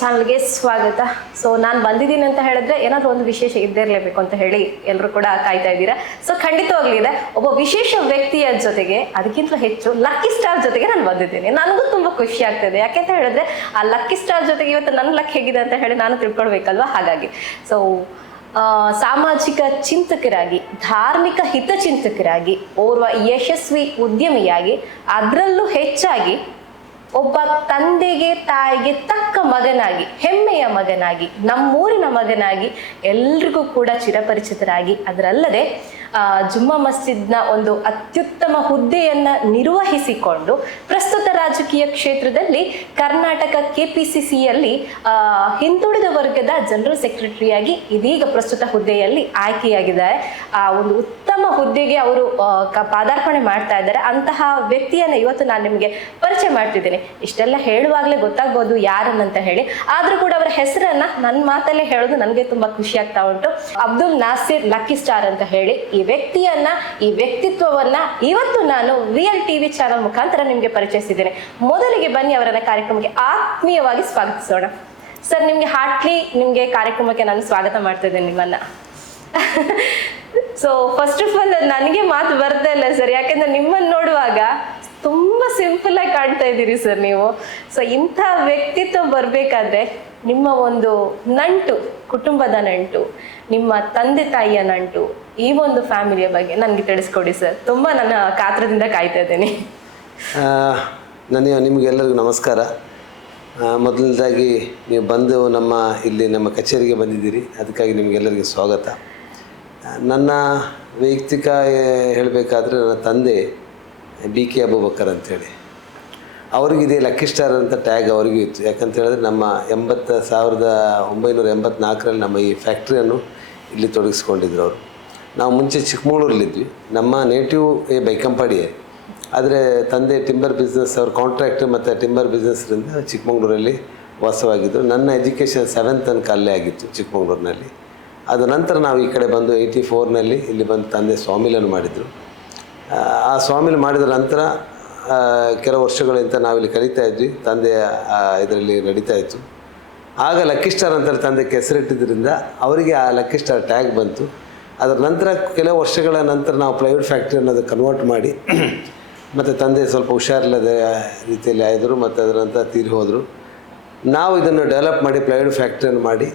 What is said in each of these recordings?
ಚಾನಲ್ಗೆ ಸ್ವಾಗತ. ಸೊ ನಾನು ಬಂದಿದ್ದೀನಿ ಅಂತ ಹೇಳಿದ್ರೆ ಏನಾದರೂ ಒಂದು ವಿಶೇಷ ಇದ್ದೇ ಇರಲೇಬೇಕು ಅಂತ ಹೇಳಿ ಎಲ್ಲರೂ ಕೂಡ ಕಾಯ್ತಾ ಇದ್ದೀರಾ. ಸೊ ಖಂಡಿತವಾಗ್ಲಿದೆ, ಒಬ್ಬ ವಿಶೇಷ ವ್ಯಕ್ತಿಯ ಜೊತೆಗೆ ಅದಕ್ಕಿಂತ ಹೆಚ್ಚು ಲಕ್ಕಿ ಸ್ಟಾರ್ ಜೊತೆಗೆ ನಾನು ಬಂದಿದ್ದೀನಿ. ನನಗೂ ತುಂಬ ಖುಷಿ ಆಗ್ತದೆ. ಯಾಕೆಂತ ಹೇಳಿದ್ರೆ ಆ ಲಕ್ಕಿ ಸ್ಟಾರ್ ಜೊತೆಗೆ ಇವತ್ತು ನನ್ನ ಲಕ್ ಹೇಗಿದೆ ಅಂತ ಹೇಳಿ ನಾನು ತಿಳ್ಕೊಳ್ಬೇಕಲ್ವಾ. ಹಾಗಾಗಿ ಸೊ ಸಾಮಾಜಿಕ ಚಿಂತಕರಾಗಿ, ಧಾರ್ಮಿಕ ಹಿತಚಿಂತಕರಾಗಿ, ಓರ್ವ ಯಶಸ್ವಿ ಉದ್ಯಮಿಯಾಗಿ, ಅದರಲ್ಲೂ ಹೆಚ್ಚಾಗಿ ಒಬ್ಬ ತಂದೆಗೆ ತಾಯಿಗೆ ತಕ್ಕ ಮಗನಾಗಿ, ಹೆಮ್ಮೆಯ ಮಗನಾಗಿ, ನಮ್ಮೂರಿನ ಮಗನಾಗಿ ಎಲ್ರಿಗೂ ಕೂಡ ಚಿರಪರಿಚಿತರಾಗಿ, ಅದರಲ್ಲದೆ ಜುಮ್ಮಾ ಮಸ್ಜಿದ್ನ ಒಂದು ಅತ್ಯುತ್ತಮ ಹುದ್ದೆಯನ್ನ ನಿರ್ವಹಿಸಿಕೊಂಡು ಪ್ರಸ್ತುತ ರಾಜಕೀಯ ಕ್ಷೇತ್ರದಲ್ಲಿ ಕರ್ನಾಟಕ KPCCಯಲ್ಲಿ ಹಿಂದುಳಿದ ವರ್ಗದ ಜನರಲ್ ಸೆಕ್ರೆಟರಿಯಾಗಿ ಇದೀಗ ಪ್ರಸ್ತುತ ಹುದ್ದೆಯಲ್ಲಿ ಆಯ್ಕೆಯಾಗಿದ್ದಾರೆ. ಆ ಒಂದು ಉತ್ತಮ ಹುದ್ದೆಗೆ ಅವರು ಪಾದಾರ್ಪಣೆ ಮಾಡ್ತಾ ಇದ್ದಾರೆ. ಅಂತಹ ವ್ಯಕ್ತಿಯನ್ನ ಇವತ್ತು ನಾನು ನಿಮಗೆ ಪರಿಚಯ ಮಾಡ್ತಿದ್ದೀನಿ. ಇಷ್ಟೆಲ್ಲ ಹೇಳುವಾಗಲೇ ಗೊತ್ತಾಗ್ಬೋದು ಯಾರನ್ನಂತ ಹೇಳಿ, ಆದ್ರೂ ಕೂಡ ಅವರ ಹೆಸರನ್ನ ನನ್ನ ಮಾತಲ್ಲೇ ಹೇಳೋದು ನನಗೆ ತುಂಬಾ ಖುಷಿ ಆಗ್ತಾ ಉಂಟು. ಅಬ್ದುಲ್ ನಾಸಿರ್ ಲಕ್ಕಿ ಸ್ಟಾರ್ ಅಂತ ಹೇಳಿ ಈ ವ್ಯಕ್ತಿಯನ್ನ, ಈ ವ್ಯಕ್ತಿತ್ವವನ್ನ ಇವತ್ತು ನಾನು ರಿಯಲ್ TV ಚಾನಲ್ ಮುಖಾಂತರ ನಿಮ್ಗೆ ಪರಿಚಯಿಸಿದ್ದೇನೆ. ಮೊದಲಿಗೆ ಬನ್ನಿ ಅವರನ್ನ ಕಾರ್ಯಕ್ರಮಕ್ಕೆ ಆತ್ಮೀಯವಾಗಿ ಸ್ವಾಗತಿಸೋಣ. ಸರ್, ನಿಮ್ಗೆ ಕಾರ್ಯಕ್ರಮಕ್ಕೆ ನಾನು ಸ್ವಾಗತ ಮಾಡ್ತಾ ಇದ್ದೇನೆ ನಿಮ್ಮನ್ನ. ಸೊ ಫಸ್ಟ್ ಆಫ್ ಆಲ್ ನನಗೆ ಮಾತು ಬರ್ತಾ ಇಲ್ಲ ಸರ್, ಯಾಕಂದ್ರೆ ನಿಮ್ಮನ್ನ ನೋಡುವಾಗ ತುಂಬಾ ಸಿಂಪಲ್ ಆಗಿ ಕಾಣ್ತಾ ಇದ್ದೀರಿ ಸರ್ ನೀವು. ಸೊ ಇಂಥ ವ್ಯಕ್ತಿತ್ವ ಬರ್ಬೇಕಾದ್ರೆ ನಿಮ್ಮ ಒಂದು ನಂಟು, ಕುಟುಂಬದ ನಂಟು, ನಿಮ್ಮ ತಂದೆ ತಾಯಿಯ ನಂಟು, ಈ ಒಂದು ಫ್ಯಾಮಿಲಿಯ ಬಗ್ಗೆ ನನಗೆ ತಿಳಿಸ್ಕೊಡಿ ಸರ್. ತುಂಬಾ ನನ್ನ ಕಾತ್ರದಿಂದ ಕಾಯ್ತಾ ಇದ್ದೇನೆ. ನಿಮಗೆಲ್ಲರಿಗೂ ನಮಸ್ಕಾರ. ಮೊದಲನೇದಾಗಿ ನೀವು ಬಂದು ನಮ್ಮ ಕಚೇರಿಗೆ ಬಂದಿದ್ದೀರಿ, ಅದಕ್ಕಾಗಿ ನಿಮಗೆಲ್ಲರಿಗೂ ಸ್ವಾಗತ. ನನ್ನ ವೈಯಕ್ತಿಕ ಹೇಳಬೇಕಾದ್ರೆ ನನ್ನ ತಂದೆ BK ಅಬೂಬಕರ್ ಅಂಥೇಳಿ, ಅವ್ರಿಗಿದೆ ಲಕ್ಕಿ ಸ್ಟಾರ್ ಅಂತ ಟ್ಯಾಗ್ ಅವರಿಗೂ ಇತ್ತು. ಯಾಕಂತ ಹೇಳಿದ್ರೆ ನಮ್ಮ 1984ರಲ್ಲಿ ನಮ್ಮ ಈ ಫ್ಯಾಕ್ಟ್ರಿಯನ್ನು ಇಲ್ಲಿ ತೊಡಗಿಸ್ಕೊಂಡಿದ್ರು ಅವರು. ನಾವು ಮುಂಚೆ ಚಿಕ್ಕಮಗಳೂರಲ್ಲಿದ್ವಿ. ನಮ್ಮ ನೇಟಿವ್ ಬೈಕಂಪಾಡಿಯೇ, ಆದರೆ ತಂದೆ ಟಿಂಬರ್ ಬಿಸ್ನೆಸ್, ಅವ್ರ ಕಾಂಟ್ರಾಕ್ಟ್ ಮತ್ತು ಟಿಂಬರ್ ಬಿಸ್ನೆಸ್ರಿಂದ ಚಿಕ್ಕಮಗಳೂರಲ್ಲಿ ವಾಸವಾಗಿದ್ದರು. ನನ್ನ ಎಜುಕೇಷನ್ 7th ತನಕ ಅಲ್ಲೇ ಆಗಿತ್ತು ಚಿಕ್ಕಮಗಳೂರಿನಲ್ಲಿ. ಅದು ನಂತರ ನಾವು ಈ ಕಡೆ ಬಂದು 84ನಲ್ಲಿ ಇಲ್ಲಿ ಬಂದು ತಂದೆ ಸ್ವಾಮಿಲನ್ನು ಮಾಡಿದರು. ಆ ಸ್ವಾಮಿಲಿ ಮಾಡಿದ ನಂತರ ಕೆಲವು ವರ್ಷಗಳಿಂದ ನಾವಿಲ್ಲಿ ಕಲಿತಾ ಇದ್ವಿ. ತಂದೆ ಇದರಲ್ಲಿ ನಡೀತಾ ಇತ್ತು. ಆಗ ಲಕ್ಕಿ ಸ್ಟಾರ್ ಅಂತೇಳಿ ತಂದೆಗೆ ಹೆಸರಿಟ್ಟಿದ್ದರಿಂದ ಅವರಿಗೆ ಆ ಲಕ್ಕಿ ಸ್ಟಾರ್ ಟ್ಯಾಗ್ ಬಂತು. ಅದರ ನಂತರ ಕೆಲವು ವರ್ಷಗಳ ನಂತರ ನಾವು ಪ್ಲೈವುಡ್ ಫ್ಯಾಕ್ಟ್ರಿ ಅನ್ನೋದು ಕನ್ವರ್ಟ್ ಮಾಡಿ, ಮತ್ತು ತಂದೆ ಸ್ವಲ್ಪ ಹುಷಾರಿಲ್ಲದ ರೀತಿಯಲ್ಲಿ ಆಯಿದ್ರು, ಮತ್ತು ಅದರ ನಂತರ ತೀರಿ ಹೋದರು. ನಾವು ಇದನ್ನು ಡೆವಲಪ್ ಮಾಡಿ ಪ್ಲೈವುಡ್ ಫ್ಯಾಕ್ಟ್ರಿಯನ್ನು ಮಾಡಿ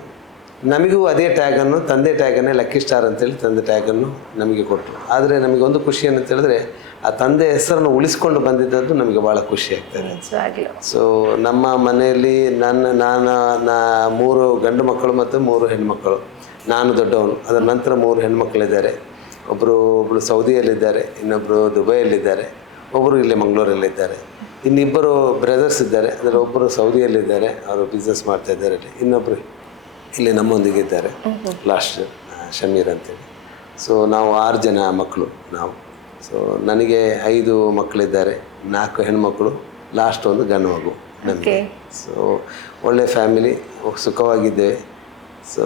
ನಮಗೂ ಅದೇ ಟ್ಯಾಗನ್ನು, ತಂದೆ ಟ್ಯಾಗನ್ನೇ ಲಕ್ಕಿ ಸ್ಟಾರ್ ಅಂತೇಳಿ ತಂದೆ ಟ್ಯಾಗನ್ನು ನಮಗೆ ಕೊಟ್ಟರು. ಆದರೆ ನಮಗೆ ಒಂದು ಖುಷಿ ಏನಂತ ಹೇಳಿದ್ರೆ ಆ ತಂದೆ ಹೆಸರನ್ನು ಉಳಿಸ್ಕೊಂಡು ಬಂದಿದ್ದದ್ದು ನಮಗೆ ಭಾಳ ಖುಷಿ ಆಗ್ತದೆ. ಸೊ ನಮ್ಮ ಮನೆಯಲ್ಲಿ ನಾನು 3 ಗಂಡು ಮಕ್ಕಳು ಮತ್ತು 3 ಹೆಣ್ಮಕ್ಕಳು. ನಾನು ದೊಡ್ಡವನು. ಅದರ ನಂತರ 3 ಹೆಣ್ಮಕ್ಳಿದ್ದಾರೆ. ಒಬ್ಬಳು ಸೌದಿಯಲ್ಲಿದ್ದಾರೆ, ಇನ್ನೊಬ್ಬರು ದುಬೈಯಲ್ಲಿದ್ದಾರೆ, ಒಬ್ಬರು ಇಲ್ಲಿ ಮಂಗಳೂರಲ್ಲಿದ್ದಾರೆ. ಇನ್ನಿಬ್ಬರು ಬ್ರದರ್ಸ್ ಇದ್ದಾರೆ. ಅದರ ಒಬ್ಬರು ಸೌದಿಯಲ್ಲಿದ್ದಾರೆ, ಅವರು ಬಿಸ್ನೆಸ್ ಮಾಡ್ತಾಯಿದ್ದಾರೆ. ಇನ್ನೊಬ್ಬರು ಇಲ್ಲಿ ನಮ್ಮೊಂದಿಗೆ ಇದ್ದಾರೆ, ಲಾಸ್ಟ್ ಶಮೀರ್ ಅಂತೇಳಿ. ಸೊ ನಾವು 6 ಜನ ಮಕ್ಕಳು ನಾವು. ಸೊ ನನಗೆ 5 ಮಕ್ಕಳಿದ್ದಾರೆ, 4 ಹೆಣ್ಮಕ್ಳು, ಲಾಸ್ಟ್ ಒಂದು ಗಂಡು ಮಗು ನಮಗೆ. ಸೊ ಒಳ್ಳೆ ಫ್ಯಾಮಿಲಿ, ಸುಖವಾಗಿದ್ದೇವೆ. ಸೊ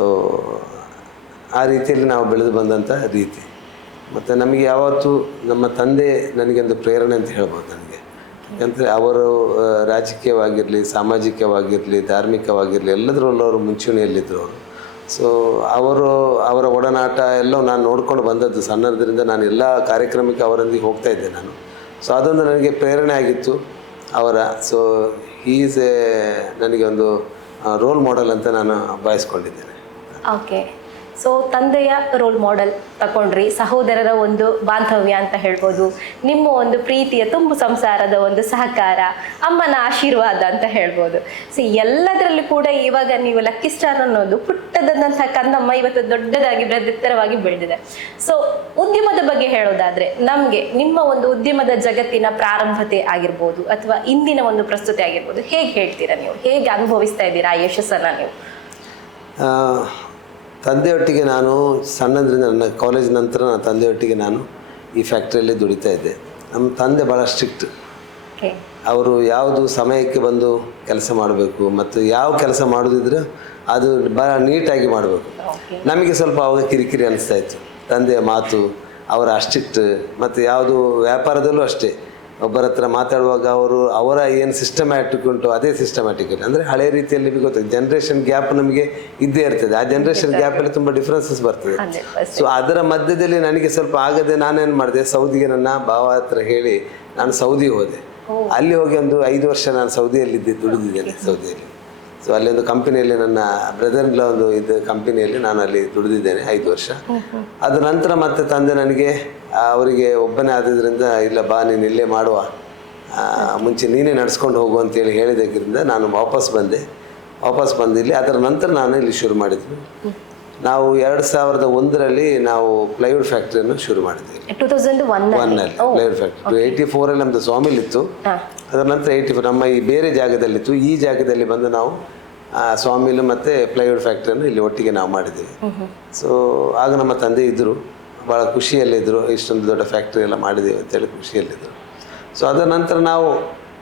ಆ ರೀತಿಯಲ್ಲಿ ನಾವು ಬೆಳೆದು ಬಂದಂಥ ರೀತಿ. ಮತ್ತು ನಮಗೆ ಯಾವತ್ತೂ ನಮ್ಮ ತಂದೆ ನನಗೊಂದು ಪ್ರೇರಣೆ ಅಂತ ಹೇಳ್ಬೋದು ನನಗೆ. ಯಾಕಂದರೆ ಅವರು ರಾಜಕೀಯವಾಗಿರಲಿ, ಸಾಮಾಜಿಕವಾಗಿರಲಿ, ಧಾರ್ಮಿಕವಾಗಿರಲಿ ಎಲ್ಲದರಲ್ಲೂ ಅವರು ಮುಂಚೂಣಿಯಲ್ಲಿದ್ದರು ಅವರು. ಸೊ ಅವರ ಒಡನಾಟ ಎಲ್ಲ ನಾನು ನೋಡ್ಕೊಂಡು ಬಂದದ್ದು. ಸಣ್ಣದ್ರಿಂದ ನಾನು ಎಲ್ಲ ಕಾರ್ಯಕ್ರಮಕ್ಕೆ ಅವರೊಂದಿಗೆ ಹೋಗ್ತಾ ಇದ್ದೆ ನಾನು. ಸೊ ಅದೊಂದು ನನಗೆ ಪ್ರೇರಣೆ ಆಗಿತ್ತು ಅವರ. ಸೊ ಈಸ್ ನನಗೆ ಒಂದು ರೋಲ್ ಮಾಡೆಲ್ ಅಂತ ನಾನು ಭಾವಿಸ್ಕೊಂಡಿದ್ದೇನೆ. ಓಕೆ. ಸೊ ತಂದೆಯ ರೋಲ್ ಮಾಡೆಲ್ ತಗೊಂಡ್ರಿ, ಸಹೋದರರ ಒಂದು ಬಾಂಧವ್ಯ ಅಂತ ಹೇಳ್ಬೋದು, ನಿಮ್ಮ ಒಂದು ಪ್ರೀತಿಯ ತುಂಬು ಸಂಸಾರದ ಒಂದು ಸಹಕಾರ, ಅಮ್ಮನ ಆಶೀರ್ವಾದ ಅಂತ ಹೇಳ್ಬೋದು. ಸೊ ಎಲ್ಲದರಲ್ಲೂ ಕೂಡ ಇವಾಗ ನೀವು ಲಕ್ಕಿ ಸ್ಟಾರ್ ಅನ್ನೋದು ಪುಟ್ಟದಂತಹ ಕಂದಮ್ಮ ಇವತ್ತು ದೊಡ್ಡದಾಗಿ ಎತ್ತರವಾಗಿ ಬೆಳೆದಿದೆ. ಸೊ ಉದ್ಯಮದ ಬಗ್ಗೆ ಹೇಳೋದಾದ್ರೆ ನಮಗೆ ನಿಮ್ಮ ಒಂದು ಉದ್ಯಮದ ಜಗತ್ತಿನ ಪ್ರಾರಂಭತೆ ಆಗಿರ್ಬೋದು ಅಥವಾ ಇಂದಿನ ಒಂದು ಪ್ರಸ್ತುತಿ ಆಗಿರ್ಬೋದು, ಹೇಗೆ ಹೇಳ್ತೀರಾ ನೀವು? ಹೇಗೆ ಅನುಭವಿಸ್ತಾ ಇದ್ದೀರಾ ಆ ಯಶಸ್ಸನ್ನು ನೀವು? ತಂದೆಯೊಟ್ಟಿಗೆ ನಾನು ಸಣ್ಣದ್ರಿಂದ, ನನ್ನ ಕಾಲೇಜ್ ನಂತರ ನನ್ನ ತಂದೆಯೊಟ್ಟಿಗೆ ನಾನು ಈ ಫ್ಯಾಕ್ಟ್ರಿಯಲ್ಲಿ ದುಡಿತಾ ಇದ್ದೆ. ನಮ್ಮ ತಂದೆ ಭಾಳ ಸ್ಟ್ರಿಕ್ಟ್. ಅವರು ಯಾವುದು ಸಮಯಕ್ಕೆ ಬಂದು ಕೆಲಸ ಮಾಡಬೇಕು, ಮತ್ತು ಯಾವ ಕೆಲಸ ಮಾಡೋದಿದ್ರೆ ಅದು ಭಾಳ ನೀಟಾಗಿ ಮಾಡಬೇಕು. ನಮಗೆ ಸ್ವಲ್ಪ ಅವಾಗ ಕಿರಿಕಿರಿ ಅನಿಸ್ತಾ ಇತ್ತು. ತಂದೆಯ ಮಾತು, ಅವರ ಸ್ಟ್ರಿಕ್ಟ್. ಮತ್ತು ಯಾವುದು ವ್ಯಾಪಾರದಲ್ಲೂ ಅಷ್ಟೇ, ಒಬ್ಬರ ಹತ್ರ ಮಾತಾಡುವಾಗ ಅವರ ಏನು ಸಿಸ್ಟಮ್ಯಾಟಿಕ್ ಉಂಟು ಅದೇ ಸಿಸ್ಟಮ್ಯಾಟಿಕ್ ಇಲ್ಲ. ಅಂದರೆ ಹಳೆ ರೀತಿಯಲ್ಲಿ ಗೊತ್ತಾಗುತ್ತೆ, ಜನ್ರೇಷನ್ ಗ್ಯಾಪ್ ನಮಗೆ ಇದ್ದೇ ಇರ್ತದೆ. ಆ ಜನ್ರೇಷನ್ ಗ್ಯಾಪಲ್ಲಿ ತುಂಬ ಡಿಫ್ರೆನ್ಸಸ್ ಬರ್ತದೆ. ಸೊ ಅದರ ಮಧ್ಯದಲ್ಲಿ ನನಗೆ ಸ್ವಲ್ಪ ಆಗದೆ ನಾನೇನು ಮಾಡಿದೆ, ಸೌದಿಗೆ ನನ್ನ ಭಾವ ಹತ್ರ ಹೇಳಿ ನಾನು ಸೌದಿಗೆ ಹೋದೆ. ಅಲ್ಲಿ ಹೋಗಿ ಒಂದು 5 ವರ್ಷ ನಾನು ಸೌದಿಯಲ್ಲಿದ್ದೆ, ದುಡಿದಿದ್ದೇನೆ ಸೌದಿಯಲ್ಲಿ. ಸೊ ಅಲ್ಲಿ ಒಂದು ಕಂಪನಿಯಲ್ಲಿ ನನ್ನ ಬ್ರದರ್ಲ ಒಂದು ಕಂಪನಿಯಲ್ಲಿ ನಾನು ಅಲ್ಲಿ ದುಡಿದಿದ್ದೇನೆ 5 ವರ್ಷ. ಅದ ನಂತರ ಮತ್ತೆ ತಂದೆ ನನಗೆ ಅವರಿಗೆ ಒಬ್ಬನೇ ಆದ್ರಿಂದ ಇಲ್ಲ ಬಾ ನೀನು ಇಲ್ಲೇ ಮಾಡುವ, ಮುಂಚೆ ನೀನೇ ನಡ್ಸ್ಕೊಂಡು ಹೋಗು ಅಂತೇಳಿ ಹೇಳಿದ್ದಕ್ಕಿಂತ ನಾನು ವಾಪಸ್ ಬಂದಿಲ್ಲಿ. ಅದರ ನಂತರ ನಾನು ಇಲ್ಲಿ ಶುರು ಮಾಡಿದ್ವಿ. ನಾವು 2001ರಲ್ಲಿ ನಾವು ಪ್ಲೈವುಡ್ ಫ್ಯಾಕ್ಟ್ರಿಯನ್ನು ಶುರು ಮಾಡಿದ್ವಿ. 2001ನಲ್ಲಿ ಪ್ಲೈವುಡ್ ಫ್ಯಾಕ್ಟ್ರಿ. 84ರಲ್ಲಿ ನಮ್ಮದು ಸ್ವಾಮಿಲಿತ್ತು. ಅದರ ನಂತರ 84 ನಮ್ಮ ಈ ಬೇರೆ ಜಾಗದಲ್ಲಿತ್ತು. ಈ ಜಾಗದಲ್ಲಿ ಬಂದು ನಾವು ಸ್ವಾಮಿಲು ಮತ್ತು ಪ್ಲೈವುಡ್ ಫ್ಯಾಕ್ಟ್ರಿಯನ್ನು ಇಲ್ಲಿ ಒಟ್ಟಿಗೆ ನಾವು ಮಾಡಿದ್ದೀವಿ. ಸೊ ಆಗ ನಮ್ಮ ತಂದೆ ಇದ್ದರು, ಭಾಳ ಖುಷಿಯಲ್ಲಿದ್ದರು, ಇಷ್ಟೊಂದು ದೊಡ್ಡ ಫ್ಯಾಕ್ಟ್ರಿ ಎಲ್ಲ ಮಾಡಿದ್ದೀವಿ ಅಂತೇಳಿ ಖುಷಿಯಲ್ಲಿದ್ದರು. ಸೊ ಅದರ ನಂತರ ನಾವು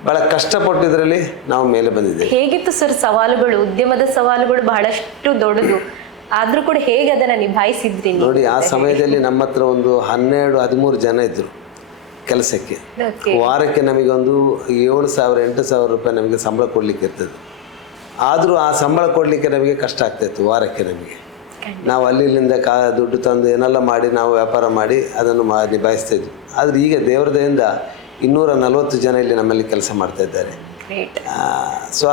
ಭಾಳ ಕಷ್ಟಪಟ್ಟಿದ್ರಲ್ಲಿ ನಾವು ಮೇಲೆ ಬಂದಿದ್ದೇವೆ. ಹೇಗಿತ್ತು ಸರ್ ಸವಾಲುಗಳು? ಉದ್ಯಮದ ಸವಾಲುಗಳು ಬಹಳಷ್ಟು ದೊಡ್ಡದು, ಆದ್ರೂ ಕೂಡ ಹೇಗೆ ಅದನ್ನ ನಿಭಾಯಿಸಿದ್ರಿ? ನೋಡಿ, ಆ ಸಮಯದಲ್ಲಿ ನಮ್ಮ ಹತ್ರ ಒಂದು 12-13 ಜನ ಇದ್ದರು ಕೆಲಸಕ್ಕೆ. ವಾರಕ್ಕೆ ನಮಗೆ ಒಂದು 7,000-8,000 ರೂಪಾಯಿ ನಮಗೆ ಸಂಬಳ ಕೊಡ್ಲಿಕ್ಕೆ ಇರ್ತದೆ. ಆದರೂ ಆ ಸಂಬಳ ಕೊಡಲಿಕ್ಕೆ ನಮಗೆ ಕಷ್ಟ ಆಗ್ತಾಯಿತ್ತು ವಾರಕ್ಕೆ ನಮಗೆ. ನಾವು ಅಲ್ಲಿಂದ ದುಡ್ಡು ತಂದು ಏನೆಲ್ಲ ಮಾಡಿ ನಾವು ವ್ಯಾಪಾರ ಮಾಡಿ ಅದನ್ನು ನಿಭಾಯಿಸ್ತಾ ಇದ್ವಿ. ಆದರೆ ಈಗ ದೇವರ ದಯೆಯಿಂದ 240 ಜನ ಇಲ್ಲಿ ನಮ್ಮಲ್ಲಿ ಕೆಲಸ ಮಾಡ್ತಾ ಇದ್ದಾರೆ. ಸೊ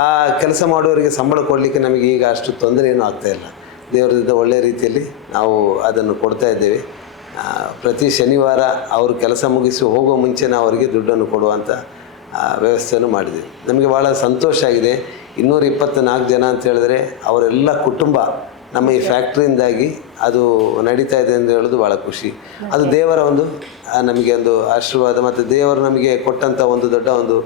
ಆ ಕೆಲಸ ಮಾಡುವವರಿಗೆ ಸಂಬಳ ಕೊಡಲಿಕ್ಕೆ ನಮಗೆ ಈಗ ಅಷ್ಟು ತೊಂದರೆ ಏನೂ ಆಗ್ತಾಯಿಲ್ಲ. ದೇವರದಿಂದ ಒಳ್ಳೆಯ ರೀತಿಯಲ್ಲಿ ನಾವು ಅದನ್ನು ಕೊಡ್ತಾ ಇದ್ದೇವೆ. ಪ್ರತಿ ಶನಿವಾರ ಅವರು ಕೆಲಸ ಮುಗಿಸಿ ಹೋಗೋ ಮುಂಚೆ ನಾವು ಅವರಿಗೆ ದುಡ್ಡನ್ನು ಕೊಡುವಂಥ ವ್ಯವಸ್ಥೆಯನ್ನು ಮಾಡಿದ್ದೀವಿ. ನಮಗೆ ಭಾಳ ಸಂತೋಷ ಆಗಿದೆ. 224 ಜನ ಅಂತ ಹೇಳಿದ್ರೆ ಅವರೆಲ್ಲ ಕುಟುಂಬ ನಮ್ಮ ಈ ಫ್ಯಾಕ್ಟ್ರಿಯಿಂದಾಗಿ ಅದು ನಡೀತಾ ಇದೆ ಅಂತ ಹೇಳೋದು ಭಾಳ ಖುಷಿ. ಅದು ದೇವರ ಒಂದು ನಮಗೆ ಒಂದು ಆಶೀರ್ವಾದ ಮತ್ತು ದೇವರು ನಮಗೆ ಕೊಟ್ಟಂಥ ಒಂದು ದೊಡ್ಡ ಒಂದು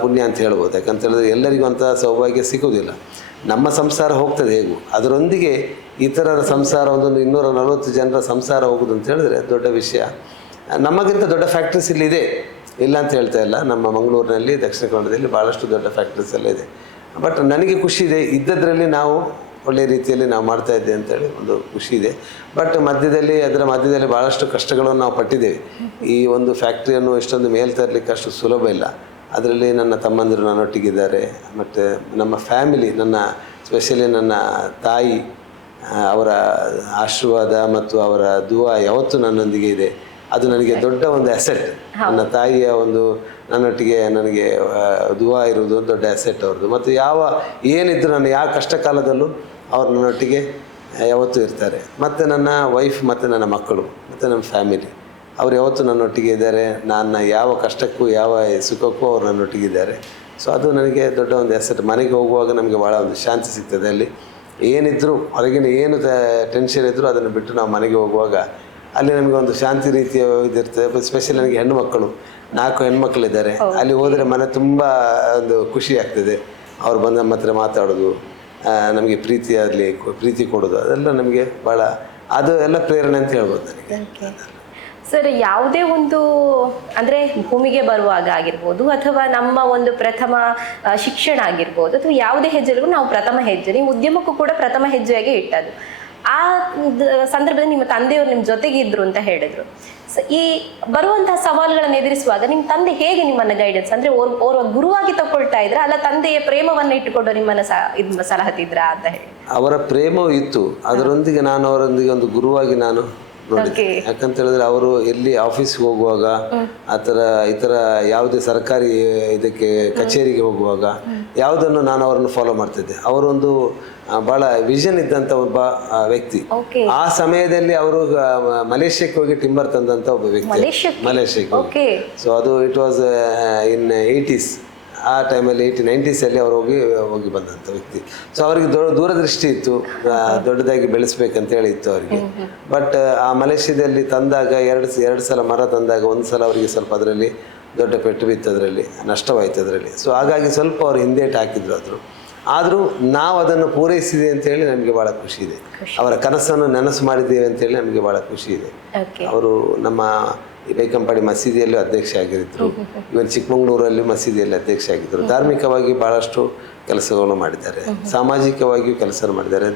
ಪುಣ್ಯ ಅಂತ ಹೇಳ್ಬೋದು. ಯಾಕಂತ ಹೇಳಿದ್ರೆ ಎಲ್ಲರಿಗೂ ಅಂಥ ಸೌಭಾಗ್ಯ ಸಿಗೋದಿಲ್ಲ. ನಮ್ಮ ಸಂಸಾರ ಹೋಗ್ತದೆ ಹೇಗೂ, ಅದರೊಂದಿಗೆ ಇತರರ ಸಂಸಾರ ಒಂದು 240 ಜನರ ಸಂಸಾರ ಹೋಗೋದು ಅಂತ ಹೇಳಿದ್ರೆ ದೊಡ್ಡ ವಿಷಯ. ನಮಗಿಂತ ದೊಡ್ಡ ಫ್ಯಾಕ್ಟ್ರೀಸ್ ಇಲ್ಲಿ ಇದೆ, ಇಲ್ಲ ಅಂತ ಹೇಳ್ತಾ ಇಲ್ಲ. ನಮ್ಮ ಮಂಗಳೂರಿನಲ್ಲಿ, ದಕ್ಷಿಣ ಕನ್ನಡದಲ್ಲಿ ಭಾಳಷ್ಟು ದೊಡ್ಡ ಫ್ಯಾಕ್ಟ್ರೀಸ್ ಎಲ್ಲ ಇದೆ. ಬಟ್ ನನಗೆ ಖುಷಿ ಇದೆ, ಇದ್ದದ್ರಲ್ಲಿ ನಾವು ಒಳ್ಳೆಯ ರೀತಿಯಲ್ಲಿ ನಾವು ಮಾಡ್ತಾ ಇದ್ದೇವೆ ಅಂತೇಳಿ ಒಂದು ಖುಷಿ ಇದೆ. ಬಟ್ ಅದರ ಮಧ್ಯದಲ್ಲಿ ಭಾಳಷ್ಟು ಕಷ್ಟಗಳನ್ನು ನಾವು ಪಟ್ಟಿದ್ದೇವೆ. ಈ ಒಂದು ಫ್ಯಾಕ್ಟ್ರಿಯನ್ನು ಇಷ್ಟೊಂದು ಮೇಲೆ ತರಲಿಕ್ಕೆ ಅಷ್ಟು ಸುಲಭ ಇಲ್ಲ. ಅದರಲ್ಲಿ ನನ್ನ ತಮ್ಮಂದಿರು ನನ್ನೊಟ್ಟಿಗಿದ್ದಾರೆ, ಮತ್ತು ನಮ್ಮ ಫ್ಯಾಮಿಲಿ, ನನ್ನ ಸ್ಪೆಷಲಿ ನನ್ನ ತಾಯಿ, ಅವರ ಆಶೀರ್ವಾದ ಮತ್ತು ಅವರ ದುವಾ ಯಾವತ್ತೂ ನನ್ನೊಂದಿಗೆ ಇದೆ. ಅದು ನನಗೆ ದೊಡ್ಡ ಒಂದು ಅಸೆಟ್. ನನ್ನ ತಾಯಿಯ ಒಂದು ನನ್ನೊಟ್ಟಿಗೆ ನನಗೆ ದುವಾ ಇರುವುದು ದೊಡ್ಡ ಅಸೆಟ್ ಅವ್ರದ್ದು. ಮತ್ತು ಏನಿದ್ರು ನನ್ನ ಯಾವ ಕಷ್ಟ ಕಾಲದಲ್ಲೂ ಅವ್ರು ನನ್ನೊಟ್ಟಿಗೆ ಯಾವತ್ತೂ ಇರ್ತಾರೆ. ಮತ್ತು ನನ್ನ ವೈಫ್ ಮತ್ತು ನನ್ನ ಮಕ್ಕಳು ಮತ್ತು ನಮ್ಮ ಫ್ಯಾಮಿಲಿ ಅವ್ರು ಯಾವತ್ತೂ ನನ್ನೊಟ್ಟಿಗೆ ಇದ್ದಾರೆ. ನನ್ನ ಯಾವ ಕಷ್ಟಕ್ಕೂ ಯಾವ ಸುಖಕ್ಕೂ ಅವ್ರು ನನ್ನೊಟ್ಟಿಗಿದ್ದಾರೆ. ಸೊ ಅದು ನನಗೆ ದೊಡ್ಡ ಒಂದು ಅಸೆಟ್. ಮನೆಗೆ ಹೋಗುವಾಗ ನಮಗೆ ಭಾಳ ಒಂದು ಶಾಂತಿ ಸಿಗ್ತದೆ. ಅಲ್ಲಿ ಏನಿದ್ರು ಹೊರಗಿನ ಏನು ಟೆನ್ಷನ್ ಇದ್ದರೂ ಅದನ್ನು ಬಿಟ್ಟು ನಾವು ಮನೆಗೆ ಹೋಗುವಾಗ ಅಲ್ಲಿ ನಮಗೆ ಒಂದು ಶಾಂತಿ ರೀತಿಯ ಇದಿರ್ತದೆ. ಸ್ಪೆಷಲಿ ನನಗೆ ಹೆಣ್ಣುಮಕ್ಕಳು, 4 ಹೆಣ್ಮಕ್ಳಿದ್ದಾರೆ. ಅಲ್ಲಿ ಹೋದರೆ ಮನೆ ತುಂಬ ಒಂದು ಖುಷಿ ಆಗ್ತದೆ. ಅವ್ರು ಬಂದು ನಮ್ಮ ಹತ್ರ ಮಾತಾಡೋದು, ನಮಗೆ ಪ್ರೀತಿ ಕೊಡೋದು, ಅದೆಲ್ಲ ನಮಗೆ ಭಾಳ ಅದು ಎಲ್ಲ ಪ್ರೇರಣೆ ಅಂತ ಹೇಳ್ಬೋದು ನನಗೆ. ಸರ್, ಯಾವುದೇ ಒಂದು ಅಂದರೆ ಭೂಮಿಗೆ ಬರುವಾಗ ಆಗಿರ್ಬೋದು, ಅಥವಾ ನಮ್ಮ ಒಂದು ಪ್ರಥಮ ಶಿಕ್ಷಣ ಆಗಿರ್ಬೋದು, ಅಥವಾ ಯಾವುದೇ ಹೆಜ್ಜೆಗೂ ನಾವು ಪ್ರಥಮ ಹೆಜ್ಜೆ, ನೀವು ಉದ್ಯಮಕ್ಕೂ ಕೂಡ ಪ್ರಥಮ ಹೆಜ್ಜೆಯಾಗಿ ಇಟ್ಟದ್ದು. ಆ ಸಂದರ್ಭದಲ್ಲಿ ನಿಮ್ಮ ತಂದೆಯವರು ನಿಮ್ಮ ಜೊತೆಗೆ ಇದ್ರು ಅಂತ ಹೇಳಿದ್ರು. ಸೊ ಈ ಬರುವಂತಹ ಸವಾಲುಗಳನ್ನು ಎದುರಿಸುವಾಗ ನಿಮ್ಮ ತಂದೆ ಹೇಗೆ ನಿಮ್ಮನ್ನ ಗೈಡೆನ್ಸ್, ಅಂದ್ರೆ ಓರ್ವ ಗುರುವಾಗಿ ತಗೊಳ್ತಾ ಇದ್ರ, ಅಲ್ಲ ತಂದೆಯ ಪ್ರೇಮವನ್ನ ಇಟ್ಟುಕೊಂಡು ನಿಮ್ಮನ್ನ ಸಲಹತಿದ್ರ ಅಂತ ಹೇಳಿ? ಅವರ ಪ್ರೇಮವೂ ಇತ್ತು, ಅದರೊಂದಿಗೆ ನಾನು ಅವರೊಂದಿಗೆ ಒಂದು ಗುರುವಾಗಿ ನಾನು ನೋಡಿದ್ದೆ. ಯಾಕಂತ ಹೇಳಿದ್ರೆ ಅವರು ಎಲ್ಲಿ ಆಫೀಸ್ಗೆ ಹೋಗುವಾಗ ಇತರ ಯಾವುದೇ ಸರ್ಕಾರಿ ಇದಕ್ಕೆ ಕಚೇರಿಗೆ ಹೋಗುವಾಗ ಯಾವುದನ್ನು ನಾನು ಅವರನ್ನು ಫಾಲೋ ಮಾಡ್ತಿದ್ದೆ. ಅವರೊಂದು ಬಹಳ ವಿಷನ್ ಇದ್ದಂಥ ಒಬ್ಬ ವ್ಯಕ್ತಿ. ಆ ಸಮಯದಲ್ಲಿ ಅವರು ಮಲೇಷ್ಯಾಕ್ಕೆ ಹೋಗಿ ಟಿಂಬರ್ ತಂದಂಥ ಒಬ್ಬ ವ್ಯಕ್ತಿ, ಮಲೇಷ್ಯಾಕ್ಕೆ. ಸೊ ಅದು ಇಟ್ ವಾಸ್ ಇನ್ 80s. ಆ ಟೈಮಲ್ಲಿ 90s ಅವರು ಹೋಗಿ ಬಂದಂಥ ವ್ಯಕ್ತಿ. ಸೊ ಅವರಿಗೆ ದೂರದೃಷ್ಟಿ ಇತ್ತು, ದೊಡ್ಡದಾಗಿ ಬೆಳೆಸ್ಬೇಕಂತೇಳಿ ಇತ್ತು ಅವರಿಗೆ. ಬಟ್ ಆ ಮಲೇಷ್ಯಾದಲ್ಲಿ ತಂದಾಗ ಎರಡು ಸಲ ಮರ ತಂದಾಗ ಒಂದು ಸಲ ಅವರಿಗೆ ಸ್ವಲ್ಪ ಅದರಲ್ಲಿ ದೊಡ್ಡ ಪೆಟ್ಟು ಬಿತ್ತು, ಅದರಲ್ಲಿ ನಷ್ಟವಾಯಿತು ಅದರಲ್ಲಿ. ಸೊ ಹಾಗಾಗಿ ಸ್ವಲ್ಪ ಅವರು ಹಿಂದೇಟು ಹಾಕಿದ್ರು. ಆದರೂ ನಾವು ಅದನ್ನು ಪೂರೈಸಿದೆ ಅಂತೇಳಿ ನಮಗೆ ಭಾಳ ಖುಷಿ ಇದೆ. ಅವರ ಕನಸನ್ನು ನನಸು ಮಾಡಿದ್ದೇವೆ ಅಂತೇಳಿ ನಮಗೆ ಭಾಳ ಖುಷಿ ಇದೆ. ಅವರು ನಮ್ಮ ಈ ಬೈಕಂಪಾಡಿ ಮಸೀದಿಯಲ್ಲೂ ಅಧ್ಯಕ್ಷ ಆಗಿದ್ರು, ಇವನ್ ಚಿಕ್ಕಮಗಳೂರಲ್ಲಿ ಮಸೀದಿಯಲ್ಲಿ ಅಧ್ಯಕ್ಷ ಆಗಿದ್ದರು. ಧಾರ್ಮಿಕವಾಗಿ ಭಾಳಷ್ಟು ಕೆಲಸವನ್ನು ಮಾಡಿದ್ದಾರೆ, ಸಾಮಾಜಿಕವಾಗಿಯೂ ಕೆಲಸ ಮಾಡಿದ್ದಾರೆ.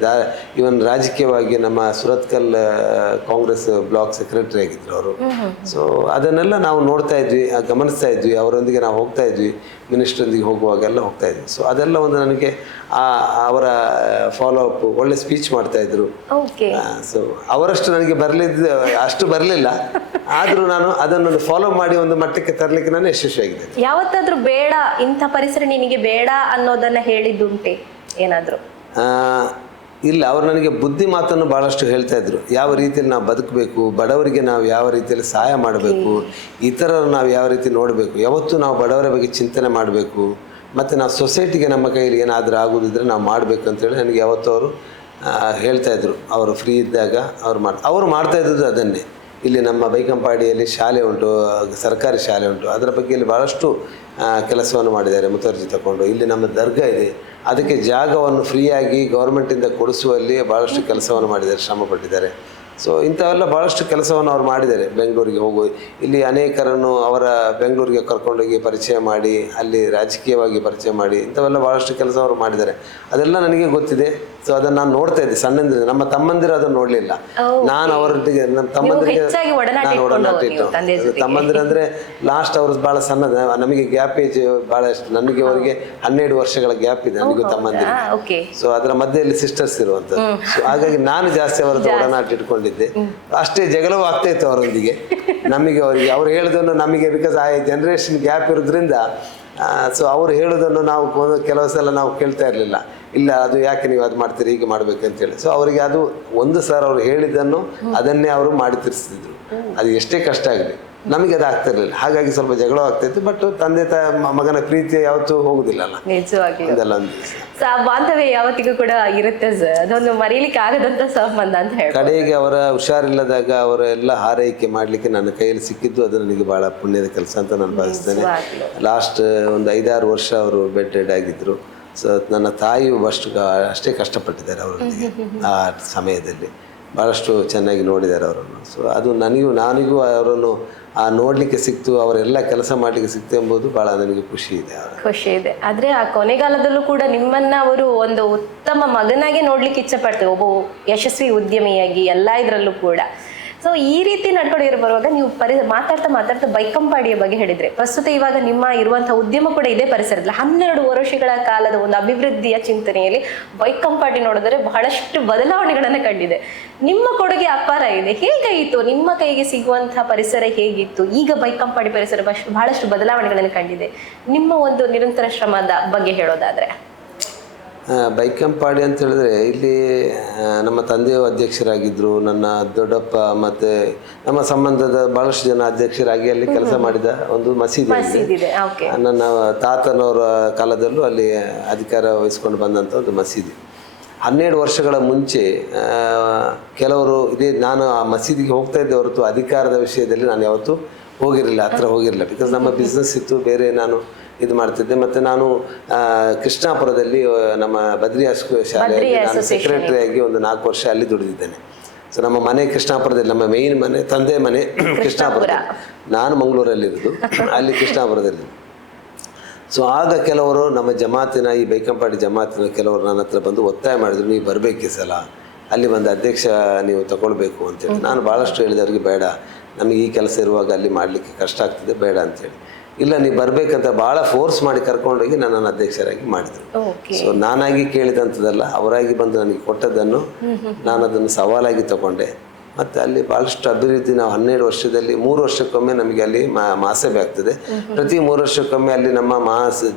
ಇವನ್ ರಾಜಕೀಯವಾಗಿ ನಮ್ಮ ಸುರತ್ಕಲ್ ಕಾಂಗ್ರೆಸ್ ಬ್ಲಾಕ್ ಸೆಕ್ರೆಟರಿ ಆಗಿದ್ರು ಅವರು. ಸೊ ಅದನ್ನೆಲ್ಲ ನಾವು ನೋಡ್ತಾ ಇದ್ವಿ, ಗಮನಿಸ್ತಾ ಇದ್ವಿ, ಅವರೊಂದಿಗೆ ನಾವು ಹೋಗ್ತಾ ಇದ್ವಿ, ಮಿನಿಸ್ಟ್ರೊಂದಿಗೆ ಹೋಗುವಾಗೆಲ್ಲ ಹೋಗ್ತಾ ಇದ್ವಿ. ಸೊ ಅದೆಲ್ಲ ಒಂದು ನನಗೆ ಅವರ ಫಾಲೋ ಅಪ್, ಒಳ್ಳೆ ಸ್ಪೀಚ್ ಮಾಡ್ತಾ ಇದ್ರು. ಸೊ ಅವರಷ್ಟು ನನಗೆ ಅಷ್ಟು ಬರಲಿಲ್ಲ, ಆದರೂ ನಾನು ಅದನ್ನು ಫಾಲೋ ಮಾಡಿ ಒಂದು ಮಟ್ಟಕ್ಕೆ ತರಲಿಕ್ಕೆ ನಾನು ಯಶಸ್ವಿಯಾಗಿದೆ. ಯಾವತ್ತಾದ್ರೂ ಬೇಡ, ಇಂಥ ಪರಿಸರ ನಿನಗೆ ಬೇಡ ಅನ್ನೋದನ್ನ ಹೇಳಿದ್ದುಂಟೆ ಏನಾದ್ರು? ಇಲ್ಲ, ಅವರು ನನಗೆ ಬುದ್ಧಿ ಮಾತನ್ನು ಭಾಳಷ್ಟು ಹೇಳ್ತಾ ಇದ್ರು. ಯಾವ ರೀತಿಯಲ್ಲಿ ನಾವು ಬದುಕಬೇಕು, ಬಡವರಿಗೆ ನಾವು ಯಾವ ರೀತಿಯಲ್ಲಿ ಸಹಾಯ ಮಾಡಬೇಕು, ಇತರರು ನಾವು ಯಾವ ರೀತಿ ನೋಡಬೇಕು, ಯಾವತ್ತೂ ನಾವು ಬಡವರ ಬಗ್ಗೆ ಚಿಂತನೆ ಮಾಡಬೇಕು, ಮತ್ತು ನಾವು ಸೊಸೈಟಿಗೆ ನಮ್ಮ ಕೈಯಲ್ಲಿ ಏನಾದರೂ ಆಗೋದಿದ್ರೆ ನಾವು ಮಾಡಬೇಕು ಅಂತೇಳಿ ನನಗೆ ಯಾವತ್ತೂ ಅವರು ಹೇಳ್ತಾ ಇದ್ರು. ಅವರು ಫ್ರೀ ಇದ್ದಾಗ ಅವರು ಮಾಡ್ತಾ ಇದ್ದದ್ದು ಅದನ್ನೇ. ಇಲ್ಲಿ ನಮ್ಮ ಬೈಕಂಪಾಡಿಯಲ್ಲಿ ಶಾಲೆ ಉಂಟು, ಸರ್ಕಾರಿ ಶಾಲೆ ಉಂಟು, ಅದರ ಬಗ್ಗೆ ಇಲ್ಲಿ ಭಾಳಷ್ಟು ಕೆಲಸವನ್ನು ಮಾಡಿದ್ದಾರೆ ಮುತುವರ್ಜಿ ತಗೊಂಡು. ಇಲ್ಲಿ ನಮ್ಮ ದರ್ಗಾ ಇದೆ, ಅದಕ್ಕೆ ಜಾಗವನ್ನು ಫ್ರೀಯಾಗಿ ಗೌರ್ಮೆಂಟಿಂದ ಕೊಡಿಸುವಲ್ಲಿ ಭಾಳಷ್ಟು ಕೆಲಸವನ್ನು ಮಾಡಿದ್ದಾರೆ, ಶ್ರಮಪಟ್ಟಿದ್ದಾರೆ. ಸೊ ಇಂಥವೆಲ್ಲ ಭಾಳಷ್ಟು ಕೆಲಸವನ್ನು ಅವ್ರು ಮಾಡಿದ್ದಾರೆ. ಬೆಂಗಳೂರಿಗೆ ಇಲ್ಲಿ ಅನೇಕರನ್ನು ಅವರ ಬೆಂಗಳೂರಿಗೆ ಕರ್ಕೊಂಡೋಗಿ ಪರಿಚಯ ಮಾಡಿ, ಅಲ್ಲಿ ರಾಜಕೀಯವಾಗಿ ಪರಿಚಯ ಮಾಡಿ, ಇಂಥವೆಲ್ಲ ಭಾಳಷ್ಟು ಕೆಲಸ ಅವರು ಮಾಡಿದ್ದಾರೆ. ಅದೆಲ್ಲ ನನಗೆ ಗೊತ್ತಿದೆ. ಸೊ ಅದನ್ನು ನಾನು ನೋಡ್ತಾ ಇದ್ದೆ ಸಣ್ಣಂದಿರ. ನಮ್ಮ ತಮ್ಮಂದಿರು ಅದನ್ನು ನೋಡಲಿಲ್ಲ, ನಾನು ಅವರೊಟ್ಟಿಗೆ, ನಮ್ಮ ತಮ್ಮಂದಿರಿಗೆ ನಾನು ಒಡನಾಟ ಇಟ್ಟು. ತಮ್ಮಂದಿರು ಅಂದರೆ ಲಾಸ್ಟ್ ಅವರು ಭಾಳ ಸಣ್ಣದ, ನಮಗೆ ಗ್ಯಾಪ್ ಏಜ್ ಭಾಳ ಇಷ್ಟು. ನನಗೆ ಅವರಿಗೆ 12 ವರ್ಷಗಳ ಗ್ಯಾಪ್ ಇದೆ, ನನಗೂ ತಮ್ಮಂದಿರಿಗೆ. ಸೊ ಅದರ ಮಧ್ಯೆಯಲ್ಲಿ ಸಿಸ್ಟರ್ಸ್ ಇರುವಂಥ. ಸೊ ಹಾಗಾಗಿ ನಾನು ಜಾಸ್ತಿ ಅವರದ್ದು ಒಡನಾಟ ಇಟ್ಕೊಂಡಿದ್ದೆ. ಅಷ್ಟೇ ಜಗಳವೂ ಆಗ್ತಾ ಇತ್ತು ಅವರೊಂದಿಗೆ, ನಮಗೆ ಅವರಿಗೆ. ಅವ್ರು ಹೇಳೋದನ್ನು ನಮಗೆ, ಬಿಕಾಸ್ ಆ ಜನ್ರೇಷನ್ ಗ್ಯಾಪ್ ಇರೋದ್ರಿಂದ, ಸೊ ಅವ್ರು ಹೇಳೋದನ್ನು ನಾವು ಕೆಲವು ಸಲ ನಾವು ಕೇಳ್ತಾ ಇರಲಿಲ್ಲ. ಇಲ್ಲ, ಅದು ಯಾಕೆ ನೀವು ಅದು ಮಾಡ್ತೀರಿ, ಹೀಗೆ ಮಾಡ್ಬೇಕಂತೇಳಿ. ಸೊ ಅವರಿಗೆ ಅದು ಒಂದು ಸರ್ ಅವ್ರು ಹೇಳಿದ್ದನ್ನು ಅದನ್ನೇ ಅವರು ಮಾಡಿ ತಿರ್ಸ್ತಿದ್ರು. ಅದು ಎಷ್ಟೇ ಕಷ್ಟ ಆಗಲಿ, ನಮಗೆ ಅದು ಆಗ್ತಾ ಇರಲಿಲ್ಲ. ಹಾಗಾಗಿ ಸ್ವಲ್ಪ ಜಗಳ ಆಗ್ತಾಯಿತ್ತು. ಬಟ್ ತಂದೆ ಮಗನ ಪ್ರೀತಿ ಯಾವತ್ತೂ ಹೋಗುದಿಲ್ಲಲ್ಲ, ಇದೆಲ್ಲ ಒಂದು ಬಾಂಧವ್ಯ ಯಾವತ್ತಿಗೂ ಕೂಡ ಇರುತ್ತೆ ಸರ್. ಅದೊಂದು ಮರೀಲಿಕ್ಕೆ ಆಗದಂತ ಸಂಬಂಧ ಅಂತ ಹೇಳಿ. ಕಡೆಗೆ ಅವರ ಹುಷಾರಿಲ್ಲದಾಗ ಅವರ ಎಲ್ಲ ಹಾರೈಕೆ ಮಾಡಲಿಕ್ಕೆ ನನ್ನ ಕೈಯಲ್ಲಿ ಸಿಕ್ಕಿದ್ದು ಅದು ನನಗೆ ಬಹಳ ಪುಣ್ಯದ ಕೆಲಸ ಅಂತ ನಾನು ಭಾವಿಸ್ತೇನೆ. ಲಾಸ್ಟ್ ಒಂದು 5-6 ವರ್ಷ ಅವರು ಬೆಡ್ ರೆಡ್ ಆಗಿದ್ರು. ಸೊ ನನ್ನ ತಾಯಿಯು ಅಷ್ಟೇ ಕಷ್ಟಪಟ್ಟಿದ್ದಾರೆ ಅವರೊಂದಿಗೆ ಆ ಸಮಯದಲ್ಲಿ. ಭಾಳಷ್ಟು ಚೆನ್ನಾಗಿ ನೋಡಿದ್ದಾರೆ ಅವರನ್ನು. ಸೊ ಅದು ನಾನಿಗೂ ಅವರನ್ನು ನೋಡಲಿಕ್ಕೆ ಸಿಕ್ತು, ಅವರೆಲ್ಲ ಕೆಲಸ ಮಾಡಲಿಕ್ಕೆ ಸಿಕ್ತು ಎಂಬುದು ಭಾಳ ನನಗೆ ಖುಷಿ ಇದೆ. ಆದರೆ ಆ ಕೊನೆಗಾಲದಲ್ಲೂ ಕೂಡ ನಿಮ್ಮನ್ನ ಅವರು ಒಂದು ಉತ್ತಮ ಮಗನಾಗಿ ನೋಡ್ಲಿಕ್ಕೆ ಇಚ್ಛೆ ಪಡ್ತಾರೆ, ಒಬ್ಬ ಯಶಸ್ವಿ ಉದ್ಯಮಿಯಾಗಿ ಎಲ್ಲ ಇದರಲ್ಲೂ ಕೂಡ. ಸೊ ಈ ರೀತಿ ನಡ್ಕೊಂಡಿರೋ ಬರುವಾಗ ನೀವು ಮಾತಾಡ್ತಾ ಬೈಕಂಪಾಡಿಯ ಬಗ್ಗೆ ಹೇಳಿದ್ರೆ, ಪ್ರಸ್ತುತ ಇವಾಗ ನಿಮ್ಮ ಇರುವಂತಹ ಉದ್ಯಮ ಕೂಡ ಇದೇ ಪರಿಸರದಲ್ಲಿ 12 ವರ್ಷಗಳ ಕಾಲದ ಒಂದು ಅಭಿವೃದ್ಧಿಯ ಚಿಂತನೆಯಲ್ಲಿ ಬೈಕಂಪಾಡಿ ನೋಡಿದ್ರೆ ಬಹಳಷ್ಟು ಬದಲಾವಣೆಗಳನ್ನು ಕಂಡಿದೆ. ನಿಮ್ಮ ಕೊಡುಗೆ ಅಪಾರ ಇದೆ. ಹೇಗಾಯಿತು ನಿಮ್ಮ ಕೈಗೆ ಸಿಗುವಂತಹ ಪರಿಸರ ಹೇಗಿತ್ತು? ಈಗ ಬೈಕಂಪಾಡಿ ಪರಿಸರ ಬಹಳಷ್ಟು ಬದಲಾವಣೆಗಳನ್ನು ಕಂಡಿದೆ. ನಿಮ್ಮ ಒಂದು ನಿರಂತರ ಶ್ರಮದ ಬಗ್ಗೆ ಹೇಳೋದಾದ್ರೆ? ಬೈಕಂಪಾಡಿ ಅಂತ ಹೇಳಿದ್ರೆ, ಇಲ್ಲಿ ನಮ್ಮ ತಂದೆಯು ಅಧ್ಯಕ್ಷರಾಗಿದ್ದರು, ನನ್ನ ದೊಡ್ಡಪ್ಪ ಮತ್ತು ನಮ್ಮ ಸಂಬಂಧದ ಭಾಳಷ್ಟು ಜನ ಅಧ್ಯಕ್ಷರಾಗಿ ಅಲ್ಲಿ ಕೆಲಸ ಮಾಡಿದ ಒಂದು ಮಸೀದಿ ಇದೆ. ನನ್ನ ತಾತನವರ ಕಾಲದಲ್ಲೂ ಅಲ್ಲಿ ಅಧಿಕಾರ ವಹಿಸ್ಕೊಂಡು ಬಂದಂಥ ಒಂದು ಮಸೀದಿ. 12 ವರ್ಷಗಳ ಮುಂಚೆ ಕೆಲವರು ನಾನು ಆ ಮಸೀದಿಗೆ ಹೋಗ್ತಾ ಇದ್ದೆ ಹೊರತು ಅಧಿಕಾರದ ವಿಷಯದಲ್ಲಿ ನಾನು ಯಾವತ್ತೂ ಹತ್ರ ಹೋಗಿರಲಿಲ್ಲ. ಬಿಕಾಸ್ ನಮ್ಮ ಬಿಸ್ನೆಸ್ ಇತ್ತು, ಬೇರೆ ನಾನು ಇದು ಮಾಡ್ತಿದ್ದೆ. ಮತ್ತು ನಾನು ಕೃಷ್ಣಾಪುರದಲ್ಲಿ ನಮ್ಮ ಬದ್ರಿ ಶಾಲೆಯಲ್ಲಿ ನಾನು ಸೆಕ್ರೆಟರಿಯಾಗಿ ಒಂದು 4 ವರ್ಷ ಅಲ್ಲಿ ದುಡಿದಿದ್ದೇನೆ. ಸೊ ನಮ್ಮ ಮನೆ ಕೃಷ್ಣಾಪುರದಲ್ಲಿ, ನಮ್ಮ ಮೇಯ್ನ್ ಮನೆ, ತಂದೆ ಮನೆ ಕೃಷ್ಣಾಪುರದಲ್ಲಿ, ನಾನು ಮಂಗಳೂರಲ್ಲಿರೋದು, ಅಲ್ಲಿ ಕೃಷ್ಣಾಪುರದಲ್ಲಿ. ಸೊ ಆಗ ಕೆಲವರು ನಮ್ಮ ಜಮಾತಿನ, ಈ ಬೈಕಂಪಾಡಿ ಜಮಾತಿನ ಕೆಲವರು ನನ್ನ ಹತ್ರ ಬಂದು ಒತ್ತಾಯ ಮಾಡಿದ್ರು, ನೀವು ಬರಬೇಕು ಈ ಸಲ, ಅಲ್ಲಿ ಬಂದು ಅಧ್ಯಕ್ಷ ನೀವು ತಗೊಳ್ಬೇಕು ಅಂತೇಳಿ. ನಾನು ಭಾಳಷ್ಟು ಹೇಳಿದೆ ಅವ್ರಿಗೆ, ಬೇಡ, ನಮಗೆ ಈ ಕೆಲಸ ಇರುವಾಗ ಅಲ್ಲಿ ಮಾಡಲಿಕ್ಕೆ ಕಷ್ಟ ಆಗ್ತದೆ, ಬೇಡ ಅಂತೇಳಿ. ಇಲ್ಲ, ನೀವು ಬರಬೇಕಂತ ಭಾಳ ಫೋರ್ಸ್ ಮಾಡಿ ಕರ್ಕೊಂಡೋಗಿ ನನ್ನನ್ನು ಅಧ್ಯಕ್ಷರಾಗಿ ಮಾಡಿದರು. ಸೊ ನಾನಾಗಿ ಕೇಳಿದಂಥದ್ದಲ್ಲ, ಅವರಾಗಿ ಬಂದು ನನಗೆ ಕೊಟ್ಟದ್ದನ್ನು ನಾನು ಅದನ್ನು ಸವಾಲಾಗಿ ತಗೊಂಡೆ. ಮತ್ತು ಅಲ್ಲಿ ಭಾಳಷ್ಟು ಅಭಿವೃದ್ಧಿ. ನಾವು 12 ವರ್ಷದಲ್ಲಿ 3 ವರ್ಷಕ್ಕೊಮ್ಮೆ ನಮಗೆ ಅಲ್ಲಿ ಮಹಾಸಭೆ ಆಗ್ತದೆ. ಪ್ರತಿ 3 ವರ್ಷಕ್ಕೊಮ್ಮೆ ಅಲ್ಲಿ ನಮ್ಮ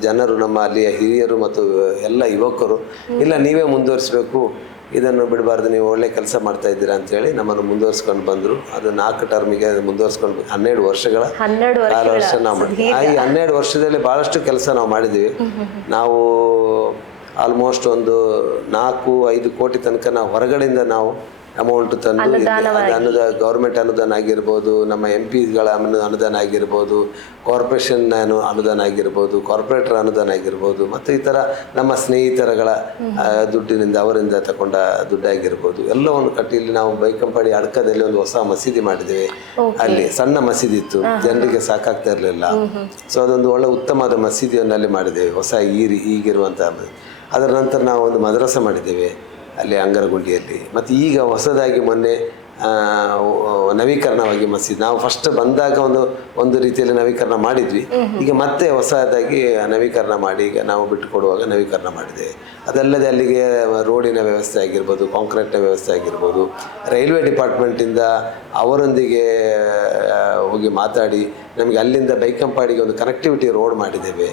ಜನರು, ನಮ್ಮ ಅಲ್ಲಿಯ ಹಿರಿಯರು ಮತ್ತು ಎಲ್ಲ ಯುವಕರು, ಇಲ್ಲ ನೀವೇ ಮುಂದುವರಿಸಬೇಕು, ಇದನ್ನು ಬಿಡಬಾರ್ದು, ನೀವು ಒಳ್ಳೆ ಕೆಲಸ ಮಾಡ್ತಾ ಇದ್ದೀರಾ ಅಂತೇಳಿ ನಮ್ಮನ್ನು ಮುಂದುವರ್ಸ್ಕೊಂಡು ಬಂದರು. ಅದು 4 ಟರ್ಮಿಗೆ ಮುಂದುವರ್ಸ್ಕೊಂಡು 12 ವರ್ಷಗಳ 6 ವರ್ಷ ನಾವು ಮಾಡಿದ್ವಿ. ಈ 12 ವರ್ಷದಲ್ಲಿ ಭಾಳಷ್ಟು ಕೆಲಸ ನಾವು ಮಾಡಿದ್ದೀವಿ. ನಾವು ಆಲ್ಮೋಸ್ಟ್ ಒಂದು 4-5 ಕೋಟಿ ತನಕ ನಾವು ಹೊರಗಡೆಯಿಂದ ನಾವು ಅಮೌಂಟ್ ತಂದು ಗೌರ್ಮೆಂಟ್ ಅನುದಾನ ಆಗಿರ್ಬೋದು, ನಮ್ಮ MP ಗಳ ಅನುದಾನ ಆಗಿರ್ಬೋದು, ಕಾರ್ಪೊರೇಷನ್ ಅನುದಾನ ಆಗಿರ್ಬೋದು, ಕಾರ್ಪೊರೇಟರ್ ಅನುದಾನ ಆಗಿರ್ಬೋದು, ಮತ್ತು ಈ ಥರ ನಮ್ಮ ಸ್ನೇಹಿತರಗಳ ದುಡ್ಡಿನಿಂದ ಅವರಿಂದ ತಗೊಂಡ ದುಡ್ಡಾಗಿರ್ಬೋದು ಎಲ್ಲವನ್ನು ಕಟ್ಟಿ ಇಲ್ಲಿ ನಾವು ಬೈಕಂಪಾಡಿ ಅಡ್ಕದಲ್ಲಿ ಒಂದು ಹೊಸ ಮಸೀದಿ ಮಾಡಿದ್ದೇವೆ. ಅಲ್ಲಿ ಸಣ್ಣ ಮಸೀದಿ ಇತ್ತು, ಜನರಿಗೆ ಸಾಕಾಗ್ತಾ ಇರಲಿಲ್ಲ. ಸೊ ಅದೊಂದು ಒಳ್ಳೆ ಉತ್ತಮವಾದ ಮಸೀದಿಯನ್ನು ಅಲ್ಲಿ ಮಾಡಿದ್ದೇವೆ, ಹೊಸ ಈಗಿರುವಂಥ. ಅದರ ನಂತರ ನಾವು ಒಂದು ಮದ್ರಸ ಮಾಡಿದ್ದೇವೆ ಅಲ್ಲಿ ಅಂಗರಗುಂಡಿಯಲ್ಲಿ. ಮತ್ತು ಈಗ ಹೊಸದಾಗಿ ಮೊನ್ನೆ ನವೀಕರಣವಾಗಿ ಮಸೀದಿ, ನಾವು ಫಸ್ಟ್ ಬಂದಾಗ ಒಂದು ರೀತಿಯಲ್ಲಿ ನವೀಕರಣ ಮಾಡಿದ್ವಿ. ಈಗ ಮತ್ತೆ ಹೊಸದಾಗಿ ನವೀಕರಣ ಮಾಡಿ ಈಗ ನಾವು ಬಿಟ್ಟುಕೊಡುವಾಗ ನವೀಕರಣ ಮಾಡಿದ್ದೇವೆ. ಅದಲ್ಲದೆ ಅಲ್ಲಿಗೆ ರೋಡಿನ ವ್ಯವಸ್ಥೆ ಆಗಿರ್ಬೋದು, ಕಾಂಕ್ರೀಟ್ನ ವ್ಯವಸ್ಥೆ ಆಗಿರ್ಬೋದು, ರೈಲ್ವೆ ಡಿಪಾರ್ಟ್ಮೆಂಟಿಂದ ಅವರೊಂದಿಗೆ ಹೋಗಿ ಮಾತಾಡಿ ನಮಗೆ ಅಲ್ಲಿಂದ ಬೈಕಂಪಾಡಿಗೆ ಒಂದು ಕನೆಕ್ಟಿವಿಟಿ ರೋಡ್ ಮಾಡಿದ್ದೇವೆ.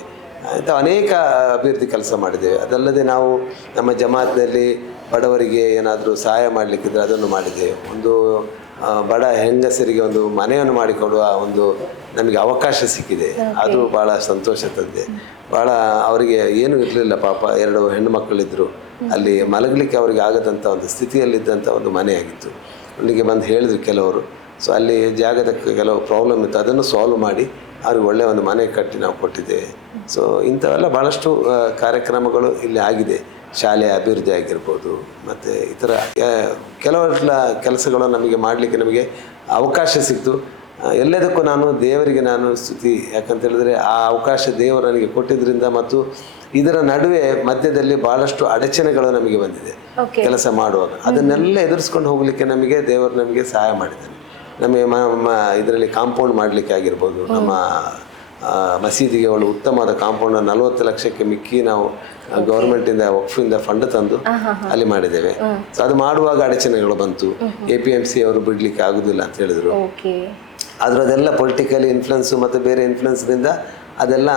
ಇಂಥ ಅನೇಕ ಅಭಿವೃದ್ಧಿ ಕೆಲಸ ಮಾಡಿದ್ದೇವೆ. ಅದಲ್ಲದೆ ನಾವು ನಮ್ಮ ಜಮಾತ್ನಲ್ಲಿ ಬಡವರಿಗೆ ಏನಾದರೂ ಸಹಾಯ ಮಾಡಲಿಕ್ಕಿದ್ರೆ ಅದನ್ನು ಮಾಡಿದ್ದೇವೆ. ಒಂದು ಬಡ ಹೆಂಗಸರಿಗೆ ಒಂದು ಮನೆಯನ್ನು ಮಾಡಿಕೊಡುವ ಒಂದು ನಮಗೆ ಅವಕಾಶ ಸಿಕ್ಕಿದೆ. ಅದು ಭಾಳ ಸಂತೋಷ ತಂದೆ. ಭಾಳ ಅವರಿಗೆ ಏನೂ ಇರಲಿಲ್ಲ ಪಾಪ, 2 ಹೆಣ್ಣು ಮಕ್ಕಳಿದ್ದರು. ಅಲ್ಲಿ ಮಲಗಲಿಕ್ಕೆ ಅವರಿಗೆ ಆಗದಂಥ ಒಂದು ಸ್ಥಿತಿಯಲ್ಲಿದ್ದಂಥ ಒಂದು ಮನೆಯಾಗಿತ್ತು. ಅಲ್ಲಿಗೆ ಬಂದು ಹೇಳಿದ್ರು ಕೆಲವರು. ಸೊ ಅಲ್ಲಿ ಜಾಗದ ಕೆಲವು ಪ್ರಾಬ್ಲಮ್ ಇತ್ತು, ಅದನ್ನು ಸಾಲ್ವ್ ಮಾಡಿ ಅವ್ರಿಗೆ ಒಳ್ಳೆಯ ಒಂದು ಮನೆ ಕಟ್ಟಿ ನಾವು ಕೊಟ್ಟಿದ್ದೇವೆ. ಸೊ ಇಂಥವೆಲ್ಲ ಭಾಳಷ್ಟು ಕಾರ್ಯಕ್ರಮಗಳು ಇಲ್ಲಿ ಆಗಿದೆ. ಶಾಲೆಯ ಅಭಿವೃದ್ಧಿ ಆಗಿರ್ಬೋದು, ಮತ್ತು ಈ ಥರ ಕೆಲವೆಲ್ಲ ಕೆಲಸಗಳು ನಮಗೆ ಮಾಡಲಿಕ್ಕೆ ನಮಗೆ ಅವಕಾಶ ಸಿಕ್ತು. ಎಲ್ಲದಕ್ಕೂ ನಾನು ದೇವರಿಗೆ ಸ್ತುತಿ, ಯಾಕಂತೇಳಿದ್ರೆ ಆ ಅವಕಾಶ ದೇವರು ನನಗೆ ಕೊಟ್ಟಿದ್ದರಿಂದ. ಮತ್ತು ಇದರ ನಡುವೆ ಮಧ್ಯದಲ್ಲಿ ಭಾಳಷ್ಟು ಅಡಚಣೆಗಳು ನಮಗೆ ಬಂದಿದೆ ಕೆಲಸ ಮಾಡುವಾಗ. ಅದನ್ನೆಲ್ಲ ಎದುರಿಸ್ಕೊಂಡು ಹೋಗಲಿಕ್ಕೆ ದೇವರು ನಮಗೆ ಸಹಾಯ ಮಾಡಿದ್ದಾನೆ. ನಮಗೆ ಇದರಲ್ಲಿ ಕಾಂಪೌಂಡ್ ಮಾಡಲಿಕ್ಕೆ ಆಗಿರ್ಬೋದು, ನಮ್ಮ ಮಸೀದಿಗೆ ಒಳ್ಳೆ ಉತ್ತಮವಾದ ಕಾಂಪೌಂಡ್ 40 ಲಕ್ಷಕ್ಕೆ ಮಿಕ್ಕಿ ನಾವು ಗೌರ್ಮೆಂಟಿಂದ ವಕ್ಫಿಂದ ಫಂಡ್ ತಂದು ಅಲ್ಲಿ ಮಾಡಿದ್ದೇವೆ. ಸೊ ಅದು ಮಾಡುವಾಗ ಅಡಚಣೆಗಳು ಬಂತು. APMC ಅವರು ಬಿಡಲಿಕ್ಕೆ ಆಗೋದಿಲ್ಲ ಅಂತ ಹೇಳಿದರು. ಆದರೂ ಅದೆಲ್ಲ ಪೊಲಿಟಿಕಲಿ ಇನ್ಫ್ಲುಯೆನ್ಸು ಮತ್ತು ಬೇರೆ ಇನ್ಫ್ಲುಯೆನ್ಸ್ನಿಂದ ಅದೆಲ್ಲ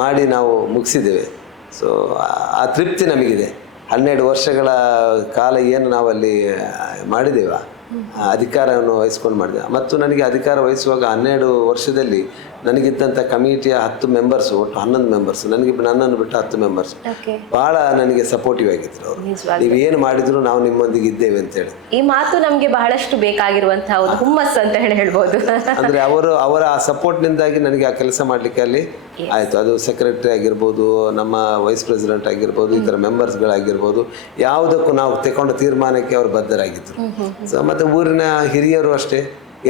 ಮಾಡಿ ನಾವು ಮುಗಿಸಿದ್ದೇವೆ. ಸೊ ಆ ತೃಪ್ತಿ ನಮಗಿದೆ. 12 ವರ್ಷಗಳ ಕಾಲ ಏನು ನಾವಲ್ಲಿ ಮಾಡಿದ್ದೇವ, ಅಧಿಕಾರವನ್ನು ವಹಿಸ್ಕೊಂಡು ಮಾಡಿದೆ. ಮತ್ತು ನನಗೆ ಅಧಿಕಾರ ವಹಿಸುವಾಗ 12 ವರ್ಷದಲ್ಲಿ ನನಗಿದ್ದಂಥ ಕಮಿಟಿಯ 10 ಮೆಂಬರ್ಸು, ಒಟ್ಟು 11 ಮೆಂಬರ್ಸು, ನನ್ನನ್ನು ಬಿಟ್ಟು 10 ಮೆಂಬರ್ಸ್ ಭಾಳ ನನಗೆ ಸಪೋರ್ಟಿವ್ ಆಗಿದ್ರು. ಅವರು ನೀವೇನು ಮಾಡಿದ್ರು ನಾವು ನಿಮ್ಮೊಂದಿಗೆ ಇದ್ದೇವೆ ಅಂತೇಳಿ. ಈ ಮಾತು ನಮಗೆ ಬಹಳಷ್ಟು ಬೇಕಾಗಿರುವಂತಹ ಒಂದು ಹುಮ್ಮಸ್ಸು ಅಂತ ಹೇಳ್ಬೋದು. ಅಂದರೆ ಅವರ ಆ ಸಪೋರ್ಟ್ನಿಂದಾಗಿ ನನಗೆ ಆ ಕೆಲಸ ಮಾಡಲಿಕ್ಕೆ ಅಲ್ಲಿ ಆಯಿತು. ಅದು ಸೆಕ್ರೆಟರಿ ಆಗಿರ್ಬೋದು, ನಮ್ಮ ವೈಸ್ ಪ್ರೆಸಿಡೆಂಟ್ ಆಗಿರ್ಬೋದು, ಈ ಥರ ಮೆಂಬರ್ಸ್ಗಳಾಗಿರ್ಬೋದು, ಯಾವುದಕ್ಕೂ ನಾವು ತಗೊಂಡ ತೀರ್ಮಾನಕ್ಕೆ ಅವರು ಬದ್ಧರಾಗಿದ್ದರು. ಸೊ ಮತ್ತು ಊರಿನ ಹಿರಿಯರು ಅಷ್ಟೇ,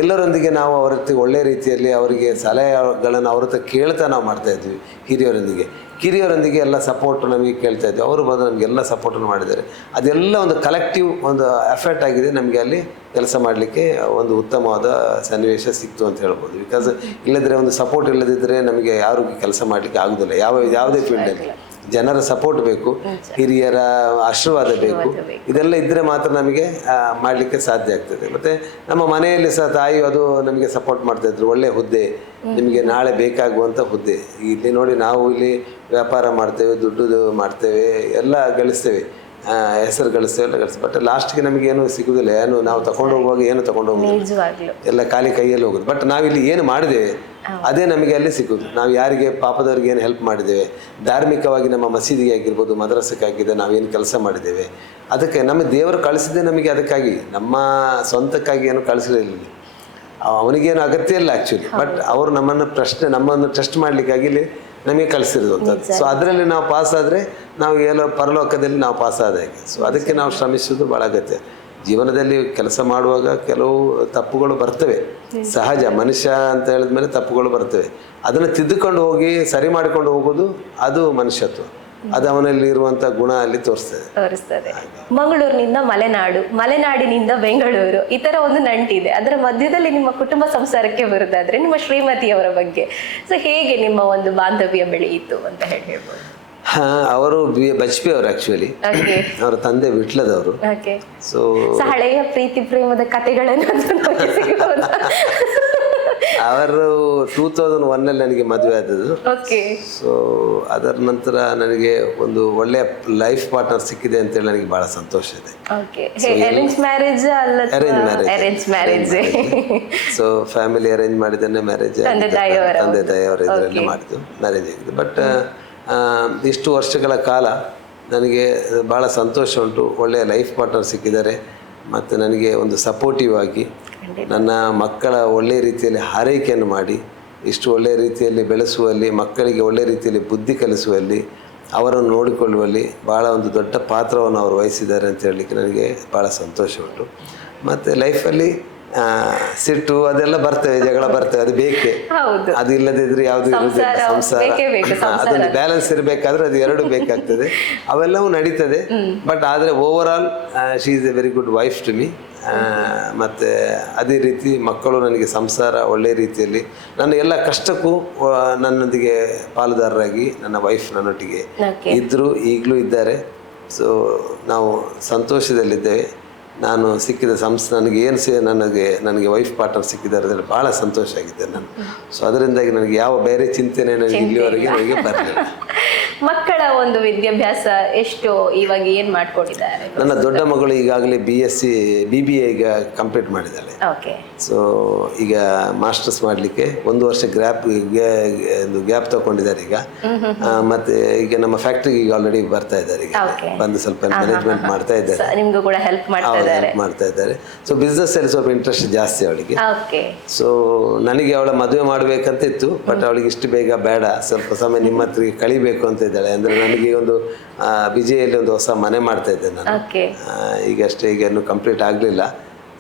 ಎಲ್ಲರೊಂದಿಗೆ ನಾವು ಅವರ ಒಳ್ಳೆಯ ರೀತಿಯಲ್ಲಿ ಅವರಿಗೆ ಸಲಹೆಗಳನ್ನು ಅವ್ರ ಹತ್ರ ಕೇಳ್ತಾ ನಾವು ಮಾಡ್ತಾಯಿದ್ವಿ. ಕಿರಿಯರೊಂದಿಗೆ ಎಲ್ಲ ಸಪೋರ್ಟ್ ನಮಗೆ ಕೇಳ್ತಾ ಇದ್ವಿ. ಅವರು ಬಂದು ನಮಗೆಲ್ಲ ಸಪೋರ್ಟನ್ನು ಮಾಡಿದ್ದಾರೆ. ಅದೆಲ್ಲ ಒಂದು ಕಲೆಕ್ಟಿವ್ ಒಂದು ಎಫರ್ಟ್ ಆಗಿದೆ. ನಮಗೆ ಅಲ್ಲಿ ಕೆಲಸ ಮಾಡಲಿಕ್ಕೆ ಒಂದು ಉತ್ತಮವಾದ ಸನ್ನಿವೇಶ ಸಿಕ್ತು ಅಂತ ಹೇಳ್ಬೋದು. ಬಿಕಾಸ್ ಇಲ್ಲದ್ರೆ ಒಂದು ಸಪೋರ್ಟ್ ಇಲ್ಲದಿದ್ದರೆ ನಮಗೆ ಯಾರು ಕೆಲಸ ಮಾಡಲಿಕ್ಕೆ ಆಗೋದಿಲ್ಲ. ಯಾವುದೇ ಫೀಲ್ಡಲ್ಲಿ ಜನರ ಸಪೋರ್ಟ್ ಬೇಕು, ಹಿರಿಯರ ಆಶೀರ್ವಾದ ಬೇಕು. ಇದೆಲ್ಲ ಇದ್ದರೆ ಮಾತ್ರ ನಮಗೆ ಮಾಡಲಿಕ್ಕೆ ಸಾಧ್ಯ ಆಗ್ತದೆ. ಮತ್ತು ನಮ್ಮ ಮನೆಯಲ್ಲಿ ಸಹ ತಾಯಿ ಅದು ನಮಗೆ ಸಪೋರ್ಟ್ ಮಾಡ್ತಾಯಿದ್ರು. ಒಳ್ಳೆಯ ಹುದ್ದೆ, ನಿಮಗೆ ನಾಳೆ ಬೇಕಾಗುವಂಥ ಹುದ್ದೆ. ಇಲ್ಲಿ ನೋಡಿ, ನಾವು ಇಲ್ಲಿ ವ್ಯಾಪಾರ ಮಾಡ್ತೇವೆ, ದುಡ್ಡು ಮಾಡ್ತೇವೆ, ಎಲ್ಲ ಗಳಿಸ್ತೇವೆ, ಹೆಸರು ಗಳಿಸ್ತೇವೆ, ಎಲ್ಲ ಗಳಿಸ್ತೇವೆ. ಬಟ್ ಲಾಸ್ಟ್ಗೆ ನಮಗೇನು ಸಿಗೋದಿಲ್ಲ. ಏನು ನಾವು ತಗೊಂಡು ಹೋಗುವಾಗ ಏನು ತಗೊಂಡು ಹೋಗೋದು, ಎಲ್ಲ ಖಾಲಿ ಕೈಯಲ್ಲಿ ಹೋಗೋದು. ಬಟ್ ನಾವಿಲ್ಲಿ ಏನು ಮಾಡಿದ್ದೇವೆ ಅದೇ ನಮಗೆ ಅಲ್ಲಿ ಸಿಗೋದು. ನಾವು ಯಾರಿಗೆ ಪಾಪದವ್ರಿಗೆ ಏನು ಹೆಲ್ಪ್ ಮಾಡಿದ್ದೇವೆ, ಧಾರ್ಮಿಕವಾಗಿ ನಮ್ಮ ಮಸೀದಿಗೆ ಆಗಿರ್ಬೋದು, ಮದ್ರಸಕ್ಕಾಗಿದೆ ನಾವೇನು ಕೆಲಸ ಮಾಡಿದ್ದೇವೆ, ಅದಕ್ಕೆ ನಮ್ಮ ದೇವರು ಕಳಿಸಿದ್ದೆ ನಮಗೆ. ಅದಕ್ಕಾಗಿ ನಮ್ಮ ಸ್ವಂತಕ್ಕಾಗಿ ಏನು ಕಳಿಸಲಿಲ್ಲ. ಅವನಿಗೇನು ಅಗತ್ಯ ಇಲ್ಲ ಆ್ಯಕ್ಚುಲಿ. ಬಟ್ ಅವರು ನಮ್ಮನ್ನು ಟೆಸ್ಟ್ ಮಾಡಲಿಕ್ಕಾಗಿ ಇಲ್ಲಿ ನಮಗೆ ಕಳಿಸಿರೋದಂಥದ್ದು. ಸೊ ಅದರಲ್ಲಿ ನಾವು ಪಾಸ್ ಆದರೆ ನಾವು ಏನೋ ಪರಲೋಕದಲ್ಲಿ ನಾವು ಪಾಸ್ ಆದ ಹಾಗೆ. ಸೊ ಅದಕ್ಕೆ ನಾವು ಶ್ರಮಿಸೋದು ಭಾಳ ಅಗತ್ಯ. ಜೀವನದಲ್ಲಿ ಕೆಲಸ ಮಾಡುವಾಗ ಕೆಲವು ತಪ್ಪುಗಳು ಬರ್ತವೆ, ಸಹಜ. ಮನುಷ್ಯ ಅಂತ ಹೇಳಿದ್ಮೇಲೆ ತಪ್ಪುಗಳು ಬರ್ತವೆ. ಅದನ್ನು ತಿದ್ದುಕೊಂಡು ಹೋಗಿ ಸರಿ ಮಾಡಿಕೊಂಡು ಹೋಗೋದು ಅದು ಮನುಷ್ಯತ್ವ. ಅದು ಅವನಲ್ಲಿ ಇರುವಂಥ ಗುಣ ಅಲ್ಲಿ ತೋರಿಸ್ತದೆ. ಮಂಗಳೂರಿನಿಂದ ಮಲೆನಾಡಿನಿಂದ ಬೆಂಗಳೂರು, ಈ ಥರ ಒಂದು ನಂಟಿದೆ. ಅದರ ಮಧ್ಯದಲ್ಲಿ ನಿಮ್ಮ ಕುಟುಂಬ ಸಂಸಾರಕ್ಕೆ ಬರೋದಾದ್ರೆ ನಿಮ್ಮ ಶ್ರೀಮತಿಯವರ ಬಗ್ಗೆ, ಸೊ ಹೇಗೆ ನಿಮ್ಮ ಒಂದು ಬಾಂಧವ್ಯ ಬೆಳೆಯಿತು ಅಂತ ಹೇಳ್ಬೋದು? ಅವರು ಬಜ್ಪಿ ಅವರು ಆಕ್ಚುಲಿ, ಅವರ ತಂದೆ ವಿಟ್ಲದವರು. ಸೊ ಹಳೆಯ ಪ್ರೀತಿ ಪ್ರೇಮದ ಕಥೆಗಳನ್ನು ಅವರು 2001 ನನಗೆ ಮದುವೆ ಆದದ್ದು. ಸೊ ಅದರ ನಂತರ ನನಗೆ ಒಂದು ಒಳ್ಳೆಯ ಲೈಫ್ ಪಾರ್ಟ್ನರ್ ಸಿಕ್ಕಿದೆ ಅಂತೇಳಿ ನನಗೆ ಬಹಳ ಸಂತೋಷ ಇದೆ. Arrange marriage. So family arrange ಮಾಡಿದ್ದೇನೆ, ಮ್ಯಾರೇಜ್ ತಂದೆ ತಾಯಿಯವರ ಇದರಲ್ಲಿ ಮಾಡಿದ್ದು ಮ್ಯಾರೇಜ್ ಆಗಿದೆ. ಬಟ್ ಇಷ್ಟು ವರ್ಷಗಳ ಕಾಲ ನನಗೆ ಭಾಳ ಸಂತೋಷ ಉಂಟು. ಒಳ್ಳೆಯ ಲೈಫ್ ಪಾರ್ಟ್ನರ್ ಸಿಕ್ಕಿದ್ದಾರೆ. ಮತ್ತು ನನಗೆ ಒಂದು ಸಪೋರ್ಟಿವ್ ಆಗಿ ನನ್ನ ಮಕ್ಕಳ ಒಳ್ಳೆಯ ರೀತಿಯಲ್ಲಿ ಹಾರೈಕೆಯನ್ನು ಮಾಡಿ ಇಷ್ಟು ಒಳ್ಳೆಯ ರೀತಿಯಲ್ಲಿ ಬೆಳೆಸುವಲ್ಲಿ, ಮಕ್ಕಳಿಗೆ ಒಳ್ಳೆಯ ರೀತಿಯಲ್ಲಿ ಬುದ್ಧಿ ಕಲಿಸುವಲ್ಲಿ, ಅವರನ್ನು ನೋಡಿಕೊಳ್ಳುವಲ್ಲಿ ಭಾಳ ಒಂದು ದೊಡ್ಡ ಪಾತ್ರವನ್ನು ಅವರು ವಹಿಸಿದ್ದಾರೆ ಅಂತ ಹೇಳಲಿಕ್ಕೆ ನನಗೆ ಭಾಳ ಸಂತೋಷ ಉಂಟು. ಮತ್ತು ಲೈಫಲ್ಲಿ ಸಿಟ್ಟು ಅದೆಲ್ಲ ಬರ್ತವೆ, ಜಗಳ ಬರ್ತವೆ, ಅದು ಬೇಕೇ, ಅದು ಇಲ್ಲದಿದ್ರೆ ಯಾವುದು ಇರುವುದಿಲ್ಲ. ಸಂಸಾರ ಅದೊಂದು ಬ್ಯಾಲೆನ್ಸ್ ಇರಬೇಕಾದ್ರೆ ಅದು ಎರಡು ಬೇಕಾಗ್ತದೆ, ಅವೆಲ್ಲವೂ ನಡೀತದೆ. ಬಟ್ ಆದರೆ overall she is a very good wife to me. ಮತ್ತು ಅದೇ ರೀತಿ ಮಕ್ಕಳು ನನಗೆ ಸಂಸಾರ ಒಳ್ಳೆಯ ರೀತಿಯಲ್ಲಿ ನನ್ನ ಎಲ್ಲ ಕಷ್ಟಕ್ಕೂ ನನ್ನೊಂದಿಗೆ ಪಾಲುದಾರರಾಗಿ ನನ್ನ ವೈಫ್ ನನ್ನೊಟ್ಟಿಗೆ ಇದ್ದರು, ಈಗಲೂ ಇದ್ದಾರೆ. ಸೊ ನಾವು ಸಂತೋಷದಲ್ಲಿದ್ದೇವೆ. ನಾನು ಸಿಕ್ಕಿದ ನನಗೆ ಏನು ನನಗೆ ವೈಫ್ ಪಾರ್ಟ್ನರ್ ಸಿಕ್ಕಿದ್ದಾರೆ ಅದರಲ್ಲಿ ಭಾಳ ಸಂತೋಷ ಆಗಿದೆ ನಾನು. ಸೊ ಅದರಿಂದಾಗಿ ನನಗೆ ಯಾವ ಬೇರೆ ಚಿಂತನೆ ನನಗೆ ಇಲ್ಲಿವರೆಗೆ ನನಗೆ ಬರಲಿಲ್ಲ. ಮಕ್ಕಳ ಒಂದು ವಿದ್ಯಾಭ್ಯಾಸ ಎಷ್ಟು ಇವಾಗ ಏನು ಮಾಡ್ಕೊಂಡಿದ್ದಾರೆ? ನನ್ನ ದೊಡ್ಡ ಮಗಳು ಈಗಾಗಲೇ BBA ಈಗ ಕಂಪ್ಲೀಟ್ ಮಾಡಿದ್ದಾಳೆ. ಸೊ ಈಗ ಮಾಸ್ಟರ್ಸ್ ಮಾಡಲಿಕ್ಕೆ 1 ವರ್ಷ ಗ್ಯಾಪ್ ತಗೊಂಡಿದ್ದಾರೆ ಈಗ. ಮತ್ತೆ ಈಗ ನಮ್ಮ ಫ್ಯಾಕ್ಟ್ರಿಗೆ ಈಗ ಆಲ್ರೆಡಿ ಬರ್ತಾ ಇದ್ದಾರೆ, ಈಗ ಬಂದು ಸ್ವಲ್ಪ ಮ್ಯಾನೇಜ್ಮೆಂಟ್ ಮಾಡ್ತಾ ಇದ್ದಾರೆ, ನಿಮ್ಗೂ ಕೂಡ ಹೆಲ್ಪ್ ಮಾಡ್ತಾ ಇದ್ದಾರೆ. ಸೊ ಬಿಸ್ನೆಸ್ ಅಲ್ಲಿ ಸ್ವಲ್ಪ ಇಂಟ್ರೆಸ್ಟ್ ಜಾಸ್ತಿ ಅವಳಿಗೆ. ಸೊ ನನಗೆ ಅವಳ ಮದುವೆ ಮಾಡಬೇಕಂತ ಇತ್ತು, ಬಟ್ ಅವಳಿಗೆ ಇಷ್ಟು ಬೇಗ ಬೇಡ, ಸ್ವಲ್ಪ ಸಮಯ ನಿಮ್ಮ ಹತ್ರ ಕಳಿಬೇಕು ಅಂತ ಇದ್ದಾಳೆ. ಅಂದ್ರೆ ನನಗೆ ಒಂದು ವಿಜಯಲ್ಲಿ ಒಂದು ಹೊಸ ಮನೆ ಮಾಡ್ತಾ ಇದ್ದೆ ನಾನು, ಈಗಷ್ಟೇ, ಈಗ ಇನ್ನೂ ಕಂಪ್ಲೀಟ್ ಆಗಲಿಲ್ಲ.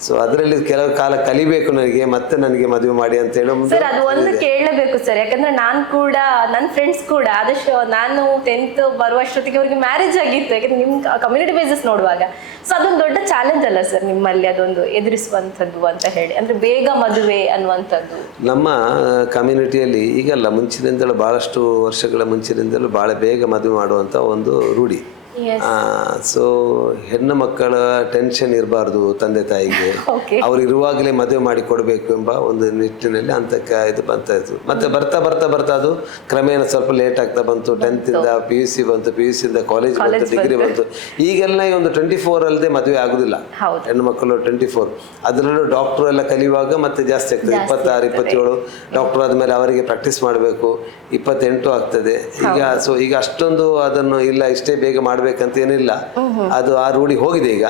ಸೊ ಅದರಲ್ಲಿ ಕೆಲವು ಕಾಲ ಕಲಿಬೇಕು ಮತ್ತೆ ನನಗೆ ಮದುವೆ ಮಾಡಿ ಅಂತ ಹೇಳೋ ಸರ್. ಅದು ಒಂದು ಕೇಳಬೇಕು ಸರ್, ಯಾಕಂದ್ರೆ ನಾನು ಕೂಡ ನನ್ನ ಫ್ರೆಂಡ್ಸ್ ಕೂಡ ಆದಷ್ಟು ನಾನು 10th ಬರುವಷ್ಟೊತ್ತಿಗೆ ಅವ್ರಿಗೆ ಮ್ಯಾರೇಜ್ ಆಗಿತ್ತು. ಯಾಕಂದ್ರೆ ನಿಮ್ ಕಮ್ಯುನಿಟಿ ಬೇಸಿಸ್ ನೋಡುವಾಗ ಸೊ ಅದೊಂದು ದೊಡ್ಡ ಚಾಲೆಂಜ್ ಅಲ್ಲ ಸರ್ ನಿಮ್ಮಲ್ಲಿ ಅದೊಂದು ಎದುರಿಸುವಂಥದ್ದು ಅಂತ ಹೇಳಿ, ಅಂದ್ರೆ ಬೇಗ ಮದುವೆ ಅನ್ನುವಂಥದ್ದು? ನಮ್ಮ ಕಮ್ಯುನಿಟಿಯಲ್ಲಿ ಈಗಲ್ಲ, ಮುಂಚಿನಿಂದಲೂ ಬಹಳಷ್ಟು ವರ್ಷಗಳ ಮುಂಚಿನಿಂದಲೂ ಬಹಳ ಬೇಗ ಮದುವೆ ಮಾಡುವಂಥ ಒಂದು ರೂಢಿ. ಸೊ ಹೆಣ್ಣು ಮಕ್ಕಳ ಟೆನ್ಷನ್ ಇರಬಾರ್ದು ತಂದೆ ತಾಯಿಗೆ, ಅವ್ರು ಇರುವಾಗಲೇ ಮದುವೆ ಮಾಡಿ ಕೊಡಬೇಕು ಎಂಬ ಒಂದು ನಿಟ್ಟಿನಲ್ಲಿ ಅಂತ ಇದು ಬರ್ತಾ ಇತ್ತು. ಮತ್ತೆ ಬರ್ತಾ ಬರ್ತಾ ಬರ್ತಾ ಅದು ಕ್ರಮೇಣ ಸ್ವಲ್ಪ ಲೇಟ್ ಆಗ್ತಾ ಬಂತು. 10th ಇಂದ PUC ಬಂತು, PUC ಇಂದ ಕಾಲೇಜ್ ಬಂತು, ಡಿಗ್ರಿ ಬಂತು. ಈಗೆಲ್ಲ ಒಂದು 24 ಅಲ್ಲದೆ ಮದುವೆ ಆಗುದಿಲ್ಲ ಹೆಣ್ಣು ಮಕ್ಕಳು. 24 ಅದರಲ್ಲೂ ಡಾಕ್ಟರ್ ಎಲ್ಲ ಕಲಿಯುವಾಗ ಮತ್ತೆ ಜಾಸ್ತಿ ಆಗ್ತದೆ. 26, 27 ಡಾಕ್ಟರ್ ಆದ್ಮೇಲೆ ಅವರಿಗೆ ಪ್ರಾಕ್ಟೀಸ್ ಮಾಡಬೇಕು, 28 ಆಗ್ತದೆ ಈಗ. ಸೊ ಈಗ ಅಷ್ಟೊಂದು ಅದನ್ನು ಇಲ್ಲ ಇಷ್ಟೇ ಬೇಗ ಮಾಡಬೇಕಂತ ಏನಿಲ್ಲ, ಅದು ಆ ರೂಢಿ ಹೋಗಿದೆ ಈಗ.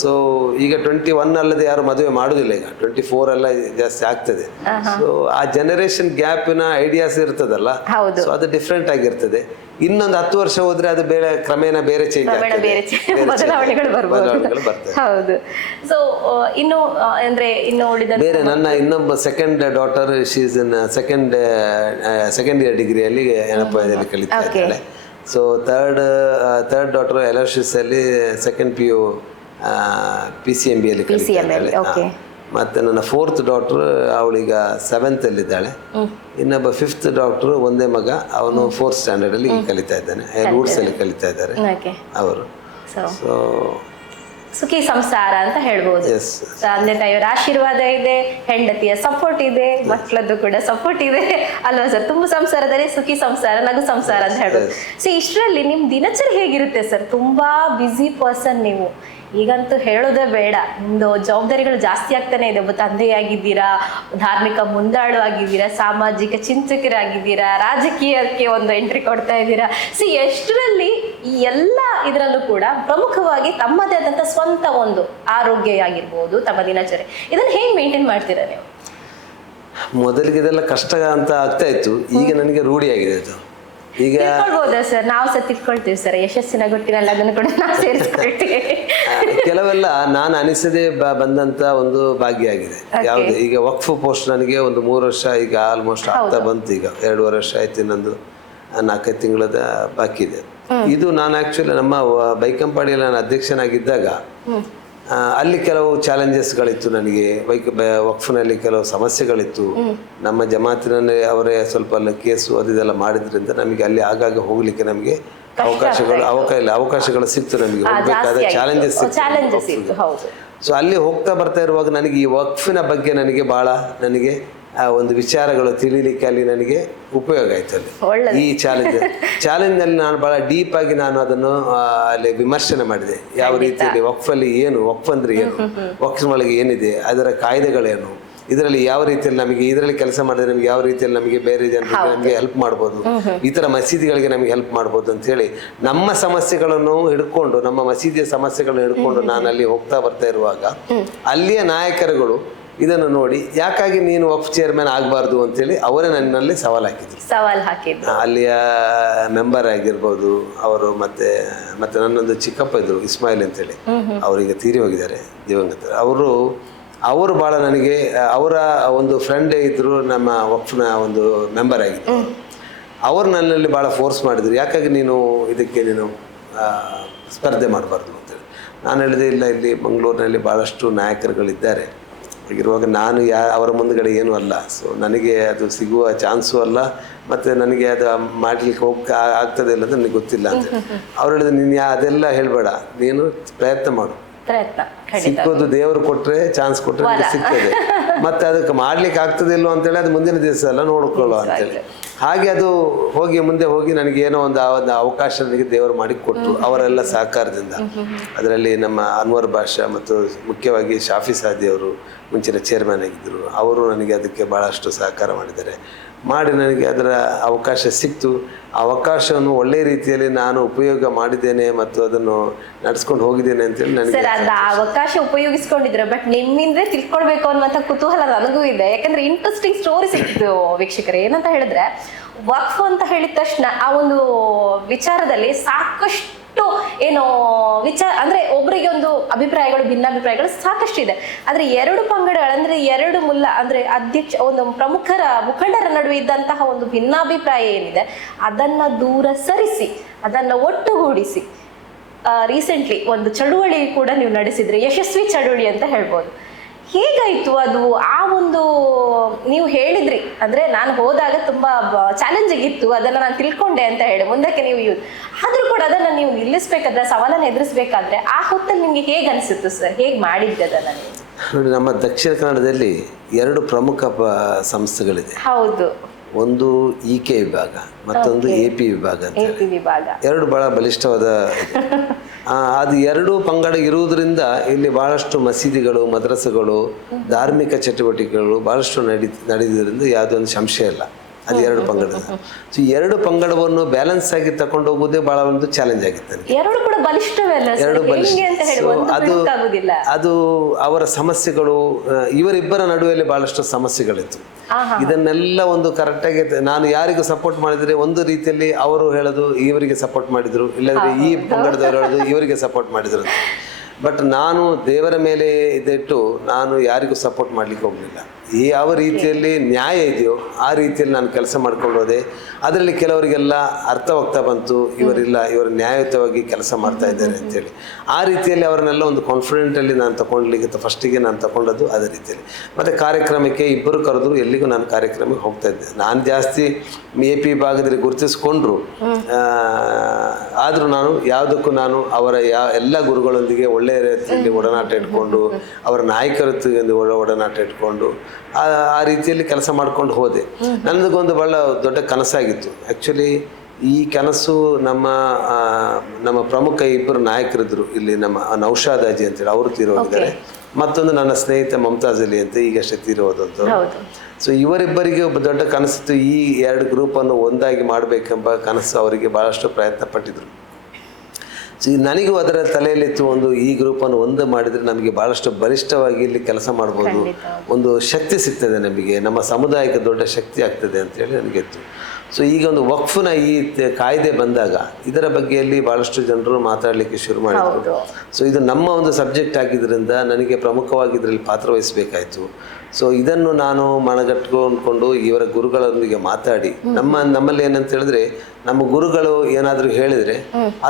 ಸೊ ಈಗ 21 ಅಲ್ಲದೆ ಯಾರು ಮದುವೆ ಮಾಡುದಿಲ್ಲ, ಈಗ 24 ಎಲ್ಲ ಜಾಸ್ತಿ ಆಗ್ತದೆ. ಸೊ ಆ ಜನರೇಷನ್ ಗ್ಯಾಪಿನ ಐಡಿಯಾಸ್ ಇರ್ತದಲ್ಲ, ಸೊ ಅದು ಡಿಫ್ರೆಂಟ್ ಆಗಿರ್ತದೆ. ಇನ್ನೊಂದು 10 ವರ್ಷ ಹೋದ್ರೆ ಅದು ಬೇರೆ ಕ್ರಮೇಣ ಬೇರೆ ಚೇಂಜ್ ಬದಲಾವಣೆಗಳು ಬರ್ತವೆ. ಹೌದು. ಸೊ ಇನ್ನು ಅಂದ್ರೆ ಇನ್ನು ಉಳಿದ ಬೇರೆ ನನ್ನ ಇನ್ನೊಬ್ಬ second daughter, she is in second year ಡಿಗ್ರಿಯಲ್ಲಿ ಎನಪಾಯದಲ್ಲಿ ಕಲಿತಾ ಇದ್ದಾಳೆ. ಸೊ ಥರ್ಡ್ ಡಾಟರ್ LHS ಅಲ್ಲಿ ಸೆಕೆಂಡ್ PU PCMB ಅಲ್ಲಿ ಕಲಿತಾ ಇದ್ದಾಳೆ. ಮತ್ತು ನನ್ನ 4th ಡಾಕ್ಟರ್ ಅವಳೀಗ 7th ಅಲ್ಲಿದ್ದಾಳೆ. ಇನ್ನೊಬ್ಬ 5th ಡಾಕ್ಟರ್ ಒಂದೇ ಮಗ, ಅವನು 4th ಸ್ಟ್ಯಾಂಡರ್ಡ್ ಅಲ್ಲಿ ಕಲಿತಾ ಇದ್ದಾನೆ, ರೂಟ್ಸ್ ಅಲ್ಲಿ ಕಲಿತಾ ಇದ್ದಾರೆ ಅವರು. ಸೊ ಸುಖಿ ಸಂಸಾರ ಅಂತ ಹೇಳ್ಬೋದು. ತಂದೆ ತಾಯಿಯವರ ಆಶೀರ್ವಾದ ಇದೆ, ಹೆಂಡತಿಯ ಸಪೋರ್ಟ್ ಇದೆ, ಮಕ್ಕಳದ್ದು ಕೂಡ ಸಪೋರ್ಟ್ ಇದೆ ಅಲ್ವಾ ಸರ್? ತುಂಬ ಸಂಸಾರದಲ್ಲಿ ಸುಖಿ ಸಂಸಾರ, ನಗು ಸಂಸಾರ ಅಂತ ಹೇಳ್ಬೋದು. ಸೊ ಇಷ್ಟರಲ್ಲಿ ನಿಮ್ ದಿನಚರಿ ಹೇಗಿರುತ್ತೆ ಸರ್? ತುಂಬಾ ಬ್ಯುಸಿ ಪರ್ಸನ್ ನೀವು, ಈಗಂತೂ ಹೇಳೋದೇ ಬೇಡ, ನಿಮ್ದು ಜವಾಬ್ದಾರಿಗಳು ಜಾಸ್ತಿ ಆಗ್ತಾನೆ ಇದೆ. ಒಬ್ಬ ತಂದೆಯಾಗಿದ್ದೀರಾ, ಧಾರ್ಮಿಕ ಮುಂದಾಳು ಆಗಿದ್ದೀರಾ, ಸಾಮಾಜಿಕ ಚಿಂತಕರಾಗಿದ್ದೀರಾ, ರಾಜಕೀಯಕ್ಕೆ ಒಂದು ಎಂಟ್ರಿ ಕೊಡ್ತಾ ಇದ್ದೀರಾ. ಸಿ ಎಷ್ಟರಲ್ಲಿ ಈ ಎಲ್ಲ ಇದರಲ್ಲೂ ಕೂಡ ಪ್ರಮುಖವಾಗಿ ತಮ್ಮದೇ ಆದಂಥ ಸ್ವಂತ ಒಂದು ಆರೋಗ್ಯ ಆಗಿರ್ಬೋದು, ತಮ್ಮ ದಿನಚರಿ, ಇದನ್ನು ಹೇಗೆ ಮೇಂಟೈನ್ ಮಾಡ್ತೀರಾ ನೀವು? ಮೊದಲಿಗೆ ಇದೆಲ್ಲ ಕಷ್ಟ ಅಂತ ಆಗ್ತಾ ಇತ್ತು, ಈಗ ನನಗೆ ರೂಢಿಯಾಗಿದೆ ಅದು. ಈಗ ತಿಳ್ಕೊಳ್ಬೋದಾ ಸರ್? ನಾವು ಸಹ ತಿಳ್ಕೊಳ್ತೀವಿ ಸರ್, ಯಶಸ್ಸಿನ ಗುಟ್ಟಿನಲ್ಲಿ ಅದನ್ನು ಕೂಡ ನಾವು ಸೇರಿಸ್ಕೊಳ್ತೀವಿ. ಕೆಲವೆಲ್ಲ ನಾನು ಅನಿಸದೆ ಬಂದಂತ ಒಂದು ಭಾಗ್ಯ ಆಗಿದೆ. ಯಾವ್ದು ಈಗ ವಕ್ಫ್ ಪೋಸ್ಟ್ ನನಗೆ ಒಂದು 3 ವರ್ಷ ಈಗ ಆಲ್ಮೋಸ್ಟ್ ಆಗ್ತಾ ಬಂತು. ಈಗ 2.5 ವರ್ಷ ಆಯ್ತು, ಇನ್ನೊಂದು 4-5 ತಿಂಗಳದ ಬಾಕಿ ಇದೆ. ಇದು ನಾನು ಆಕ್ಚುಲಿ ನಮ್ಮ ಬೈಕಂಪಾಡಿಯಲ್ಲಿ ನಾನು ಅಧ್ಯಕ್ಷನಾಗಿದ್ದಾಗ ಅಲ್ಲಿ ಕೆಲವು ಚಾಲೆಂಜಸ್ಗಳಿತ್ತು ನನಗೆ. ವಕ್ಫ್ನಲ್ಲಿ ಕೆಲವು ಸಮಸ್ಯೆಗಳಿತ್ತು. ನಮ್ಮ ಜಮಾತಿನಲ್ಲಿ ಅವರೇ ಸ್ವಲ್ಪ ಕೇಸು ಅದೆಲ್ಲ ಮಾಡಿದ್ರಿಂದ ನಮಗೆ ಅಲ್ಲಿ ಆಗಾಗ ಹೋಗ್ಲಿಕ್ಕೆ ನಮಗೆ ಅವಕಾಶಗಳು ಸಿಕ್ತು. ನಮಗೆ ಹೋಗ್ಬೇಕಾದ ಚಾಲೆಂಜಸ್ ಸಿಕ್ತು. ಸೊ ಅಲ್ಲಿ ಹೋಗ್ತಾ ಬರ್ತಾ ಇರುವಾಗ ನನಗೆ ಈ ವಕ್ಫಿನ ಬಗ್ಗೆ ನನಗೆ ನನಗೆ ಒಂದು ವಿಚಾರಗಳು ತಿಳಿಲಿಕ್ಕೆ ಅಲ್ಲಿ ನನಗೆ ಉಪಯೋಗ ಆಯ್ತು. ಅಲ್ಲಿ ಈ ಚಾಲೆಂಜಲ್ಲಿ ನಾನು ಬಹಳ ಡೀಪ್ ಆಗಿ ನಾನು ಅದನ್ನು ಅಲ್ಲಿ ವಿಮರ್ಶನೆ ಮಾಡಿದೆ. ಯಾವ ರೀತಿಯಲ್ಲಿ ವಕ್ಫಲ್ಲಿ ಏನು, ವಕ್ಫ್ ಅಂದ್ರೆ ಏನು, ವಕ್ಫ್ ಒಳಗೆ ಏನಿದೆ, ಅದರ ಕಾಯ್ದೆಗಳೇನು, ಇದರಲ್ಲಿ ಯಾವ ರೀತಿಯಲ್ಲಿ ನಮಗೆ ಇದರಲ್ಲಿ ಕೆಲಸ ಮಾಡಿದ್ರೆ ನಮಗೆ ಯಾವ ರೀತಿಯಲ್ಲಿ ನಮಗೆ ಬೇರೆ ಜನರಿಗೆ ನಮಗೆ ಹೆಲ್ಪ್ ಮಾಡ್ಬೋದು, ಈ ಥರ ಮಸೀದಿಗಳಿಗೆ ನಮಗೆ ಹೆಲ್ಪ್ ಮಾಡ್ಬೋದು ಅಂತೇಳಿ ನಮ್ಮ ಸಮಸ್ಯೆಗಳನ್ನು ಹಿಡ್ಕೊಂಡು, ನಮ್ಮ ಮಸೀದಿಯ ಸಮಸ್ಯೆಗಳನ್ನು ಹಿಡ್ಕೊಂಡು ನಾನು ಅಲ್ಲಿ ಹೋಗ್ತಾ ಬರ್ತಾ ಇರುವಾಗ ಅಲ್ಲಿಯ ನಾಯಕರುಗಳು ಇದನ್ನು ನೋಡಿ ಯಾಕಾಗಿ ನೀನು ವಕ್ಫ್ ಚೇರ್ಮನ್ ಆಗಬಾರ್ದು ಅಂತೇಳಿ ಅವರೇ ನನ್ನಲ್ಲಿ ಸವಾಲ್ ಹಾಕಿದ್ರು. ಅಲ್ಲಿಯ ಮೆಂಬರ್ ಆಗಿರ್ಬೋದು ಅವರು, ಮತ್ತೆ ನನ್ನೊಂದು ಚಿಕ್ಕಪ್ಪ ಇದ್ರು ಇಸ್ಮಾಯಿಲ್ ಅಂತೇಳಿ, ಅವರಿಗೆ ತೀರಿ ಹೋಗಿದ್ದಾರೆ ದಿವಂಗತ. ಅವರು ಭಾಳ ನನಗೆ, ಅವರ ಒಂದು ಫ್ರೆಂಡ್ ಇದ್ರು, ನಮ್ಮ ವಕ್ಫ್ನ ಒಂದು ಮೆಂಬರ್ ಆಗಿದ್ರು. ಅವರು ನನ್ನಲ್ಲಿ ಭಾಳ ಫೋರ್ಸ್ ಮಾಡಿದ್ರು, ಯಾಕಾಗಿ ನೀನು ಇದಕ್ಕೆ ಸ್ಪರ್ಧೆ ಮಾಡಬಾರ್ದು ಅಂತೇಳಿ. ನಾನು ಹೇಳಿದೆ, ಇಲ್ಲ, ಇಲ್ಲಿ ಮಂಗಳೂರಿನಲ್ಲಿ ಭಾಳಷ್ಟು ನಾಯಕರುಗಳಿದ್ದಾರೆ, ಹಾಗಿರುವಾಗ ನಾನು ಅವರ ಮುಂದುಗಡೆ ಏನೂ ಅಲ್ಲ, ಸೊ ನನಗೆ ಅದು ಸಿಗುವ ಚಾನ್ಸು ಅಲ್ಲ, ಮತ್ತು ನನಗೆ ಅದು ಮಾಡಲಿಕ್ಕೆ ಆಗ್ತದೆ ಇಲ್ಲ ಅಂತ ನನಗೆ ಗೊತ್ತಿಲ್ಲ ಅಂತ. ಅವ್ರು ಹೇಳಿದ್ರು, ನೀನು ಅದೆಲ್ಲ ಹೇಳಬೇಡ, ನೀನು ಪ್ರಯತ್ನ ಮಾಡು, ಸಿಕ್ಕೋದು ದೇವರು ಕೊಟ್ಟರೆ, ಚಾನ್ಸ್ ಕೊಟ್ಟರೆ ನಿಮಗೆ ಸಿಗ್ತದೆ, ಮತ್ತು ಅದಕ್ಕೆ ಮಾಡ್ಲಿಕ್ಕೆ ಆಗ್ತದೆ ಇಲ್ವೋ ಅಂತೇಳಿ ಅದು ಮುಂದಿನ ದಿವಸ ಎಲ್ಲ ನೋಡ್ಕೊಳ್ಳೋ ಅಂತೇಳಿ. ಹಾಗೆ ಅದು ಮುಂದೆ ಹೋಗಿ ನನಗೇನೋ ಒಂದು ಅವಕಾಶ ನನಗೆ ದೇವರು ಮಾಡಿ ಕೊಟ್ಟರು ಅವರೆಲ್ಲ ಸಹಕಾರದಿಂದ. ಅದರಲ್ಲಿ ನಮ್ಮ ಅನ್ವರ್ ಬಾಷಾ ಮತ್ತು ಮುಖ್ಯವಾಗಿ ಶಾಫಿ ಸಾದಿ ಅವರು ಮುಂಚಿನ ಚೇರ್ಮನ್ ಆಗಿದ್ದರು, ಅವರು ನನಗೆ ಅದಕ್ಕೆ ಭಾಳಷ್ಟು ಸಹಕಾರ ಮಾಡಿದ್ದಾರೆ. ನನಗೆ ಅದರ ಅವಕಾಶ ಸಿಕ್ತು. ಅವಕಾಶವನ್ನು ಒಳ್ಳೆಯ ರೀತಿಯಲ್ಲಿ ನಾನು ಉಪಯೋಗ ಮಾಡಿದ್ದೇನೆ ಮತ್ತು ಅದನ್ನು ನಡೆಸ್ಕೊಂಡು ಹೋಗಿದ್ದೇನೆ ಅಂತೇಳಿ ನನಗೆ ಅವಕಾಶ ಉಪಯೋಗಿಸ್ಕೊಂಡಿದ್ರೆ. ಬಟ್ ನಿಮ್ಮಿಂದ ತಿಳ್ಕೊಳ್ಬೇಕು ಅನ್ನುವಂಥ ಕುತೂಹಲ ನನಗೂ ಇದೆ, ಯಾಕಂದ್ರೆ ಇಂಟ್ರೆಸ್ಟಿಂಗ್ ಸ್ಟೋರಿ ಸಿಕ್ತು ವೀಕ್ಷಕರೇ. ಏನಂತ ಹೇಳಿದ್ರೆ, ವಕ್ಫ್ ಅಂತ ಹೇಳಿದ ತಕ್ಷಣ ಆ ಒಂದು ವಿಚಾರದಲ್ಲಿ ಸಾಕಷ್ಟು ಏನೋ ಅಂದ್ರೆ ಒಬ್ಬರಿಗೆ ಒಂದು ಅಭಿಪ್ರಾಯಗಳು, ಭಿನ್ನಾಭಿಪ್ರಾಯಗಳು ಸಾಕಷ್ಟು ಇದೆ. ಆದ್ರೆ ಎರಡು ಪಂಗಡಗಳಂದ್ರೆ ಎರಡು ಅಂದ್ರೆ ಒಂದು ಮುಖಂಡರ ನಡುವೆ ಇದ್ದಂತಹ ಒಂದು ಭಿನ್ನಾಭಿಪ್ರಾಯ ಏನಿದೆ ಅದನ್ನ ದೂರ ಸರಿಸಿ, ಅದನ್ನ ಒಟ್ಟುಗೂಡಿಸಿ ರೀಸೆಂಟ್ಲಿ ಒಂದು ಚಳುವಳಿ ಕೂಡ ನೀವು ನಡೆಸಿದ್ರಿ, ಯಶಸ್ವಿ ಚಳುವಳಿ ಅಂತ ಹೇಳ್ಬೋದು. ಹೇಗಾಯ್ತು ಅದು? ಆ ಒಂದು ನೀವು ಹೇಳಿದ್ರಿ, ಅಂದ್ರೆ ನಾನು ಹೋದಾಗ ತುಂಬಾ ಚಾಲೆಂಜಿಂಗ್ ಇತ್ತು, ಅದನ್ನ ನಾನು ತಿಳ್ಕೊಂಡೆ ಅಂತ ಹೇಳಿ ಮುಂದಕ್ಕೆ ನೀವು ಆದ್ರೂ ಕೂಡ ಅದನ್ನ ನೀವು ನಿಲ್ಲಿಸ್ಬೇಕಾದ್ರೆ, ಸವಾಲನ್ನು ಎದುರಿಸ್ಬೇಕಾದ್ರೆ ಆ ಹೊತ್ತಲ್ಲಿ ನಿಮ್ಗೆ ಹೇಗೆ ಅನಿಸುತ್ತೆ ಸರ್? ಹೇಗೆ ಮಾಡಿದ್ದೆ ಅದನ್ನ ನೀವು? ನೋಡಿ, ನಮ್ಮ ದಕ್ಷಿಣ ಕನ್ನಡದಲ್ಲಿ ಎರಡು ಪ್ರಮುಖ ಸಂಸ್ಥೆಗಳಿದೆ. ಹೌದು, ಒಂದು EK ವಿಭಾಗ, ಮತ್ತೊಂದು AP ವಿಭಾಗ ಅಂತ. ಎರಡು ಬಹಳ ಬಲಿಷ್ಠವಾದ ಅದು ಎರಡು ಪಂಗಡ ಇರುವುದರಿಂದ ಇಲ್ಲಿ ಬಹಳಷ್ಟು ಮಸೀದಿಗಳು, ಮದ್ರಸೆಗಳು, ಧಾರ್ಮಿಕ ಚಟುವಟಿಕೆಗಳು ಬಹಳಷ್ಟು ನಡೆದಿದ್ದರಿಂದ ಯಾವುದೋ ಒಂದು ಸಂಶಯ ಇಲ್ಲ. ಅದು ಎರಡು ಪಂಗಡ. ಸೊ ಎರಡು ಪಂಗಡವನ್ನು ಬ್ಯಾಲೆನ್ಸ್ ಆಗಿ ತಕೊಂಡು ಹೋಗೋದೇ ಬಹಳ ಒಂದು ಚಾಲೆಂಜ್ ಆಗಿತ್ತು. ಎರಡು ಅದು ಅವರ ಸಮಸ್ಯೆಗಳು, ಇವರಿಬ್ಬರ ನಡುವೆಯಲ್ಲಿ ಬಹಳಷ್ಟು ಸಮಸ್ಯೆಗಳಿತ್ತು. ಇದನ್ನೆಲ್ಲ ಒಂದು ಕರೆಕ್ಟಾಗಿ ನಾನು ಯಾರಿಗೂ ಸಪೋರ್ಟ್ ಮಾಡಿದ್ರೆ ಒಂದು ರೀತಿಯಲ್ಲಿ ಅವರು ಹೇಳೋದು ಇವರಿಗೆ ಸಪೋರ್ಟ್ ಮಾಡಿದ್ರು, ಇಲ್ಲಂದ್ರೆ ಈ ಪಂಗಡದವರು ಹೇಳೋದು ಇವರಿಗೆ ಸಪೋರ್ಟ್ ಮಾಡಿದ್ರು. ಬಟ್ ನಾನು ದೇವರ ಮೇಲೆ ಇದಿಟ್ಟು ನಾನು ಯಾರಿಗೂ ಸಪೋರ್ಟ್ ಮಾಡ್ಲಿಕ್ಕೆ ಹೋಗಲಿಲ್ಲ. ಯಾವ ರೀತಿಯಲ್ಲಿ ನ್ಯಾಯ ಇದೆಯೋ ಆ ರೀತಿಯಲ್ಲಿ ನಾನು ಕೆಲಸ ಮಾಡ್ಕೊಂಡು ಹೋದೆ. ಅದರಲ್ಲಿ ಕೆಲವರಿಗೆಲ್ಲ ಅರ್ಥವಾಗ್ತಾ ಬಂತು, ಇವರು ನ್ಯಾಯಯುತವಾಗಿ ಕೆಲಸ ಮಾಡ್ತಾ ಇದ್ದಾರೆ ಅಂತೇಳಿ. ಆ ರೀತಿಯಲ್ಲಿ ಅವರನ್ನೆಲ್ಲ ಒಂದು ಕಾನ್ಫಿಡೆಂಟಲ್ಲಿ ನಾನು ತಗೊಂಡ್ಲಿಕ್ಕೆ ಫಸ್ಟಿಗೆ ನಾನು ತಗೊಂಡದ್ದು ಅದೇ ರೀತಿಯಲ್ಲಿ. ಮತ್ತು ಕಾರ್ಯಕ್ರಮಕ್ಕೆ ಇಬ್ಬರು ಕರೆದ್ರು, ಎಲ್ಲಿಗೂ ನಾನು ಕಾರ್ಯಕ್ರಮಕ್ಕೆ ಹೋಗ್ತಾ ಇದ್ದೆ. ನಾನು ಜಾಸ್ತಿ AP ಭಾಗದಲ್ಲಿ ಗುರುತಿಸ್ಕೊಂಡ್ರು, ಆದರೂ ನಾನು ಯಾವುದಕ್ಕೂ ನಾನು ಅವರ ಎಲ್ಲ ಗುರುಗಳೊಂದಿಗೆ ಒಳ್ಳೆಯ ರೀತಿಯಲ್ಲಿ ಒಡನಾಟ ಇಟ್ಕೊಂಡು, ಅವರ ನಾಯಕರೊಂದಿಗೆ ಒಡನಾಟ ಇಟ್ಕೊಂಡು ಆ ರೀತಿಯಲ್ಲಿ ಕೆಲಸ ಮಾಡ್ಕೊಂಡು ಹೋದೆ. ನನ್ನದಕ್ಕೊಂದು ಭಾಳ ದೊಡ್ಡ ಕನಸಾಗಿತ್ತು. ಆ್ಯಕ್ಚುಲಿ ಈ ಕನಸು ನಮ್ಮ ಪ್ರಮುಖ ಇಬ್ಬರು ನಾಯಕರಿದ್ದರು ಇಲ್ಲಿ, ನಮ್ಮ ನೌಶಾದ್ ಅಜಿ ಅಂತೇಳಿ ಅವರು ತೀರೋಗಿದ್ದಾರೆ, ಮತ್ತೊಂದು ನನ್ನ ಸ್ನೇಹಿತ ಮುಮ್ತಾಜ್ ಅಲಿ ಅಂತ ಈಗಷ್ಟೇ ತೀರೋದಂಥವ್ರು. ಸೊ ಇವರಿಬ್ಬರಿಗೆ ಒಬ್ಬ ದೊಡ್ಡ ಕನಸಿತ್ತು, ಈ ಎರಡು ಗ್ರೂಪನ್ನು ಒಂದಾಗಿ ಮಾಡಬೇಕೆಂಬ ಕನಸು ಅವರಿಗೆ ಭಾಳಷ್ಟು ಪ್ರಯತ್ನ ಪಟ್ಟಿದ್ರು. ಸೊ ನನಗೂ ಅದರ ತಲೆಯಲ್ಲಿತ್ತು, ಈ ಗ್ರೂಪನ್ನು ಒಂದು ಮಾಡಿದರೆ ನಮಗೆ ಭಾಳಷ್ಟು ಬಲಿಷ್ಠವಾಗಿ ಇಲ್ಲಿ ಕೆಲಸ ಮಾಡ್ಬೋದು, ಒಂದು ಶಕ್ತಿ ಸಿಗ್ತದೆ ನಮಗೆ, ನಮ್ಮ ಸಮುದಾಯಕ್ಕೆ ದೊಡ್ಡ ಶಕ್ತಿ ಆಗ್ತದೆ ಅಂತೇಳಿ ನನಗಿತ್ತು. ಸೊ ಈಗ ಒಂದು ವಕ್ಫ್ನ ಈ ಕಾಯ್ದೆ ಬಂದಾಗ ಇದರ ಬಗ್ಗೆಯಲ್ಲಿ ಭಾಳಷ್ಟು ಜನರು ಮಾತಾಡಲಿಕ್ಕೆ ಶುರು ಮಾಡಿದರು. ಸೊ ಇದು ನಮ್ಮ ಒಂದು ಸಬ್ಜೆಕ್ಟ್ ಆಗಿದ್ದರಿಂದ ನನಗೆ ಪ್ರಮುಖವಾಗಿ ಇದರಲ್ಲಿ ಪಾತ್ರವಹಿಸಬೇಕಾಯಿತು. ಸೊ ಇದನ್ನು ನಾನು ಮನಗಟ್ಕೊಂಡು ಇವರ ಗುರುಗಳೊಂದಿಗೆ ಮಾತಾಡಿ, ನಮ್ಮಲ್ಲಿ ಏನಂತ ಹೇಳಿದ್ರೆ, ನಮ್ಮ ಗುರುಗಳು ಏನಾದರೂ ಹೇಳಿದರೆ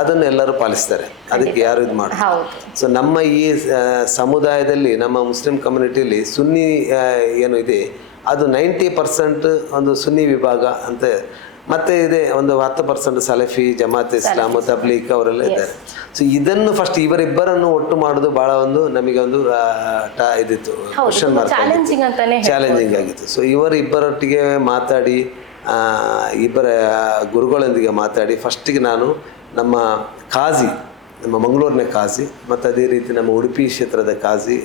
ಅದನ್ನು ಎಲ್ಲರೂ ಪಾಲಿಸ್ತಾರೆ, ಅದಕ್ಕೆ ಯಾರು ಇದು ಮಾಡಿ. ಸೊ ನಮ್ಮ ಈ ಸಮುದಾಯದಲ್ಲಿ, ನಮ್ಮ ಮುಸ್ಲಿಂ ಕಮ್ಯುನಿಟಿಯಲ್ಲಿ ಸುನ್ನಿ ಏನು ಇದೆ ಅದು 90% ಒಂದು ಸುನ್ನಿ ವಿಭಾಗ ಅಂತ, ಮತ್ತೆ ಇದೆ ಒಂದು 10% ಸಲಫಿ, ಜಮಾತ್ ಇಸ್ಲಾಮ್, ತಬ್ಲೀಗ್ ಅವರೆಲ್ಲ ಇದ್ದಾರೆ. ಸೊ ಇದನ್ನು ಫಸ್ಟ್ ಇವರಿಬ್ಬರನ್ನು ಒಟ್ಟು ಮಾಡೋದು ಭಾಳ ಒಂದು ನಮಗೆ ಒಂದು ಇದಿತ್ತು, ಕ್ವಶನ್ ಮಾರ್ಕ್, ಚಾಲೆಂಜಿಂಗ್ ಆಗಿತ್ತು. ಸೊ ಇವರಿಬ್ಬರೊಟ್ಟಿಗೆ ಮಾತಾಡಿ, ಇಬ್ಬರ ಗುರುಗಳೊಂದಿಗೆ ಮಾತಾಡಿ ಫಸ್ಟಿಗೆ ನಾನು ನಮ್ಮ ಖಾಜಿ ನಮ್ಮ ಮಂಗಳೂರಿನ ಕಾಜಿ ಮತ್ತು ಅದೇ ರೀತಿ ನಮ್ಮ ಉಡುಪಿ ಕ್ಷೇತ್ರದ ಕಾಜಿ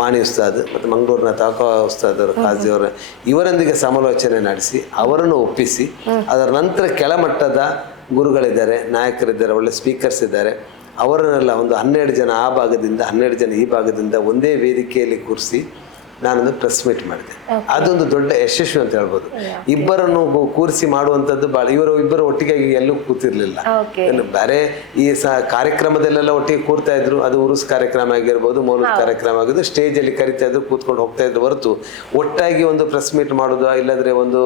ಮಾಣಿ ಉಸ್ತಾದ್ ಮತ್ತು ಮಂಗಳೂರಿನ ತಾಕ ಉಸ್ತಾದ್ ಅವರು ಕಾಜಿ ಅವರ ಇವರೊಂದಿಗೆ ಸಮಾಲೋಚನೆ ನಡೆಸಿ ಅವರನ್ನು ಒಪ್ಪಿಸಿ ಅದರ ನಂತರ ಕೆಳಮಟ್ಟದ ಗುರುಗಳಿದ್ದಾರೆ, ನಾಯಕರಿದ್ದಾರೆ, ಒಳ್ಳೆ ಸ್ಪೀಕರ್ಸ್ ಇದ್ದಾರೆ, ಅವರನ್ನೆಲ್ಲ ಒಂದು 12 ಜನ ಆ ಭಾಗದಿಂದ 12 ಜನ ಈ ಭಾಗದಿಂದ ಒಂದೇ ವೇದಿಕೆಯಲ್ಲಿ ಕೂರಿಸಿ ನಾನೊಂದು ಪ್ರೆಸ್ ಮೀಟ್ ಮಾಡಿದೆ. ಅದೊಂದು ದೊಡ್ಡ ಯಶಸ್ವಿ ಅಂತ ಹೇಳ್ಬೋದು. ಇಬ್ಬರನ್ನು ಕೂರಿಸಿ ಮಾಡುವಂಥದ್ದು ಭಾಳ, ಇಬ್ಬರು ಒಟ್ಟಿಗೆ ಎಲ್ಲೂ ಕೂತಿರ್ಲಿಲ್ಲ. ಬೇರೆ ಈ ಕಾರ್ಯಕ್ರಮದಲ್ಲೆಲ್ಲ ಒಟ್ಟಿಗೆ ಕೂರ್ತಾ ಇದ್ರು, ಅದು ಉರುಸ್ ಕಾರ್ಯಕ್ರಮ ಆಗಿರ್ಬೋದು, ಮೌಲೂದ್ ಕಾರ್ಯಕ್ರಮ ಆಗಿದ್ದು ಸ್ಟೇಜಲ್ಲಿ ಕರಿತಾ ಇದ್ರು, ಕೂತ್ಕೊಂಡು ಹೋಗ್ತಾ ಇದ್ರು ಹೊರತು ಒಟ್ಟಾಗಿ ಒಂದು ಪ್ರೆಸ್ ಮೀಟ್ ಮಾಡೋದು ಇಲ್ಲಾಂದ್ರೆ ಒಂದು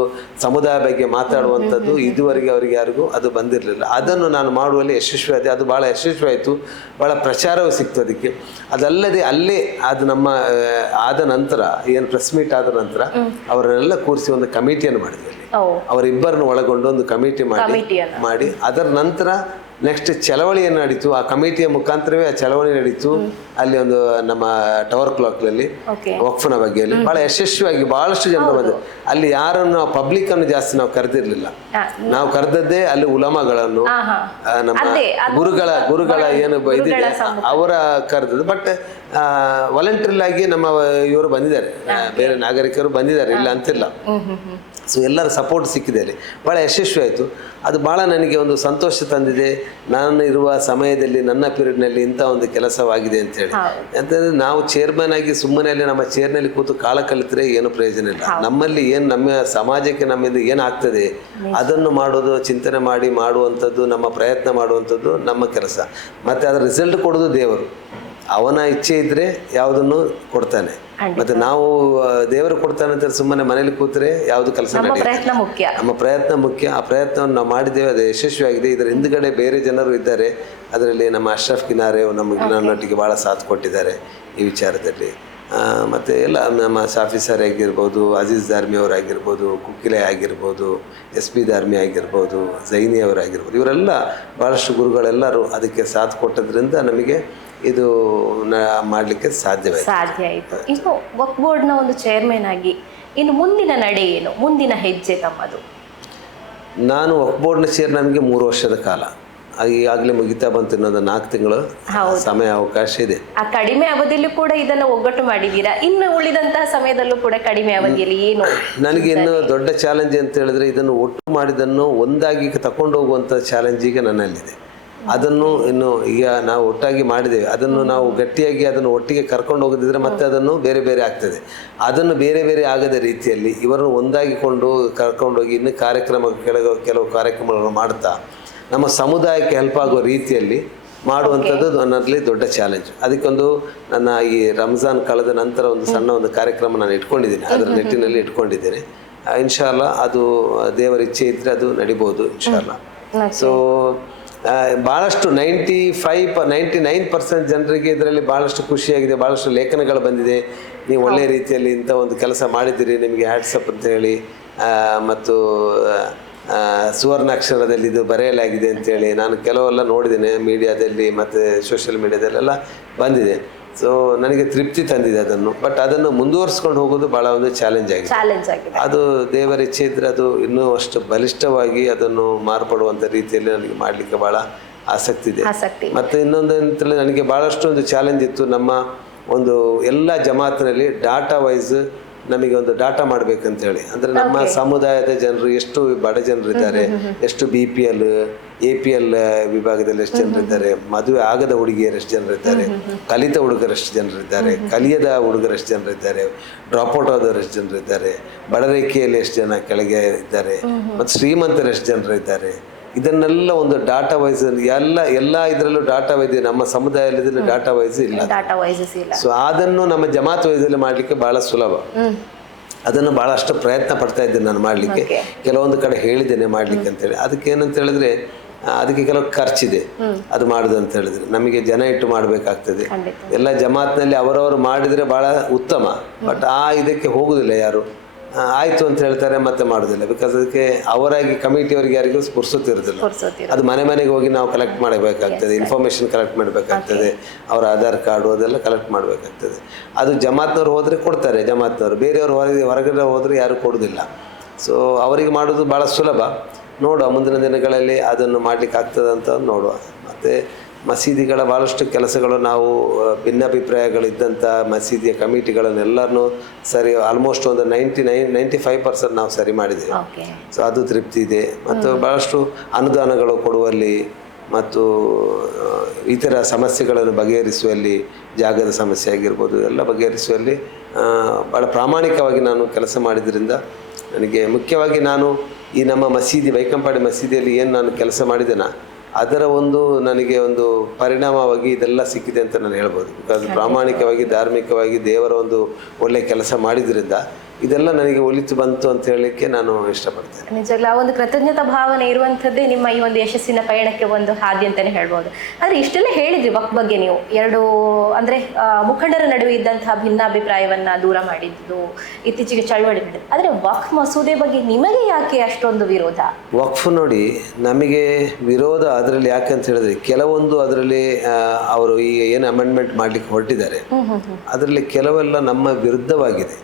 ಸಮುದಾಯ ಬಗ್ಗೆ ಮಾತಾಡುವಂಥದ್ದು ಇದುವರೆಗೆ ಅವರಿಗೆ ಯಾರಿಗೂ ಅದು ಬಂದಿರಲಿಲ್ಲ. ಅದನ್ನು ನಾನು ಮಾಡುವಲ್ಲಿ ಯಶಸ್ವಿ ಆದೆ. ಅದು ಭಾಳ ಯಶಸ್ವಿ ಆಯಿತು, ಭಾಳ ಪ್ರಚಾರವೂ ಸಿಕ್ತು ಅದಕ್ಕೆ. ಅದಲ್ಲದೆ ಅಲ್ಲೇ ಅದು ನಮ್ಮ ಆದ ನಂತರ ಏನು ಪ್ರೆಸ್ ಮೀಟ್ ಆದ ನಂತರ ಅವರನ್ನೆಲ್ಲ ಕೂರಿಸಿ ಒಂದು ಕಮಿಟಿಯನ್ನು ಮಾಡಿದ್ವಿ. ಅವರಿಬ್ಬರನ್ನು ಒಳಗೊಂಡು ಒಂದು ಕಮಿಟಿ ಮಾಡಿ ಅದರ ನಂತರ ನೆಕ್ಸ್ಟ್ ಚಳವಳಿಯನ್ನು ನಡೀತು. ಆ ಕಮಿಟಿಯ ಮುಖಾಂತರವೇ ಆ ಚಳವಳಿ ನಡೀತು. ಅಲ್ಲಿ ಒಂದು ನಮ್ಮ ಟವರ್ ಕ್ಲಾಕ್ನಲ್ಲಿ ವಕ್ಫ್ನ ಬಗ್ಗೆಯಲ್ಲಿ ಬಹಳ ಯಶಸ್ವಿಯಾಗಿ ಬಹಳಷ್ಟು ಜನರು ಬಂದರು. ಅಲ್ಲಿ ಯಾರನ್ನು ಪಬ್ಲಿಕ್ ಅನ್ನು ಜಾಸ್ತಿ ನಾವು ಕರೆದಿರ್ಲಿಲ್ಲ. ನಾವು ಕರೆದದ್ದೇ ಅಲ್ಲಿ ಉಲಮಾಗಳನ್ನು, ನಮ್ಮ ಗುರುಗಳ ಏನು ಇದಿದೆ ಅವರ ಕರೆದದ್ದು. ಬಟ್ ವಾಲಂಟರಿಲ್ ಆಗಿ ನಮ್ಮ ಇವರು ಬಂದಿದ್ದಾರೆ, ಬೇರೆ ನಾಗರಿಕರು ಬಂದಿದ್ದಾರೆ, ಇಲ್ಲ ಅಂತಿಲ್ಲ. ಸೊ ಎಲ್ಲರ ಸಪೋರ್ಟ್ ಸಿಕ್ಕಿದೆ, ಅಲ್ಲಿ ಭಾಳ ಯಶಸ್ವಿ ಆಯಿತು. ಅದು ಭಾಳ ನನಗೆ ಒಂದು ಸಂತೋಷ ತಂದಿದೆ. ನಾನು ಇರುವ ಸಮಯದಲ್ಲಿ ನನ್ನ ಪೀರಿಯಡ್ನಲ್ಲಿ ಇಂಥ ಒಂದು ಕೆಲಸವಾಗಿದೆ ಅಂತೇಳಿ. ಅಂತಂದರೆ ನಾವು ಚೇರ್ಮನ್ ಆಗಿ ಸುಮ್ಮನೆ ನಮ್ಮ ಚೇರ್ನಲ್ಲಿ ಕೂತು ಕಾಲ ಕಲಿತರೆ ಏನು ಪ್ರಯೋಜನ ಇಲ್ಲ. ನಮ್ಮಲ್ಲಿ ಏನು ನಮ್ಮ ಸಮಾಜಕ್ಕೆ ನಮ್ಮಿಂದ ಏನಾಗ್ತದೆ ಅದನ್ನು ಮಾಡೋದು, ಚಿಂತನೆ ಮಾಡಿ ಮಾಡುವಂಥದ್ದು, ನಮ್ಮ ಪ್ರಯತ್ನ ಮಾಡುವಂಥದ್ದು ನಮ್ಮ ಕೆಲಸ. ಮತ್ತು ಅದರ ರಿಸಲ್ಟ್ ಕೊಡೋದು ದೇವರು. ಅವನ ಇಚ್ಛೆ ಇದ್ದರೆ ಯಾವುದನ್ನು ಕೊಡ್ತಾನೆ. ಮತ್ತು ನಾವು ದೇವರು ಕೊಡ್ತಾನೆ ಅಂತ ಸುಮ್ಮನೆ ಮನೇಲಿ ಕೂತ್ರೆ ಯಾವುದು ಕೆಲಸ ಪ್ರಯತ್ನ ಮುಖ್ಯ. ನಮ್ಮ ಪ್ರಯತ್ನ ಮುಖ್ಯ. ಆ ಪ್ರಯತ್ನವನ್ನು ನಾವು ಮಾಡಿದ್ದೇವೆ, ಅದು ಯಶಸ್ವಿಯಾಗಿದೆ. ಇದರ ಹಿಂದುಗಡೆ ಬೇರೆ ಜನರು ಇದ್ದಾರೆ. ಅದರಲ್ಲಿ ನಮ್ಮ ಅಶ್ರಫ್ ಕಿನಾರೆ ನನ್ನೊಟ್ಟಿಗೆ ಭಾಳ ಸಾಥ್ ಕೊಟ್ಟಿದ್ದಾರೆ ಈ ವಿಚಾರದಲ್ಲಿ. ಮತ್ತು ಎಲ್ಲ ನಮ್ಮ ಶಾಫಿ ಸರ್ ಆಗಿರ್ಬೋದು, ಅಜೀಜ್ ದಾರ್ಮಿ ಅವರಾಗಿರ್ಬೋದು, ಕುಕ್ಕಿಲೆ ಆಗಿರ್ಬೋದು, SP ದಾರ್ಮಿ ಆಗಿರ್ಬೋದು, ಝೈನಿ ಅವರಾಗಿರ್ಬೋದು, ಇವರೆಲ್ಲ ಭಾಳಷ್ಟು ಗುರುಗಳೆಲ್ಲರೂ ಅದಕ್ಕೆ ಸಾಥ್ ಕೊಟ್ಟದ್ರಿಂದ ನಮಗೆ ಇದು ಮಾಡಲಿಕ್ಕೆ ಸಾಧ್ಯ ಆಯಿತು. ಇನ್ನು ವಕ್ಫ್ ಬೋರ್ಡ್ನ ಒಂದು ಚೇರ್ಮನ್ ಆಗಿ ಇನ್ನು ಮುಂದಿನ ನಡೆ ಏನು, ಮುಂದಿನ ಹೆಜ್ಜೆ ತಮ್ಮದು? ನಾನು ವಕ್ಫ್ ಬೋರ್ಡ್ನ ಚೇರ್ ನನಗೆ 3 ವರ್ಷದ ಕಾಲ ಈಗಾಗಲೇ ಮುಗಿತಾ ಬಂತು. ಇನ್ನೊಂದು 4 ತಿಂಗಳು ಸಮಯ ಅವಕಾಶ ಇದೆ. ಆ ಕಡಿಮೆ ಅವಧಿಯಲ್ಲೂ ಕೂಡ ಇದನ್ನು ಒಗ್ಗಟ್ಟು ಮಾಡಿದ್ದೀರಾ. ಇನ್ನು ಉಳಿದಂತಹ ಸಮಯದಲ್ಲೂ ಕೂಡ ಕಡಿಮೆ ಅವಧಿಯಲ್ಲಿ ಏನು ನನಗೆ ಇನ್ನು ದೊಡ್ಡ ಚಾಲೆಂಜ್ ಅಂತ ಹೇಳಿದ್ರೆ, ಇದನ್ನು ಒಟ್ಟು ಮಾಡಿದನ್ನು ಒಂದಾಗಿ ತಕೊಂಡು ಹೋಗುವಂಥ ಚಾಲೆಂಜ್ ಈಗ ನನ್ನಲ್ಲಿದೆ. ಅದನ್ನು ಇನ್ನು ಈಗ ನಾವು ಒಟ್ಟಾಗಿ ಮಾಡಿದ್ದೇವೆ, ಅದನ್ನು ನಾವು ಗಟ್ಟಿಯಾಗಿ ಅದನ್ನು ಒಟ್ಟಿಗೆ ಕರ್ಕೊಂಡು ಹೋಗದಿದ್ರೆ ಮತ್ತೆ ಅದನ್ನು ಬೇರೆ ಬೇರೆ ಆಗ್ತದೆ. ಅದನ್ನು ಬೇರೆ ಬೇರೆ ಆಗದ ರೀತಿಯಲ್ಲಿ ಇವರನ್ನು ಒಂದಾಗಿಕೊಂಡು ಕರ್ಕೊಂಡೋಗಿ ಇನ್ನು ಕೆಲವು ಕಾರ್ಯಕ್ರಮಗಳನ್ನು ಮಾಡ್ತಾ ನಮ್ಮ ಸಮುದಾಯಕ್ಕೆ ಹೆಲ್ಪ್ ಆಗೋ ರೀತಿಯಲ್ಲಿ ಮಾಡುವಂಥದ್ದು ನನ್ನಲ್ಲಿ ದೊಡ್ಡ ಚಾಲೆಂಜ್. ಅದಕ್ಕೊಂದು ನನ್ನ ಈ ರಂಜಾನ್ ಕಳೆದ ನಂತರ ಒಂದು ಸಣ್ಣ ಒಂದು ಕಾರ್ಯಕ್ರಮ ನಾನು ಇಟ್ಕೊಂಡಿದ್ದೀನಿ, ಅದರ ನಿಟ್ಟಿನಲ್ಲಿ ಇಟ್ಕೊಂಡಿದ್ದೇನೆ. ಇನ್ಶಾಲ್ಲ ಅದು ದೇವರ ಇಚ್ಛೆ ಇದ್ದರೆ ಅದು ನಡಿಬೋದು ಇನ್ಶಾಲ್ಲ. ಸೊ ಭಾಳಷ್ಟು 99% ಜನರಿಗೆ ಇದರಲ್ಲಿ ಭಾಳಷ್ಟು ಖುಷಿಯಾಗಿದೆ. ಭಾಳಷ್ಟು ಲೇಖನಗಳು ಬಂದಿದೆ, ನೀವು ಒಳ್ಳೆಯ ರೀತಿಯಲ್ಲಿ ಇಂಥ ಒಂದು ಕೆಲಸ ಮಾಡಿದ್ದೀರಿ, ನಿಮಗೆ ಹ್ಯಾಟ್ಸಪ್ ಅಂತ ಹೇಳಿ, ಮತ್ತು ಸುವರ್ಣಾಕ್ಷರದಲ್ಲಿ ಇದು ಬರೆಯಲಾಗಿದೆ ಅಂತೇಳಿ ನಾನು ಕೆಲವೆಲ್ಲ ನೋಡಿದ್ದೇನೆ ಮೀಡಿಯಾದಲ್ಲಿ ಮತ್ತು ಸೋಷಿಯಲ್ ಮೀಡಿಯಾದಲ್ಲೆಲ್ಲ ಬಂದಿದೆ. ಸೊ ನನಗೆ ತೃಪ್ತಿ ತಂದಿದೆ ಅದನ್ನು. ಬಟ್ ಅದನ್ನು ಮುಂದುವರಿಸ್ಕೊಂಡು ಹೋಗೋದು ಭಾಳ ಒಂದು ಚಾಲೆಂಜ್ ಆಗಿದೆ. ಅದು ದೇವರ ಇಚ್ಛೆ ಇದ್ದರೆ ಅದು ಇನ್ನೂ ಅಷ್ಟು ಬಲಿಷ್ಠವಾಗಿ ಅದನ್ನು ಮಾರ್ಪಡುವಂಥ ರೀತಿಯಲ್ಲಿ ನನಗೆ ಮಾಡಲಿಕ್ಕೆ ಭಾಳ ಆಸಕ್ತಿ ಇದೆ. ಮತ್ತು ಇನ್ನೊಂದು ಅಂತೇಳಿ ನನಗೆ ಭಾಳಷ್ಟು ಒಂದು ಚಾಲೆಂಜ್ ಇತ್ತು. ನಮ್ಮ ಒಂದು ಎಲ್ಲ ಜಮಾತಿನಲ್ಲಿ ಡಾಟಾ ವೈಸ್ ನಮಗೆ ಒಂದು ಡಾಟಾ ಮಾಡಬೇಕಂತೇಳಿ. ಅಂದರೆ ನಮ್ಮ ಸಮುದಾಯದ ಜನರು ಎಷ್ಟು ಬಡ ಜನರಿದ್ದಾರೆ, ಎಷ್ಟು BPL APL ವಿಭಾಗದಲ್ಲಿ ಎಷ್ಟು ಜನರಿದ್ದಾರೆ, ಮದುವೆ ಆಗದ ಹುಡುಗಿಯರು ಎಷ್ಟು ಜನರಿದ್ದಾರೆ, ಕಲಿತ ಹುಡುಗರು ಎಷ್ಟು ಜನರಿದ್ದಾರೆ, ಕಲಿಯದ ಹುಡುಗರು ಎಷ್ಟು ಜನರಿದ್ದಾರೆ, ಡ್ರಾಪ್ಔಟ್ ಆದವರು ಎಷ್ಟು ಜನರಿದ್ದಾರೆ, ಬಡ ರೇಖೆಯಲ್ಲಿ ಎಷ್ಟು ಜನ ಕೆಳಗೆ ಇದ್ದಾರೆ, ಮತ್ತು ಶ್ರೀಮಂತರು ಎಷ್ಟು ಜನರಿದ್ದಾರೆ, ಇದನ್ನೆಲ್ಲ ಒಂದು ಡಾಟಾ ವೈಸ್ ಎಲ್ಲ ಇದರಲ್ಲೂ ಡಾಟಾ ವೈಸ್ ನಮ್ಮ ಸಮುದಾಯದಲ್ಲಿ ಡಾಟಾ ವೈಸ್ ಇಲ್ಲ. ಸೊ ಅದನ್ನು ನಮ್ಮ ಜಮಾತ್ ವೈಸಲ್ಲಿ ಮಾಡಲಿಕ್ಕೆ ಬಹಳ ಸುಲಭ. ಅದನ್ನು ಭಾಳಷ್ಟು ಪ್ರಯತ್ನ ಪಡ್ತಾ ಇದ್ದೇನೆ ನಾನು ಮಾಡಲಿಕ್ಕೆ. ಕೆಲವೊಂದು ಕಡೆ ಹೇಳಿದ್ದೇನೆ ಮಾಡಲಿಕ್ಕೆ ಅಂತೇಳಿ. ಅದಕ್ಕೆ ಏನಂತ ಹೇಳಿದ್ರೆ ಅದಕ್ಕೆ ಕೆಲವು ಖರ್ಚಿದೆ ಅದು ಮಾಡೋದು ಅಂತ ಹೇಳಿದ್ರೆ. ನಮಗೆ ಜನ ಇಟ್ಟು ಮಾಡಬೇಕಾಗ್ತದೆ. ಎಲ್ಲ ಜಮಾತ್ನಲ್ಲಿ ಅವರವರು ಮಾಡಿದರೆ ಭಾಳ ಉತ್ತಮ. ಬಟ್ ಇದಕ್ಕೆ ಹೋಗುದಿಲ್ಲ ಯಾರು. ಆಯಿತು ಅಂತ ಹೇಳ್ತಾರೆ, ಮತ್ತೆ ಮಾಡೋದಿಲ್ಲ. ಬಿಕಾಸ್ ಅದಕ್ಕೆ ಅವರಾಗಿ ಕಮಿಟಿಯವರಿಗೆ ಯಾರಿಗೂ ಸ್ಫುರ್ಸುತ್ತಿರೋದಿಲ್ಲ. ಅದು ಮನೆಗೆ ಹೋಗಿ ನಾವು ಕಲೆಕ್ಟ್ ಮಾಡಬೇಕಾಗ್ತದೆ, ಇನ್ಫಾರ್ಮೇಷನ್ ಕಲೆಕ್ಟ್ ಮಾಡಬೇಕಾಗ್ತದೆ, ಅವರ ಆಧಾರ್ ಕಾರ್ಡು ಅದೆಲ್ಲ ಕಲೆಕ್ಟ್ ಮಾಡಬೇಕಾಗ್ತದೆ. ಅದು ಜಮಾತ್ನವ್ರು ಹೋದರೆ ಕೊಡ್ತಾರೆ, ಜಮಾತ್ನವರು. ಬೇರೆಯವರು ಹೊರಗಡೆ ಹೋದರೆ ಯಾರು ಕೊಡೋದಿಲ್ಲ. ಸೊ ಅವರಿಗೆ ಮಾಡೋದು ಭಾಳ ಸುಲಭ. ನೋಡುವ ಮುಂದಿನ ದಿನಗಳಲ್ಲಿ ಅದನ್ನು ಮಾಡಲಿಕ್ಕೆ ಆಗ್ತದೆ ಅಂತ ನೋಡುವ. ಮತ್ತು ಮಸೀದಿಗಳ ಭಾಳಷ್ಟು ಕೆಲಸಗಳು ನಾವು ಭಿನ್ನಾಭಿಪ್ರಾಯಗಳಿದ್ದಂಥ ಮಸೀದಿಯ ಕಮಿಟಿಗಳನ್ನೆಲ್ಲರನ್ನೂ ಸರಿ ಆಲ್ಮೋಸ್ಟ್ ಒಂದು 95% ನಾವು ಸರಿ ಮಾಡಿದ್ದೇವೆ. ಓಕೆ. ಸೊ ಅದು ತೃಪ್ತಿ ಇದೆ. ಮತ್ತು ಭಾಳಷ್ಟು ಅನುದಾನಗಳು ಕೊಡುವಲ್ಲಿ ಮತ್ತು ಇತರ ಸಮಸ್ಯೆಗಳನ್ನು ಬಗೆಹರಿಸುವಲ್ಲಿ, ಜಾಗದ ಸಮಸ್ಯೆ ಆಗಿರ್ಬೋದು ಎಲ್ಲ ಬಗೆಹರಿಸುವಲ್ಲಿ ಭಾಳ ಪ್ರಾಮಾಣಿಕವಾಗಿ ನಾನು ಕೆಲಸ ಮಾಡಿದ್ರಿಂದ ನನಗೆ ಮುಖ್ಯವಾಗಿ ನಾನು ಈ ನಮ್ಮ ಮಸೀದಿ ಬೈಕಂಪಾಡಿ ಮಸೀದಿಯಲ್ಲಿ ಏನು ನಾನು ಕೆಲಸ ಮಾಡಿದ್ದೇನೆ ಅದರ ಒಂದು ನನಗೆ ಒಂದು ಪರಿಣಾಮವಾಗಿ ಇದೆಲ್ಲ ಸಿಕ್ಕಿದೆ ಅಂತ ನಾನು ಹೇಳ್ಬೋದು. ಬಿಕಾಸ್ ಪ್ರಾಮಾಣಿಕವಾಗಿ ಧಾರ್ಮಿಕವಾಗಿ ದೇವರ ಒಂದು ಒಳ್ಳೆಯ ಕೆಲಸ ಮಾಡಿದ್ರಿಂದ ಇದೆಲ್ಲ ನನಗೆ ಒಲಿತು ಬಂತು ಅಂತ ಹೇಳಲಿಕ್ಕೆ ನಾನು ಇಷ್ಟಪಡ್ತೇನೆ. ನಿಜವಾಗ್ಲೂ ಆ ಒಂದು ಕೃತಜ್ಞತಾ ಭಾವನೆ ಇರುವಂಥದ್ದೇ ನಿಮ್ಮ ಈ ಒಂದು ಯಶಸ್ಸಿನ ಪಯಣಕ್ಕೆ ಒಂದು ಹಾದಿ ಅಂತಲೇ ಹೇಳ್ಬೋದು. ಆದರೆ ಇಷ್ಟೆಲ್ಲ ಹೇಳಿದ್ರಿ ವಕ್ಫ್ ಬಗ್ಗೆ ನೀವು, ಎರಡು ಅಂದರೆ ಮುಖಂಡರ ನಡುವೆ ಇದ್ದಂತಹ ಭಿನ್ನಾಭಿಪ್ರಾಯವನ್ನು ದೂರ ಮಾಡಿದ್ದು, ಇತ್ತೀಚೆಗೆ ಚಳವಳಿ ನಡೆದಿದೆ. ಆದರೆ ವಕ್ಫ್ ಮಸೂದೆ ಬಗ್ಗೆ ನಿಮಗೆ ಯಾಕೆ ಅಷ್ಟೊಂದು ವಿರೋಧ? ವಕ್ಫ್ ನೋಡಿ, ನಮಗೆ ವಿರೋಧ ಅದರಲ್ಲಿ ಯಾಕೆ ಅಂತ ಹೇಳಿದ್ರೆ ಕೆಲವೊಂದು ಅದರಲ್ಲಿ ಅವರು ಈಗ ಏನು ಅಮೆಂಡ್ಮೆಂಟ್ ಮಾಡಲಿಕ್ಕೆ ಹೊರಟಿದ್ದಾರೆ ಅದರಲ್ಲಿ ಕೆಲವೆಲ್ಲ ನಮ್ಮ ವಿರುದ್ಧವಾಗಿದೆ.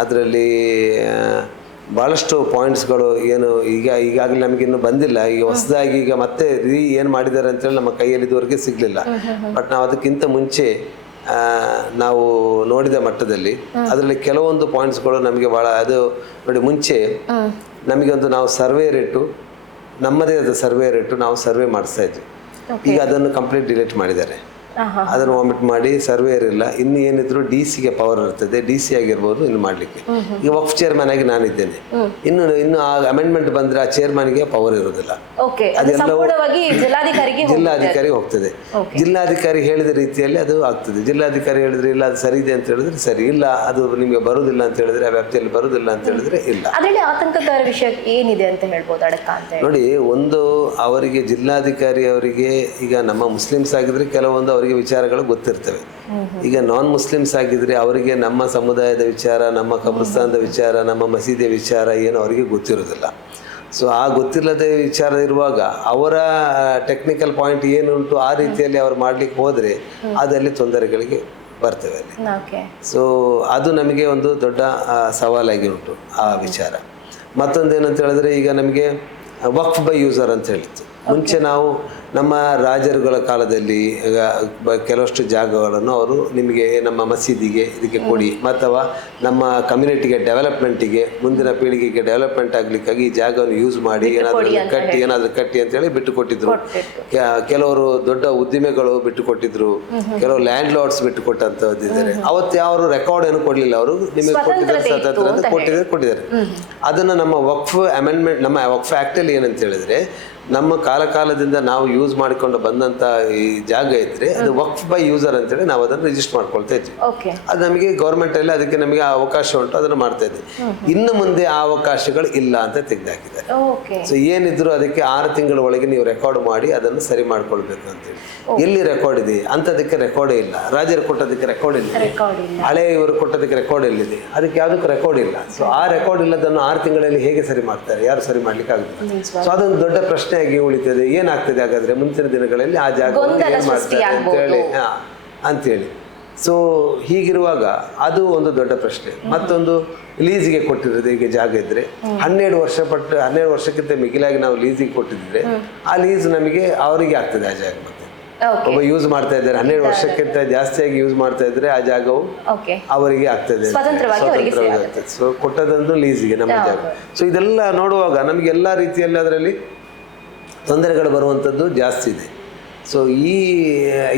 ಅದರಲ್ಲಿ ಭಾಳಷ್ಟು ಪಾಯಿಂಟ್ಸ್ಗಳು ಏನು ಈಗಾಗಲೇ ನಮಗಿನ್ನೂ ಬಂದಿಲ್ಲ. ಈಗ ಹೊಸದಾಗಿ ಈಗ ಮತ್ತೆ ಏನು ಮಾಡಿದ್ದಾರೆ ಅಂತೇಳಿ ನಮ್ಮ ಕೈಯಲ್ಲಿ ಇದುವರೆಗೆ ಸಿಗಲಿಲ್ಲ. ಬಟ್ ನಾವು ಅದಕ್ಕಿಂತ ಮುಂಚೆ ನಾವು ನೋಡಿದ ಮಟ್ಟದಲ್ಲಿ ಅದರಲ್ಲಿ ಕೆಲವೊಂದು ಪಾಯಿಂಟ್ಸ್ಗಳು ನಮಗೆ ಭಾಳ ಅದು ನೋಡಿ, ಮುಂಚೆ ನಮಗೆ ಒಂದು ನಾವು ಸರ್ವೇರ್ ಇಟ್ಟು ನಮ್ಮದೇ ಆದ ಸರ್ವೇರ್ ಇಟ್ಟು ನಾವು ಸರ್ವೆ ಮಾಡಿಸ್ತಾ ಇದ್ವಿ. ಈಗ ಅದನ್ನು ಕಂಪ್ಲೀಟ್ ಡಿಲೀಟ್ ಮಾಡಿದ್ದಾರೆ. ಅದನ್ನು ವಾಮಿಟ್ ಮಾಡಿ ಸರ್ವೇರ್ ಇಲ್ಲ. ಇನ್ನು ಏನಿದ್ರು ಡಿಸಿಗೆ ಪವರ್ ಇರ್ತದೆ, ಡಿಸಿ ಆಗಿರ್ಬೋದು ಇನ್ನು ಮಾಡಲಿಕ್ಕೆ. ಈಗ ವಕ್ಫ್ ಚೇರ್ಮನ್ ಆಗಿ ನಾನಿದ್ದೇನೆ. ಇನ್ನು ಆ ಅಮೆಂಡ್ಮೆಂಟ್ ಬಂದರೆ ಆ ಚೇರ್ಮನ್ಗೆ ಪವರ್ ಇರೋದಿಲ್ಲ. ಅದೆಲ್ಲವೂ ಜಿಲ್ಲಾಧಿಕಾರಿಗೆ ಹೋಗ್ತದೆ. ಜಿಲ್ಲಾಧಿಕಾರಿ ಹೇಳಿದ ರೀತಿಯಲ್ಲಿ ಅದು ಆಗ್ತದೆ. ಜಿಲ್ಲಾಧಿಕಾರಿ ಹೇಳಿದ್ರೆ ಇಲ್ಲ ಅದು ಸರಿ ಇದೆ ಅಂತ ಹೇಳಿದ್ರೆ ಸರಿ, ಇಲ್ಲ ಅದು ನಿಮಗೆ ಬರುವುದಿಲ್ಲ ಅಂತ ಹೇಳಿದ್ರೆ, ಆ ವ್ಯಾಪ್ತಿಯಲ್ಲಿ ಬರುವುದಿಲ್ಲ ಅಂತ ಹೇಳಿದ್ರೆ ಇಲ್ಲ. ಅದರಲ್ಲಿ ಆತಂಕಕರ ವಿಷಯ ಏನಿದೆ ಅಂತ ಹೇಳ್ಬೋದು ಅಡಕ ಅಂತ ನೋಡಿ, ಒಂದು ಅವರಿಗೆ ಜಿಲ್ಲಾಧಿಕಾರಿ ಅವರಿಗೆ ಈಗ ನಮ್ಮ ಮುಸ್ಲಿಮ್ಸ್ ಆಗಿದ್ರೆ ಕೆಲವೊಂದು ಅವರಿಗೆ ವಿಚಾರಗಳು ಗೊತ್ತಿರ್ತವೆ. ಈಗ ನಾನ್ ಮುಸ್ಲಿಮ್ಸ್ ಆಗಿದ್ರೆ ಅವರಿಗೆ ನಮ್ಮ ಸಮುದಾಯದ ವಿಚಾರ, ನಮ್ಮ ಕಬ್ರಸ್ತಾನದ ವಿಚಾರ, ನಮ್ಮ ಮಸೀದಿಯ ವಿಚಾರ ಏನು ಅವರಿಗೆ ಗೊತ್ತಿರೋದಿಲ್ಲ. ಸೊ ಆ ಗೊತ್ತಿಲ್ಲದ ವಿಚಾರ ಇರುವಾಗ ಅವರ ಟೆಕ್ನಿಕಲ್ ಪಾಯಿಂಟ್ ಏನುಂಟು ಆ ರೀತಿಯಲ್ಲಿ ಅವರು ಮಾಡಲಿಕ್ಕೆ ಹೋದರೆ ಅದಲ್ಲಿ ತೊಂದರೆಗಳಿಗೆ ಬರ್ತವೆ ಅಲ್ಲಿ. ಸೊ ಅದು ನಮಗೆ ಒಂದು ದೊಡ್ಡ ಸವಾಲಾಗಿ ಉಂಟು ಆ ವಿಚಾರ. ಮತ್ತೊಂದೇನಂತ ಹೇಳಿದ್ರೆ, ಈಗ ನಮಗೆ ವಕ್ಫ್ ಬೈ ಯೂಸರ್ ಅಂತ ಹೇಳಿತ್ತು. ಮುಂಚೆ ನಾವು ನಮ್ಮ ರಾಜರುಗಳ ಕಾಲದಲ್ಲಿ ಕೆಲವಷ್ಟು ಜಾಗಗಳನ್ನು ಅವರು ನಿಮಗೆ ನಮ್ಮ ಮಸೀದಿಗೆ ಇದಕ್ಕೆ ಕೊಡಿ, ಅಥವಾ ನಮ್ಮ ಕಮ್ಯುನಿಟಿಗೆ ಡೆವಲಪ್ಮೆಂಟಿಗೆ, ಮುಂದಿನ ಪೀಳಿಗೆಗೆ ಡೆವಲಪ್ಮೆಂಟ್ ಆಗಲಿಕ್ಕಾಗಿ ಈ ಜಾಗವನ್ನು ಯೂಸ್ ಮಾಡಿ ಏನಾದರೂ ಕಟ್ಟಿ ಅಂತೇಳಿ ಬಿಟ್ಟು ಕೊಟ್ಟಿದ್ರು. ಕೆಲವರು ದೊಡ್ಡ ಉದ್ದಿಮೆಗಳು ಬಿಟ್ಟು ಕೊಟ್ಟಿದ್ರು, ಕೆಲವರು ಲ್ಯಾಂಡ್ ಲಾರ್ಡ್ಸ್ ಬಿಟ್ಟು ಕೊಟ್ಟಂತದ್ದಿದ್ದಾರೆ. ಅವತ್ತು ಯಾರು ರೆಕಾರ್ಡ್ ಏನು ಕೊಡಲಿಲ್ಲ, ಅವರು ನಿಮಗೆ ಕೊಟ್ಟಿದ್ದಾರೆ. ಅದನ್ನು ನಮ್ಮ ವಕ್ಫ್ ಅಮೆಂಡ್ಮೆಂಟ್, ನಮ್ಮ ವಕ್ಫ್ ಆ್ಯಕ್ಟಲ್ಲಿ ಏನಂತ ಹೇಳಿದ್ರೆ, ನಮ್ಮ ಕಾಲದಿಂದ ನಾವು ಯೂಸ್ ಮಾಡಿಕೊಂಡು ಬಂದಂಥ ಈ ಜಾಗ ಇದ್ರೆ ಅದು ವಕ್ಫ್ ಬೈ ಯೂಸರ್ ಅಂತೇಳಿ ನಾವು ಅದನ್ನು ರಿಜಿಸ್ಟರ್ ಮಾಡ್ಕೊಳ್ತಾ ಇದ್ವಿ. ಅದು ನಮಗೆ ಗೌರ್ಮೆಂಟಲ್ಲಿ ಅದಕ್ಕೆ ನಮಗೆ ಅವಕಾಶ ಉಂಟು, ಅದನ್ನು ಮಾಡ್ತಾ ಇದ್ವಿ. ಇನ್ನು ಮುಂದೆ ಆ ಅವಕಾಶಗಳು ಇಲ್ಲ ಅಂತ ತೆಗೆದಾಕಿದ್ದಾರೆ. ಸೊ ಏನಿದ್ರು ಅದಕ್ಕೆ 6 ತಿಂಗಳ ಒಳಗೆ ನೀವು ರೆಕಾರ್ಡ್ ಮಾಡಿ ಅದನ್ನು ಸರಿ ಮಾಡ್ಕೊಳ್ಬೇಕು ಅಂತೇಳಿ. ಎಲ್ಲಿ ರೆಕಾರ್ಡ್ ಇದೆ ಅಂಥದಕ್ಕೆ ರೆಕಾರ್ಡೇ ಇಲ್ಲ. ರಾಜರು ಕೊಟ್ಟದಕ್ಕೆ ರೆಕಾರ್ಡ್ ಇಲ್ಲ, ಹಳೆ ಇವರು ಕೊಟ್ಟದಕ್ಕೆ ರೆಕಾರ್ಡ್ ಎಲ್ಲಿದೆ, ಅದಕ್ಕೆ ಯಾವುದಕ್ಕೂ ರೆಕಾರ್ಡ್ ಇಲ್ಲ. ಸೊ ಆ ರೆಕಾರ್ಡ್ ಇಲ್ಲದನ್ನು 6 ತಿಂಗಳಲ್ಲಿ ಹೇಗೆ ಸರಿ ಮಾಡ್ತಾರೆ? ಯಾರು ಸರಿ ಮಾಡ್ಲಿಕ್ಕೆ ಆಗುತ್ತೆ? ಸೊ ಅದೊಂದು ದೊಡ್ಡ ಪ್ರಶ್ನೆ ಆಗಿ ಉಳಿತದೆ. ಏನಾಗ್ತದೆ ಹಾಗಾದ್ರೆ ಮುಂಚಿನ ದಿನಗಳಲ್ಲಿ ಆ ಜಾಗವನ್ನು ಏನು ಮಾಡ್ತಾರೆ ಅಂತೇಳಿ. ಸೊ ಹೀಗಿರುವಾಗ ಅದು ಒಂದು ದೊಡ್ಡ ಪ್ರಶ್ನೆ. ಮತ್ತೊಂದು, ಲೀಸಿಗೆ ಕೊಟ್ಟಿರೋದು ಈಗ ಜಾಗ ಇದ್ರೆ 12 ವರ್ಷಕ್ಕಿಂತ ಮಿಗಿಲಾಗಿ ನಾವು ಲೀಸಿಗೆ ಕೊಟ್ಟಿದ್ರೆ ಆ ಲೀಸ್ ನಮಗೆ ಅವರಿಗೆ ಆಗ್ತದೆ ಆ ಜಾಗ. ಮತ್ತೆ ಒಬ್ಬ ಯೂಸ್ ಮಾಡ್ತಾ ಇದ್ದಾರೆ 12 ವರ್ಷಕ್ಕಿಂತ ಜಾಸ್ತಿಯಾಗಿ ಯೂಸ್ ಮಾಡ್ತಾ ಇದ್ರೆ ಆ ಜಾಗವು ಅವರಿಗೆ ಆಗ್ತದೆ, ಸ್ವತಂತ್ರವಾಗಿ. ಸೊ ಕೊಟ್ಟದಂದು ಲೀಸಿಗೆ ನಮ್ಮ ಜಾಗ. ಸೊ ಇದೆಲ್ಲ ನೋಡುವಾಗ ನಮಗೆ ಎಲ್ಲ ರೀತಿಯಲ್ಲಿ ಅದರಲ್ಲಿ ತೊಂದರೆಗಳು ಬರುವಂಥದ್ದು ಜಾಸ್ತಿ ಇದೆ. ಸೊ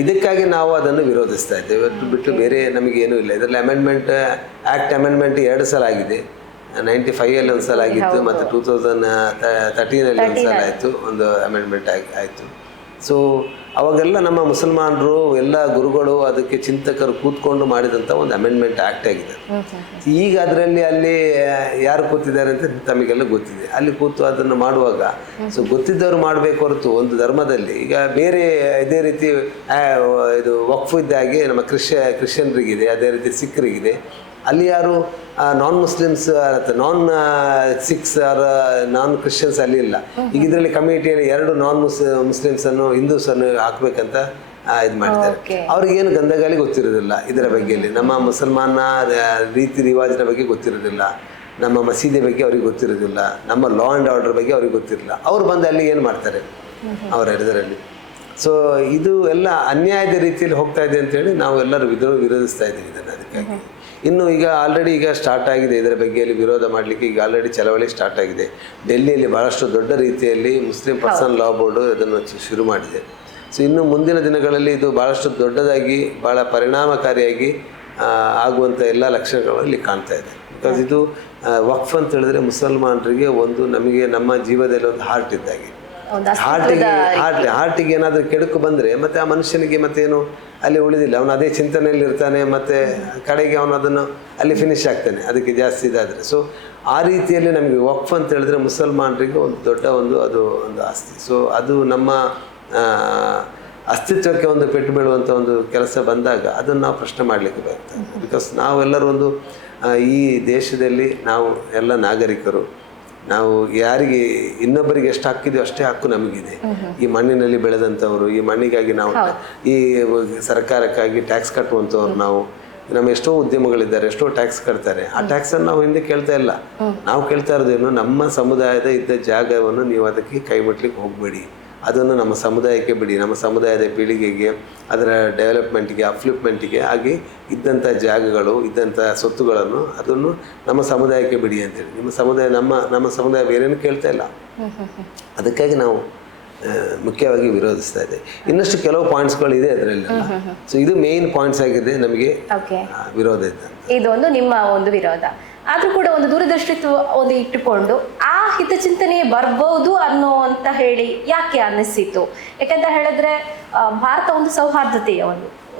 ಇದಕ್ಕಾಗಿ ನಾವು ಅದನ್ನು ವಿರೋಧಿಸ್ತಾ ಇದ್ದೇವೆ ಬಿಟ್ಟು ಬೇರೆ ನಮಗೇನೂ ಇಲ್ಲ. ಇದರಲ್ಲಿ ಅಮೆಂಡ್ಮೆಂಟ್ 2 ಸಲ ಆಗಿದೆ. 95 ಒಂದು ಸಲ ಆಗಿತ್ತು, ಮತ್ತು 2013 ಒಂದು ಸಲ ಆಯಿತು, ಒಂದು ಅಮೆಂಡ್ಮೆಂಟ್ ಆಯಿತು. ಸೊ ಅವಾಗೆಲ್ಲ ನಮ್ಮ ಮುಸಲ್ಮಾನರು ಎಲ್ಲ ಗುರುಗಳು ಅದಕ್ಕೆ ಚಿಂತಕರು ಕೂತ್ಕೊಂಡು ಮಾಡಿದಂಥ ಒಂದು ಅಮೆಂಡ್ಮೆಂಟ್ ಆ್ಯಕ್ಟ್ ಆಗಿದೆ. ಈಗ ಅದರಲ್ಲಿ ಅಲ್ಲಿ ಯಾರು ಕೂತಿದ್ದಾರೆ ಅಂತ ತಮಗೆಲ್ಲ ಗೊತ್ತಿದೆ. ಅಲ್ಲಿ ಕೂತು ಅದನ್ನು ಮಾಡುವಾಗ ಸೊ ಗೊತ್ತಿದ್ದವರು ಮಾಡಬೇಕು ಹೊರತು ಒಂದು ಧರ್ಮದಲ್ಲಿ ಈಗ ಬೇರೆ ಇದೇ ರೀತಿ ಇದು ವಕ್ಫ್ ಇದ್ದಾಗೆ ನಮ್ಮ ಕ್ರಿಶ್ಚಿಯನ್ರಿಗಿದೆ, ಅದೇ ರೀತಿ ಸಿಖ್ರಿಗಿದೆ. ಅಲ್ಲಿ ಯಾರು ನಾನ್ ಮುಸ್ಲಿಮ್ಸ್, ಸಿಖ್ಸ್ ಆರ್ ನಾನ್ ಕ್ರಿಶ್ಚಿಯನ್ಸ್ ಅಲ್ಲಿ ಇಲ್ಲ. ಈಗ ಇದರಲ್ಲಿ ಕಮಿಟಿಯಲ್ಲಿ 2 ನಾನ್ ಮುಸ್ಲಿಮ್ಸನ್ನು ಹಿಂದೂಸನ್ನು ಹಾಕ್ಬೇಕಂತ ಇದು ಮಾಡಿದ್ದಾರೆ. ಅವ್ರಿಗೇನು ಗಂಧಗಾಲಿ ಗೊತ್ತಿರೋದಿಲ್ಲ ಇದರ ಬಗ್ಗೆಯಲ್ಲಿ. ನಮ್ಮ ಮುಸಲ್ಮಾನ ರೀತಿ ರಿವಾಜಿನ ಬಗ್ಗೆ ಗೊತ್ತಿರೋದಿಲ್ಲ, ನಮ್ಮ ಮಸೀದಿ ಬಗ್ಗೆ ಅವ್ರಿಗೆ ಗೊತ್ತಿರೋದಿಲ್ಲ, ನಮ್ಮ ಲಾ ಆ್ಯಂಡ್ ಆರ್ಡರ್ ಬಗ್ಗೆ ಅವ್ರಿಗೆ ಗೊತ್ತಿರಲಿಲ್ಲ. ಅವ್ರು ಬಂದು ಅಲ್ಲಿ ಏನು ಮಾಡ್ತಾರೆ ಅವರ ಇದರಲ್ಲಿ? ಸೊ ಇದು ಎಲ್ಲ ಅನ್ಯಾಯದ ರೀತಿಯಲ್ಲಿ ಹೋಗ್ತಾ ಇದೆ ಅಂತೇಳಿ ನಾವು ಎಲ್ಲರೂ ವಿರೋಧಿಸ್ತಾ ಇದ್ದೀವಿ ಇದನ್ನು. ಅದಕ್ಕಾಗಿ ಇನ್ನು ಈಗ ಆಲ್ರೆಡಿ ಈಗ ಸ್ಟಾರ್ಟ್ ಆಗಿದೆ ಇದರ ಬಗ್ಗೆಯಲ್ಲಿ ವಿರೋಧ ಮಾಡಲಿಕ್ಕೆ. ಈಗ ಆಲ್ರೆಡಿ ಚಳವಳಿ ಸ್ಟಾರ್ಟ್ ಆಗಿದೆ. ಡೆಲ್ಲಿಯಲ್ಲಿ ಭಾಳಷ್ಟು ದೊಡ್ಡ ರೀತಿಯಲ್ಲಿ ಮುಸ್ಲಿಂ ಪರ್ಸನಲ್ ಲಾ ಬೋರ್ಡು ಇದನ್ನು ಶುರು ಮಾಡಿದೆ. ಸೊ ಇನ್ನು ಮುಂದಿನ ದಿನಗಳಲ್ಲಿ ಇದು ಭಾಳಷ್ಟು ದೊಡ್ಡದಾಗಿ ಭಾಳ ಪರಿಣಾಮಕಾರಿಯಾಗಿ ಆಗುವಂಥ ಎಲ್ಲ ಲಕ್ಷಣಗಳು ಇಲ್ಲಿ ಕಾಣ್ತಾ ಇದೆ. ಬಿಕಾಸ್ ಇದು ವಕ್ಫ್ ಅಂತ ಹೇಳಿದ್ರೆ ಮುಸಲ್ಮಾನರಿಗೆ ಒಂದು ನಮಗೆ ನಮ್ಮ ಜೀವದಲ್ಲಿ ಒಂದು ಹಾರ್ಟ್ ಇದ್ದಾಗೆ. ಹಾರ್ಟಿಗೆ ಏನಾದರೂ ಕೆಡುಕು ಬಂದರೆ ಮತ್ತೆ ಆ ಮನುಷ್ಯನಿಗೆ ಮತ್ತೇನು ಅಲ್ಲಿ ಉಳಿದಿಲ್ಲ, ಅವನು ಅದೇ ಚಿಂತನೆಯಲ್ಲಿ ಇರ್ತಾನೆ, ಮತ್ತು ಕಡೆಗೆ ಅವನು ಅದನ್ನು ಅಲ್ಲಿ ಫಿನಿಶ್ ಆಗ್ತಾನೆ ಅದಕ್ಕೆ ಜಾಸ್ತಿ ಇದಾದರೆ. ಸೊ ಆ ರೀತಿಯಲ್ಲಿ ನಮಗೆ ವಕ್ಫ್ ಅಂತ ಹೇಳಿದ್ರೆ ಮುಸಲ್ಮಾನರಿಗೆ ಒಂದು ದೊಡ್ಡ ಅದು ಒಂದು ಆಸ್ತಿ. ಸೊ ಅದು ನಮ್ಮ ಅಸ್ತಿತ್ವಕ್ಕೆ ಒಂದು ಪೆಟ್ಟು ಬೀಳುವಂಥ ಒಂದು ಕೆಲಸ ಬಂದಾಗ ಅದನ್ನು ನಾವು ಪ್ರಶ್ನೆ ಮಾಡಲಿಕ್ಕೆ ಬರ್ತದೆ. ಬಿಕಾಸ್ ನಾವೆಲ್ಲರೂ ಒಂದು ಈ ದೇಶದಲ್ಲಿ ನಾವು ಎಲ್ಲ ನಾಗರಿಕರು, ನಾವು ಯಾರಿಗೆ ಇನ್ನೊಬ್ಬರಿಗೆ ಎಷ್ಟು ಹಕ್ಕಿದೆಯೋ ಅಷ್ಟೇ ಹಕ್ಕು ನಮಗಿದೆ. ಈ ಮಣ್ಣಿನಲ್ಲಿ ಬೆಳೆದಂಥವ್ರು, ಈ ಮಣ್ಣಿಗಾಗಿ ನಾವು ಈ ಸರ್ಕಾರಕ್ಕಾಗಿ ಟ್ಯಾಕ್ಸ್ ಕಟ್ಟುವಂಥವ್ರು, ನಮ್ಮ ಎಷ್ಟೋ ಉದ್ಯಮಗಳಿದ್ದಾರೆ, ಎಷ್ಟೋ ಟ್ಯಾಕ್ಸ್ ಕಟ್ತಾರೆ. ಆ ಟ್ಯಾಕ್ಸನ್ನು ನಾವು ಹಿಂದೆ ಕೇಳ್ತಾ ಇಲ್ಲ. ನಾವು ಕೇಳ್ತಾ ಇರೋದೇನು, ನಮ್ಮ ಸಮುದಾಯದ ಇದ್ದ ಜಾಗವನ್ನು ನೀವು ಅದಕ್ಕೆ ಕೈ ಮುಟ್ಲಿಕ್ಕೆ ಹೋಗಬೇಡಿ, ಅದನ್ನು ನಮ್ಮ ಸಮುದಾಯಕ್ಕೆ ಬಿಡಿ, ನಮ್ಮ ಸಮುದಾಯದ ಪೀಳಿಗೆಗೆ, ಅದರ ಡೆವಲಪ್ಮೆಂಟ್ಗೆ, ಅಪ್ಲಿಪ್ಮೆಂಟಿಗೆ ಆಗಿ ಇದ್ದಂಥ ಜಾಗಗಳು, ಇದ್ದಂಥ ಸ್ವತ್ತುಗಳನ್ನು ಅದನ್ನು ನಮ್ಮ ಸಮುದಾಯಕ್ಕೆ ಬಿಡಿ ಅಂತೇಳಿ. ನಿಮ್ಮ ಸಮುದಾಯ ನಮ್ಮ ಸಮುದಾಯ ಬೇರೇನು ಕೇಳ್ತಾ ಇಲ್ಲ. ಅದಕ್ಕಾಗಿ ನಾವು ಮುಖ್ಯವಾಗಿ ವಿರೋಧಿಸ್ತಾ ಇದೆ. ಇನ್ನಷ್ಟು ಕೆಲವು ಪಾಯಿಂಟ್ಸ್ಗಳಿದೆ ಅದರಲ್ಲಿ. ಸೊ ಇದು ಮೇನ್ ಪಾಯಿಂಟ್ಸ್ ಆಗಿದೆ ನಮಗೆ ವಿರೋಧ ಇದೆ. ಇದೊಂದು ನಿಮ್ಮ ಒಂದು ವಿರೋಧ. ಆದ್ರೂ ಕೂಡ ಒಂದು ದೂರದೃಷ್ಟಿತ್ವ ಒಂದು ಇಟ್ಟುಕೊಂಡು ಆ ಹಿತಚಿಂತನೆ ಬರ್ಬೋದು ಅನ್ನೋಂತ ಹೇಳಿ ಯಾಕೆ ಅನ್ನಿಸಿತು? ಯಾಕಂತ ಹೇಳಿದ್ರೆ ಭಾರತ ಒಂದು ಸೌಹಾರ್ದತೆಯ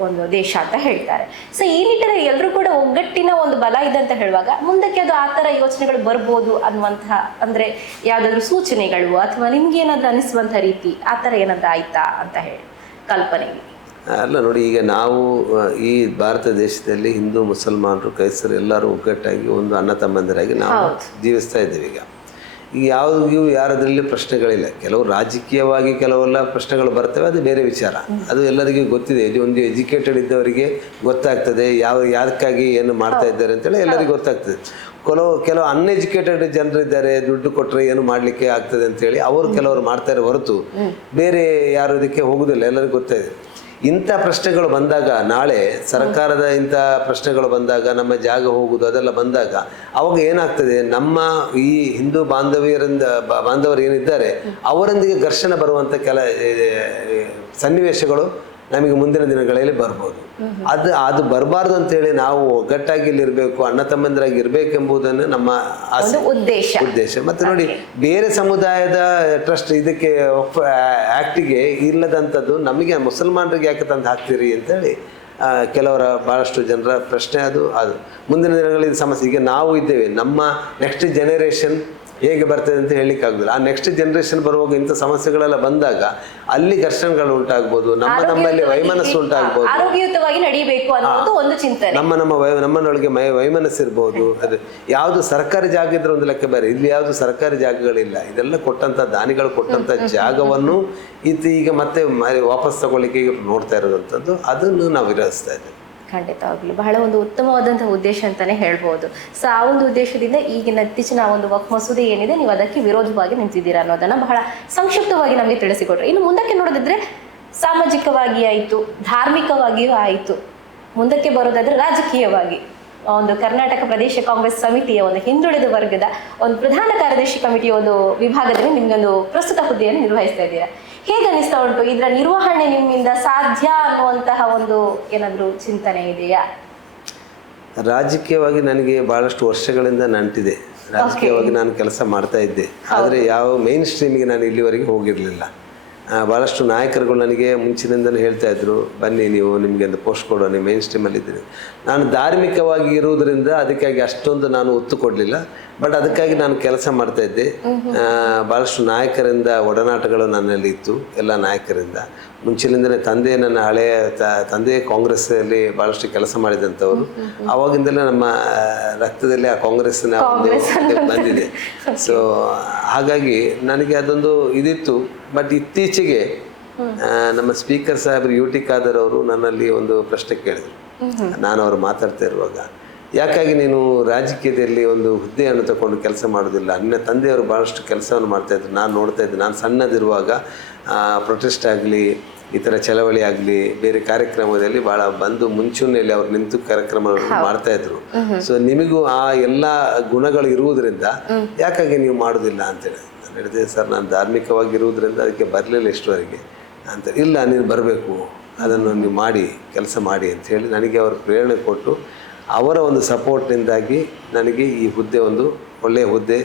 ಒಂದು ದೇಶ ಅಂತ ಹೇಳ್ತಾರೆ. ಸೊ ಈ ನಿಟ್ಟಿನಲ್ಲಿ ಎಲ್ಲರೂ ಕೂಡ ಒಗ್ಗಟ್ಟಿನ ಒಂದು ಬಲ ಇದೆ ಅಂತ ಹೇಳುವಾಗ ಮುಂದಕ್ಕೆ ಅದು ಆ ಥರ ಯೋಚನೆಗಳು ಬರ್ಬೋದು ಅನ್ನುವಂತಹ, ಅಂದ್ರೆ ಯಾವುದಾದ್ರೂ ಸೂಚನೆಗಳು ಅಥವಾ ನಿಮ್ಗೆ ಏನಾದ್ರೂ ಅನಿಸುವಂಥ ರೀತಿ ಆ ಥರ ಏನಾದ್ರೂ ಆಯ್ತಾ ಅಂತ ಹೇಳಿ ಕಲ್ಪನೆಗೆ? ಅಲ್ಲ ನೋಡಿ, ಈಗ ನಾವು ಈ ಭಾರತ ದೇಶದಲ್ಲಿ ಹಿಂದೂ ಮುಸಲ್ಮಾನರು ಕ್ರೈಸ್ತರು ಎಲ್ಲರೂ ಒಗ್ಗಟ್ಟಾಗಿ ಒಂದು ಅಣ್ಣ ತಮ್ಮಂದಿರಾಗಿ ನಾವು ಜೀವಿಸ್ತಾ ಇದ್ದೀವಿ. ಈಗ ಯಾವುದಿಗೂ ಯಾರದ್ರಲ್ಲಿ ಪ್ರಶ್ನೆಗಳಿಲ್ಲ. ಕೆಲವು ರಾಜಕೀಯವಾಗಿ ಕೆಲವೆಲ್ಲ ಪ್ರಶ್ನೆಗಳು ಬರ್ತವೆ, ಅದು ಬೇರೆ ವಿಚಾರ. ಅದು ಎಲ್ಲರಿಗೂ ಗೊತ್ತಿದೆ. ಒಂದು ಎಜುಕೇಟೆಡ್ ಇದ್ದವರಿಗೆ ಗೊತ್ತಾಗ್ತದೆ ಯಾದಕ್ಕಾಗಿ ಏನು ಮಾಡ್ತಾ ಇದ್ದಾರೆ ಅಂತೇಳಿ ಎಲ್ಲರಿಗೂ ಗೊತ್ತಾಗ್ತದೆ. ಕೆಲವು ಅನ್ಎಜುಕೇಟೆಡ್ ಜನರು ಇದ್ದಾರೆ, ದುಡ್ಡು ಕೊಟ್ಟರೆ ಏನು ಮಾಡಲಿಕ್ಕೆ ಆಗ್ತದೆ ಅಂತೇಳಿ ಅವರು ಕೆಲವರು ಮಾಡ್ತಾರೆ ಹೊರತು ಬೇರೆ ಯಾರು ಇದಕ್ಕೆ ಹೋಗುದಿಲ್ಲ, ಎಲ್ಲರಿಗೂ ಗೊತ್ತಾಗಿದೆ. ಇಂಥ ಪ್ರಶ್ನೆಗಳು ಬಂದಾಗ, ನಾಳೆ ಸರ್ಕಾರದ ಇಂಥ ಪ್ರಶ್ನೆಗಳು ಬಂದಾಗ, ನಮ್ಮ ಜಾಗ ಹೋಗುವುದು ಅದೆಲ್ಲ ಬಂದಾಗ ಅವಾಗ ಏನಾಗ್ತದೆ, ನಮ್ಮ ಈ ಹಿಂದೂ ಬಾಂಧವರು ಏನಿದ್ದಾರೆ ಅವರೊಂದಿಗೆ ಘರ್ಷಣೆ ಬರುವಂಥ ಸನ್ನಿವೇಶಗಳು ನಮಗೆ ಮುಂದಿನ ದಿನಗಳಲ್ಲಿ ಬರ್ಬೋದು. ಅದು ಬರಬಾರ್ದು ಅಂತೇಳಿ ನಾವು ಒಗ್ಗಟ್ಟಾಗಿ ಇಲ್ಲಿರಬೇಕು, ಅಣ್ಣ ತಮ್ಮಂದಿರಾಗಿ ಇರಬೇಕೆಂಬುದನ್ನು ನಮ್ಮ ಉದ್ದೇಶ. ಮತ್ತು ನೋಡಿ, ಬೇರೆ ಸಮುದಾಯದ ಟ್ರಸ್ಟ್ ಇದಕ್ಕೆ ಆ್ಯಕ್ಟಿಗೆ ಇಲ್ಲದಂಥದ್ದು ನಮಗೆ ಮುಸಲ್ಮಾನರಿಗೆ ಯಾಕೆ ತಂದು ಹಾಕ್ತೀರಿ ಅಂತೇಳಿ ಕೆಲವರ ಭಾಳಷ್ಟು ಜನರ ಪ್ರಶ್ನೆ. ಅದು ಮುಂದಿನ ದಿನಗಳಲ್ಲಿ ಸಮಸ್ಯೆ. ಈಗ ನಾವು ಇದ್ದೇವೆ, ನಮ್ಮ ನೆಕ್ಸ್ಟ್ ಜನರೇಷನ್ ಹೇಗೆ ಬರ್ತದೆ ಅಂತ ಹೇಳಲಿಕ್ಕಾಗೋದಿಲ್ಲ. ಆ ನೆಕ್ಸ್ಟ್ ಜನರೇಷನ್ ಬರುವಾಗ ಇಂಥ ಸಮಸ್ಯೆಗಳೆಲ್ಲ ಬಂದಾಗ ಅಲ್ಲಿ ಘರ್ಷಣೆಗಳು ಉಂಟಾಗ್ಬೋದು, ನಮ್ಮಲ್ಲಿ ವೈಮನಸ್ಸು ಉಂಟಾಗ್ಬೋದು, ಆರೋಗ್ಯಯುತವಾಗಿ ನಡೀಬೇಕು ಅನ್ನೋದು ಒಂದು ಚಿಂತನೆ. ನಮ್ಮನೊಳಗೆ ವೈಮನಸ್ಸು ಇರ್ಬೋದು. ಅದು ಯಾವುದು ಸರ್ಕಾರಿ ಜಾಗ ಇದ್ರೆ ಒಂದು ಲೆಕ್ಕ ಬೇರೆ, ಇಲ್ಲಿ ಯಾವುದು ಸರ್ಕಾರಿ ಜಾಗಗಳಿಲ್ಲ. ಇದೆಲ್ಲ ಕೊಟ್ಟಂತ ದಾನಿಗಳು ಕೊಟ್ಟಂತ ಜಾಗವನ್ನು ಈಗ ಮತ್ತೆ ವಾಪಸ್ ತಗೊಳ್ಳಿಕ್ಕೆ ನೋಡ್ತಾ ಇರೋದಂಥದ್ದು, ಅದನ್ನು ನಾವು ವಿರೋಧಿಸ್ತಾ ಇದ್ದೇವೆ. ಖಂಡಿತವಾಗ್ಲೂ ಬಹಳ ಒಂದು ಉತ್ತಮವಾದಂತಹ ಉದ್ದೇಶ ಅಂತಾನೆ ಹೇಳ್ಬೋದು. ಸೊ ಆ ಒಂದು ಉದ್ದೇಶದಿಂದ ಈಗಿನ ಇತ್ತೀಚಿನ ಒಂದು ವಕ್ಫ್ ಮಸೂದೆ ಏನಿದೆ, ನೀವು ಅದಕ್ಕೆ ವಿರೋಧವಾಗಿ ನಿಂತಿದ್ದೀರಾ ಅನ್ನೋದನ್ನ ಬಹಳ ಸಂಕ್ಷಿಪ್ತವಾಗಿ ನಮಗೆ ತಿಳಿಸಿಕೊಟ್ರೆ. ಇನ್ನು ಮುಂದಕ್ಕೆ ನೋಡೋದಿದ್ರೆ ಸಾಮಾಜಿಕವಾಗಿ ಆಯಿತು, ಧಾರ್ಮಿಕವಾಗಿಯೂ ಆಯಿತು, ಮುಂದಕ್ಕೆ ಬರೋದಾದ್ರೆ ರಾಜಕೀಯವಾಗಿ ಒಂದು ಕರ್ನಾಟಕ ಪ್ರದೇಶ ಕಾಂಗ್ರೆಸ್ ಸಮಿತಿಯ ಒಂದು ಹಿಂದುಳಿದ ವರ್ಗದ ಒಂದು ಪ್ರಧಾನ ಕಾರ್ಯದರ್ಶಿ ಕಮಿಟಿಯ ಒಂದು ವಿಭಾಗದಲ್ಲಿ ನಿಮ್ಗೊಂದು ಪ್ರಸ್ತುತ ಹುದ್ದೆಯನ್ನು ನಿರ್ವಹಿಸ್ತಾ ಇದ್ದೀರಾ. ಹೇಗೆ ಅನಿಸ್ತಾ ಉಂಟು? ಇದರ ನಿರ್ವಹಣೆ ನಿಮ್ಮಿಂದ ಸಾಧ್ಯ ಅನ್ನುವಂತಹ ಒಂದು ಏನಾದರೂ ಚಿಂತನೆ ಇದೆಯಾ? ರಾಜಕೀಯವಾಗಿ ನನಗೆ ಬಹಳಷ್ಟು ವರ್ಷಗಳಿಂದ ನಂಟಿದೆ. ರಾಜಕೀಯವಾಗಿ ನಾನು ಕೆಲಸ ಮಾಡ್ತಾ ಇದ್ದೆ, ಆದರೆ ಯಾವ ಮೇನ್ ಸ್ಟ್ರೀಮಿಗೆ ನಾನು ಇಲ್ಲಿವರೆಗೆ ಹೋಗಿರಲಿಲ್ಲ. ಭಾಳಷ್ಟು ನಾಯಕರುಗಳು ನನಗೆ ಮುಂಚಿನಿಂದಲೂ ಹೇಳ್ತಾ ಇದ್ರು, ಬನ್ನಿ ನೀವು ನಿಮಗೆ ಒಂದು ಪೋಸ್ಟ್ ಕೊಡೋ, ನೀವು ಮೇನ್ ಸ್ಟ್ರೀಮಲ್ಲಿ ಇದ್ದೀರಿ. ನಾನು ಧಾರ್ಮಿಕವಾಗಿ ಇರುವುದರಿಂದ ಅದಕ್ಕಾಗಿ ಅಷ್ಟೊಂದು ನಾನು ಒತ್ತು ಕೊಡಲಿಲ್ಲ. ಬಟ್ ಅದಕ್ಕಾಗಿ ನಾನು ಕೆಲಸ ಮಾಡ್ತಾ ಇದ್ದೆ. ಭಾಳಷ್ಟು ನಾಯಕರಿಂದ ಒಡನಾಟಗಳು ನನ್ನಲ್ಲಿ ಇತ್ತು, ಎಲ್ಲ ನಾಯಕರಿಂದ. ಮುಂಚಿನಿಂದಲೇ ನನ್ನ ಹಳೆಯ ತಂದೆ ಕಾಂಗ್ರೆಸ್ಸಲ್ಲಿ ಭಾಳಷ್ಟು ಕೆಲಸ ಮಾಡಿದಂಥವ್ರು. ಆವಾಗಿಂದಲೇ ನಮ್ಮ ರಕ್ತದಲ್ಲಿ ಆ ಕಾಂಗ್ರೆಸ್ಸಿನ ಬಂದಿದೆ. ಸೊ ಹಾಗಾಗಿ ನನಗೆ ಅದೊಂದು ಇದಿತ್ತು. ಬಟ್ ಇತ್ತೀಚೆಗೆ ನಮ್ಮ ಸ್ಪೀಕರ್ ಸಾಹೇಬರು UT ಖಾದರ್ ಅವರು ನನ್ನಲ್ಲಿ ಒಂದು ಪ್ರಶ್ನೆ ಕೇಳಿದರು. ನಾನು ಅವರು ಮಾತಾಡ್ತಾ ಇರುವಾಗ, ಯಾಕಾಗಿ ನೀನು ರಾಜಕೀಯದಲ್ಲಿ ಒಂದು ಹುದ್ದೆಯನ್ನು ತಗೊಂಡು ಕೆಲಸ ಮಾಡೋದಿಲ್ಲ? ನನ್ನ ತಂದೆಯವರು ಭಾಳಷ್ಟು ಕೆಲಸವನ್ನು ಮಾಡ್ತಾಯಿದ್ರು, ನಾನು ನೋಡ್ತಾ ಇದ್ದೆ. ನಾನು ಸಣ್ಣದಿರುವಾಗ ಪ್ರೊಟೆಸ್ಟ್ ಆಗಲಿ, ಈ ಥರ ಚಳವಳಿ ಆಗಲಿ ಬೇರೆ ಕಾರ್ಯಕ್ರಮದಲ್ಲಿ ಭಾಳ ಬಂದು ಮುಂಚೂಣಿಯಲ್ಲಿ ಅವ್ರು ನಿಂತು ಕಾರ್ಯಕ್ರಮಗಳನ್ನು ಮಾಡ್ತಾ ಇದ್ರು. ಸೊ ನಿಮಗೂ ಆ ಎಲ್ಲ ಗುಣಗಳು ಇರುವುದರಿಂದ ಯಾಕಾಗಿ ನೀವು ಮಾಡೋದಿಲ್ಲ ಅಂತೇಳಿ ನಾನು ಹೇಳಿದೆ. ಸರ್ ನಾನು ಧಾರ್ಮಿಕವಾಗಿರುವುದರಿಂದ ಅದಕ್ಕೆ ಬರಲಿಲ್ಲ ಇಷ್ಟವರೆಗೆ ಅಂತ. ಇಲ್ಲ ನೀನು ಬರಬೇಕು, ಅದನ್ನು ನೀವು ಮಾಡಿ, ಕೆಲಸ ಮಾಡಿ ಅಂತ ಹೇಳಿ ನನಗೆ ಅವರು ಪ್ರೇರಣೆ ಕೊಟ್ಟು ಅವರ ಒಂದು ಸಪೋರ್ಟ್ನಿಂದಾಗಿ ನನಗೆ ಈ ಹುದ್ದೆ ಒಂದು ಒಳ್ಳೆಯ ಹುದ್ದೆ,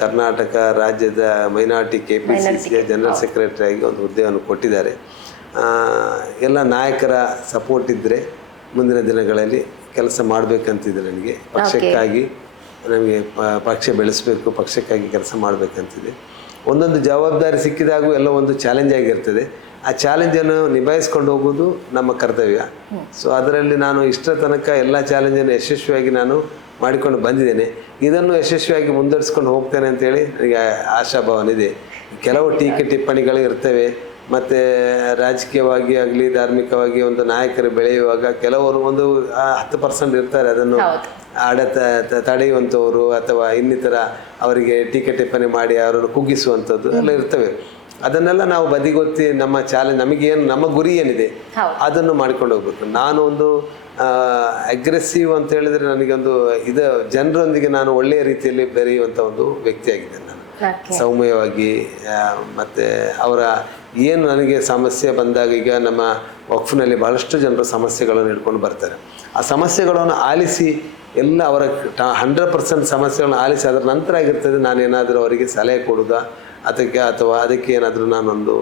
ಕರ್ನಾಟಕ ರಾಜ್ಯದ ಮೈನಾರಿಟಿ KPCCಯ ಜನರಲ್ ಸೆಕ್ರೆಟರಿ ಆಗಿ ಒಂದು ಹುದ್ದೆಯನ್ನು ಕೊಟ್ಟಿದ್ದಾರೆ. ಎಲ್ಲ ನಾಯಕರ ಸಪೋರ್ಟ್ ಇದ್ದರೆ ಮುಂದಿನ ದಿನಗಳಲ್ಲಿ ಕೆಲಸ ಮಾಡಬೇಕಂತಿದೆ ನನಗೆ. ಪಕ್ಷಕ್ಕಾಗಿ ನಮಗೆ ಪಕ್ಷ ಬೆಳೆಸಬೇಕು, ಪಕ್ಷಕ್ಕಾಗಿ ಕೆಲಸ ಮಾಡಬೇಕಂತಿದೆ. ಒಂದೊಂದು ಜವಾಬ್ದಾರಿ ಸಿಕ್ಕಿದಾಗೂ ಎಲ್ಲ ಒಂದು ಚಾಲೆಂಜ್ ಆಗಿರ್ತದೆ. ಆ ಚಾಲೆಂಜನ್ನು ನಿಭಾಯಿಸ್ಕೊಂಡು ಹೋಗೋದು ನಮ್ಮ ಕರ್ತವ್ಯ. ಸೊ ಅದರಲ್ಲಿ ನಾನು ಇಷ್ಟರ ತನಕ ಎಲ್ಲ ಚಾಲೆಂಜನ್ನು ಯಶಸ್ವಿಯಾಗಿ ನಾನು ಮಾಡಿಕೊಂಡು ಬಂದಿದ್ದೇನೆ. ಇದನ್ನು ಯಶಸ್ವಿಯಾಗಿ ಮುಂದುವರಿಸ್ಕೊಂಡು ಹೋಗ್ತೇನೆ ಅಂತೇಳಿ ನನಗೆ ಆಶಾಭಾವನಿದೆ. ಕೆಲವು ಟೀಕೆ ಟಿಪ್ಪಣಿಗಳು ಇರ್ತವೆ, ಮತ್ತು ರಾಜಕೀಯವಾಗಿ ಆಗಲಿ ಧಾರ್ಮಿಕವಾಗಿ ಒಂದು ನಾಯಕರು ಬೆಳೆಯುವಾಗ ಕೆಲವರು ಒಂದು 10% ಇರ್ತಾರೆ ಅದನ್ನು ತಡೆಯುವಂಥವ್ರು ಅಥವಾ ಇನ್ನಿತರ ಅವರಿಗೆ ಟೀಕೆ ಟಿಪ್ಪಣಿ ಮಾಡಿ ಅವರನ್ನು ಕುಗ್ಗಿಸುವಂಥದ್ದು ಎಲ್ಲ ಇರ್ತವೆ. ಅದನ್ನೆಲ್ಲ ನಾವು ಬದಿಗೊತ್ತಿ ನಮ್ಮ ಚಾಲೆಂಜ್ ನಮಗೇನು ನಮ್ಮ ಗುರಿ ಏನಿದೆ ಅದನ್ನು ಮಾಡ್ಕೊಂಡು ಹೋಗ್ಬೇಕು. ನಾನು ಒಂದು ಅಗ್ರೆಸಿವ್ ಅಂತ ಹೇಳಿದ್ರೆ ನನಗೊಂದು ಇದು ಜನರೊಂದಿಗೆ ನಾನು ಒಳ್ಳೆಯ ರೀತಿಯಲ್ಲಿ ಬೆರೆಯುವಂಥ ಒಂದು ವ್ಯಕ್ತಿಯಾಗಿದ್ದೇನೆ ನಾನು. ಸೌಮ್ಯವಾಗಿ ಮತ್ತು ಅವರ ಏನು ನನಗೆ ಸಮಸ್ಯೆ ಬಂದಾಗ, ಈಗ ನಮ್ಮ ವಕ್ಫ್ನಲ್ಲಿ ಭಾಳಷ್ಟು ಜನರು ಸಮಸ್ಯೆಗಳನ್ನು ಹಿಡ್ಕೊಂಡು ಬರ್ತಾರೆ. ಆ ಸಮಸ್ಯೆಗಳನ್ನು ಆಲಿಸಿ ಎಲ್ಲ ಅವರ 100% ಸಮಸ್ಯೆಗಳನ್ನು ಆಲಿಸಿ ಅದರ ನಂತರ ಆಗಿರ್ತದೆ ನಾನೇನಾದರೂ ಅವರಿಗೆ ಸಲಹೆ ಕೊಡೋದಾ ಅಥವಾ ಅದಕ್ಕೆ ಏನಾದರೂ ನಾನೊಂದು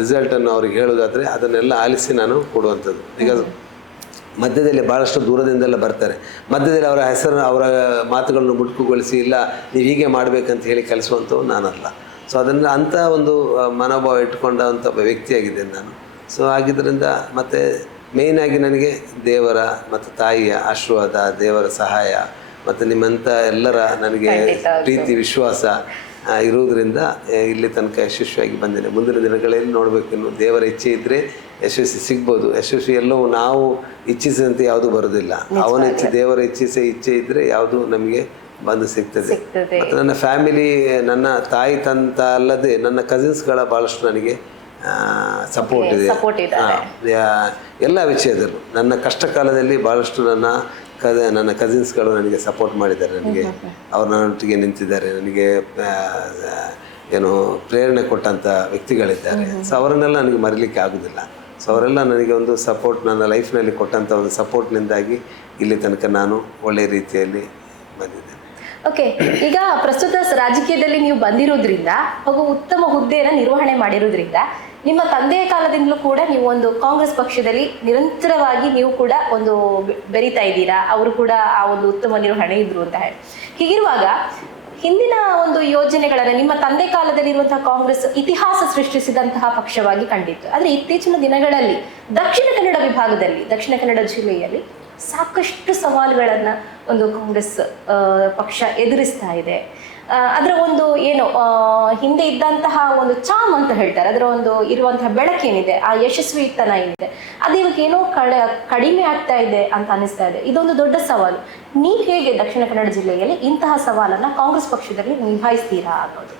ರಿಸಲ್ಟನ್ನು ಅವ್ರಿಗೆ ಹೇಳೋದಾದರೆ ಅದನ್ನೆಲ್ಲ ಆಲಿಸಿ ನಾನು ಕೊಡುವಂಥದ್ದು. ಈಗ ಮಧ್ಯದಲ್ಲಿ ಭಾಳಷ್ಟು ದೂರದಿಂದೆಲ್ಲ ಬರ್ತಾರೆ, ಮಧ್ಯದಲ್ಲಿ ಅವರ ಹೆಸರು ಅವರ ಮಾತುಗಳನ್ನು ಮುಟುಕುಗೊಳಿಸಿ ಇಲ್ಲ ನೀವು ಹೀಗೆ ಮಾಡಬೇಕಂತ ಹೇಳಿ ಕಲಿಸುವಂಥವು ನಾನಲ್ಲ. ಸೊ ಅದನ್ನು ಅಂಥ ಒಂದು ಮನೋಭಾವ ಇಟ್ಕೊಂಡಂಥ ವ್ಯಕ್ತಿಯಾಗಿದ್ದೇನೆ ನಾನು. ಸೊ ಆಗಿದ್ದರಿಂದ ಮತ್ತು ಮೇಯ್ನಾಗಿ ನನಗೆ ದೇವರ ಮತ್ತು ತಾಯಿಯ ಆಶೀರ್ವಾದ, ದೇವರ ಸಹಾಯ ಮತ್ತು ನಿಮ್ಮಂಥ ಎಲ್ಲರ ನನಗೆ ಪ್ರೀತಿ ವಿಶ್ವಾಸ ಇರುವುದರಿಂದ ಇಲ್ಲಿ ತನಕ ಯಶಸ್ವಿಯಾಗಿ ಬಂದಿದೆ. ಮುಂದಿನ ದಿನಗಳಲ್ಲಿ ನೋಡಬೇಕು, ಇನ್ನು ದೇವರ ಇಚ್ಛೆ ಇದ್ದರೆ ಯಶಸ್ವಿ ಸಿಗ್ಬೋದು. ಯಶಸ್ವಿ ಎಲ್ಲವೂ ನಾವು ಇಚ್ಛಿಸಿದಂತೆ ಯಾವುದೂ ಬರೋದಿಲ್ಲ. ಅವನ ದೇವರ ಇಚ್ಛೆ ಇದ್ದರೆ ಯಾವುದು ನಮಗೆ ಬಂದು ಸಿಗ್ತದೆ. ಮತ್ತು ನನ್ನ ಫ್ಯಾಮಿಲಿ, ನನ್ನ ತಾಯಿ ತಂತ ಅಲ್ಲದೆ ನನ್ನ ಕಸಿನ್ಸ್ಗಳ ಭಾಳಷ್ಟು ನನಗೆ ಸಪೋರ್ಟ್ ಇದೆ ಎಲ್ಲ ವಿಷಯದಲ್ಲೂ. ನನ್ನ ಕಷ್ಟ ಕಾಲದಲ್ಲಿ ಭಾಳಷ್ಟು ನನ್ನ ಕಸಿನ್ಸ್ಗಳು ನನಗೆ ಸಪೋರ್ಟ್ ಮಾಡಿದ್ದಾರೆ. ನನಗೆ ಅವ್ರು ನನ್ನೊಟ್ಟಿಗೆ ನಿಂತಿದ್ದಾರೆ, ನನಗೆ ಏನು ಪ್ರೇರಣೆ ಕೊಟ್ಟಂಥ ವ್ಯಕ್ತಿಗಳಿದ್ದಾರೆ. ಸೊ ಅವರನ್ನೆಲ್ಲ ನನಗೆ ಮರೀಲಿಕ್ಕೆ ಆಗೋದಿಲ್ಲ. ಸೊ ಅವರೆಲ್ಲ ನನಗೆ ಒಂದು ಸಪೋರ್ಟ್, ನನ್ನ ಲೈಫ್ನಲ್ಲಿ ಕೊಟ್ಟಂಥ ಒಂದು ಸಪೋರ್ಟ್ನಿಂದಾಗಿ ಇಲ್ಲಿ ತನಕ ನಾನು ಒಳ್ಳೆಯ ರೀತಿಯಲ್ಲಿ ಬಂದಿದ್ದೇನೆ. ಓಕೆ, ಈಗ ಪ್ರಸ್ತುತ ರಾಜಕೀಯದಲ್ಲಿ ನೀವು ಬಂದಿರೋದ್ರಿಂದ ಹಾಗೂ ಉತ್ತಮ ಹುದ್ದೆಯನ್ನು ನಿರ್ವಹಣೆ ಮಾಡಿರೋದ್ರಿಂದ ನಿಮ್ಮ ತಂದೆಯ ಕಾಲದಿಂದಲೂ ಕೂಡ ನೀವು ಒಂದು ಕಾಂಗ್ರೆಸ್ ಪಕ್ಷದಲ್ಲಿ ನಿರಂತರವಾಗಿ ನೀವು ಕೂಡ ಒಂದು ಬೆರೀತಾ ಇದ್ದೀರಾ. ಅವರು ಕೂಡ ಆ ಒಂದು ಉತ್ತಮ ನಿರ್ವಹಣೆ ಇದ್ರು ಅಂತ ಹೇಳಿ. ಹೀಗಿರುವಾಗ ಹಿಂದಿನ ಒಂದು ಯೋಜನೆಗಳನ್ನು ನಿಮ್ಮ ತಂದೆ ಕಾಲದಲ್ಲಿರುವಂತಹ ಕಾಂಗ್ರೆಸ್ ಇತಿಹಾಸ ಸೃಷ್ಟಿಸಿದಂತಹ ಪಕ್ಷವಾಗಿ ಕಂಡಿತ್ತು. ಆದರೆ ಇತ್ತೀಚಿನ ದಿನಗಳಲ್ಲಿ ದಕ್ಷಿಣ ಕನ್ನಡ ವಿಭಾಗದಲ್ಲಿ, ದಕ್ಷಿಣ ಕನ್ನಡ ಜಿಲ್ಲೆಯಲ್ಲಿ ಸಾಕಷ್ಟು ಸವಾಲುಗಳನ್ನು ಒಂದು ಕಾಂಗ್ರೆಸ್ ಪಕ್ಷ ಎದುರಿಸ್ತಾ ಇದೆ. ಅದರ ಒಂದು ಏನು ಹಿಂದೆ ಇದ್ದಂತಹ ಒಂದು ಚಾಮ್ ಅಂತ ಹೇಳ್ತಾರೆ, ಅದರ ಒಂದು ಇರುವಂತಹ ಬೆಳಕೇನಿದೆ, ಆ ಯಶಸ್ವಿತನ ಏನಿದೆ, ಅದು ಇವಾಗ ಏನೋ ಕಡಿಮೆ ಆಗ್ತಾ ಇದೆ ಅಂತ ಅನಿಸ್ತಾ ಇದೆ. ಇದೊಂದು ದೊಡ್ಡ ಸವಾಲು. ನೀವು ಹೇಗೆ ದಕ್ಷಿಣ ಕನ್ನಡ ಜಿಲ್ಲೆಯಲ್ಲಿ ಇಂತಹ ಸವಾಲನ್ನು ಕಾಂಗ್ರೆಸ್ ಪಕ್ಷದಲ್ಲಿ ನಿಭಾಯಿಸ್ತೀರಾ ಅನ್ನೋದು?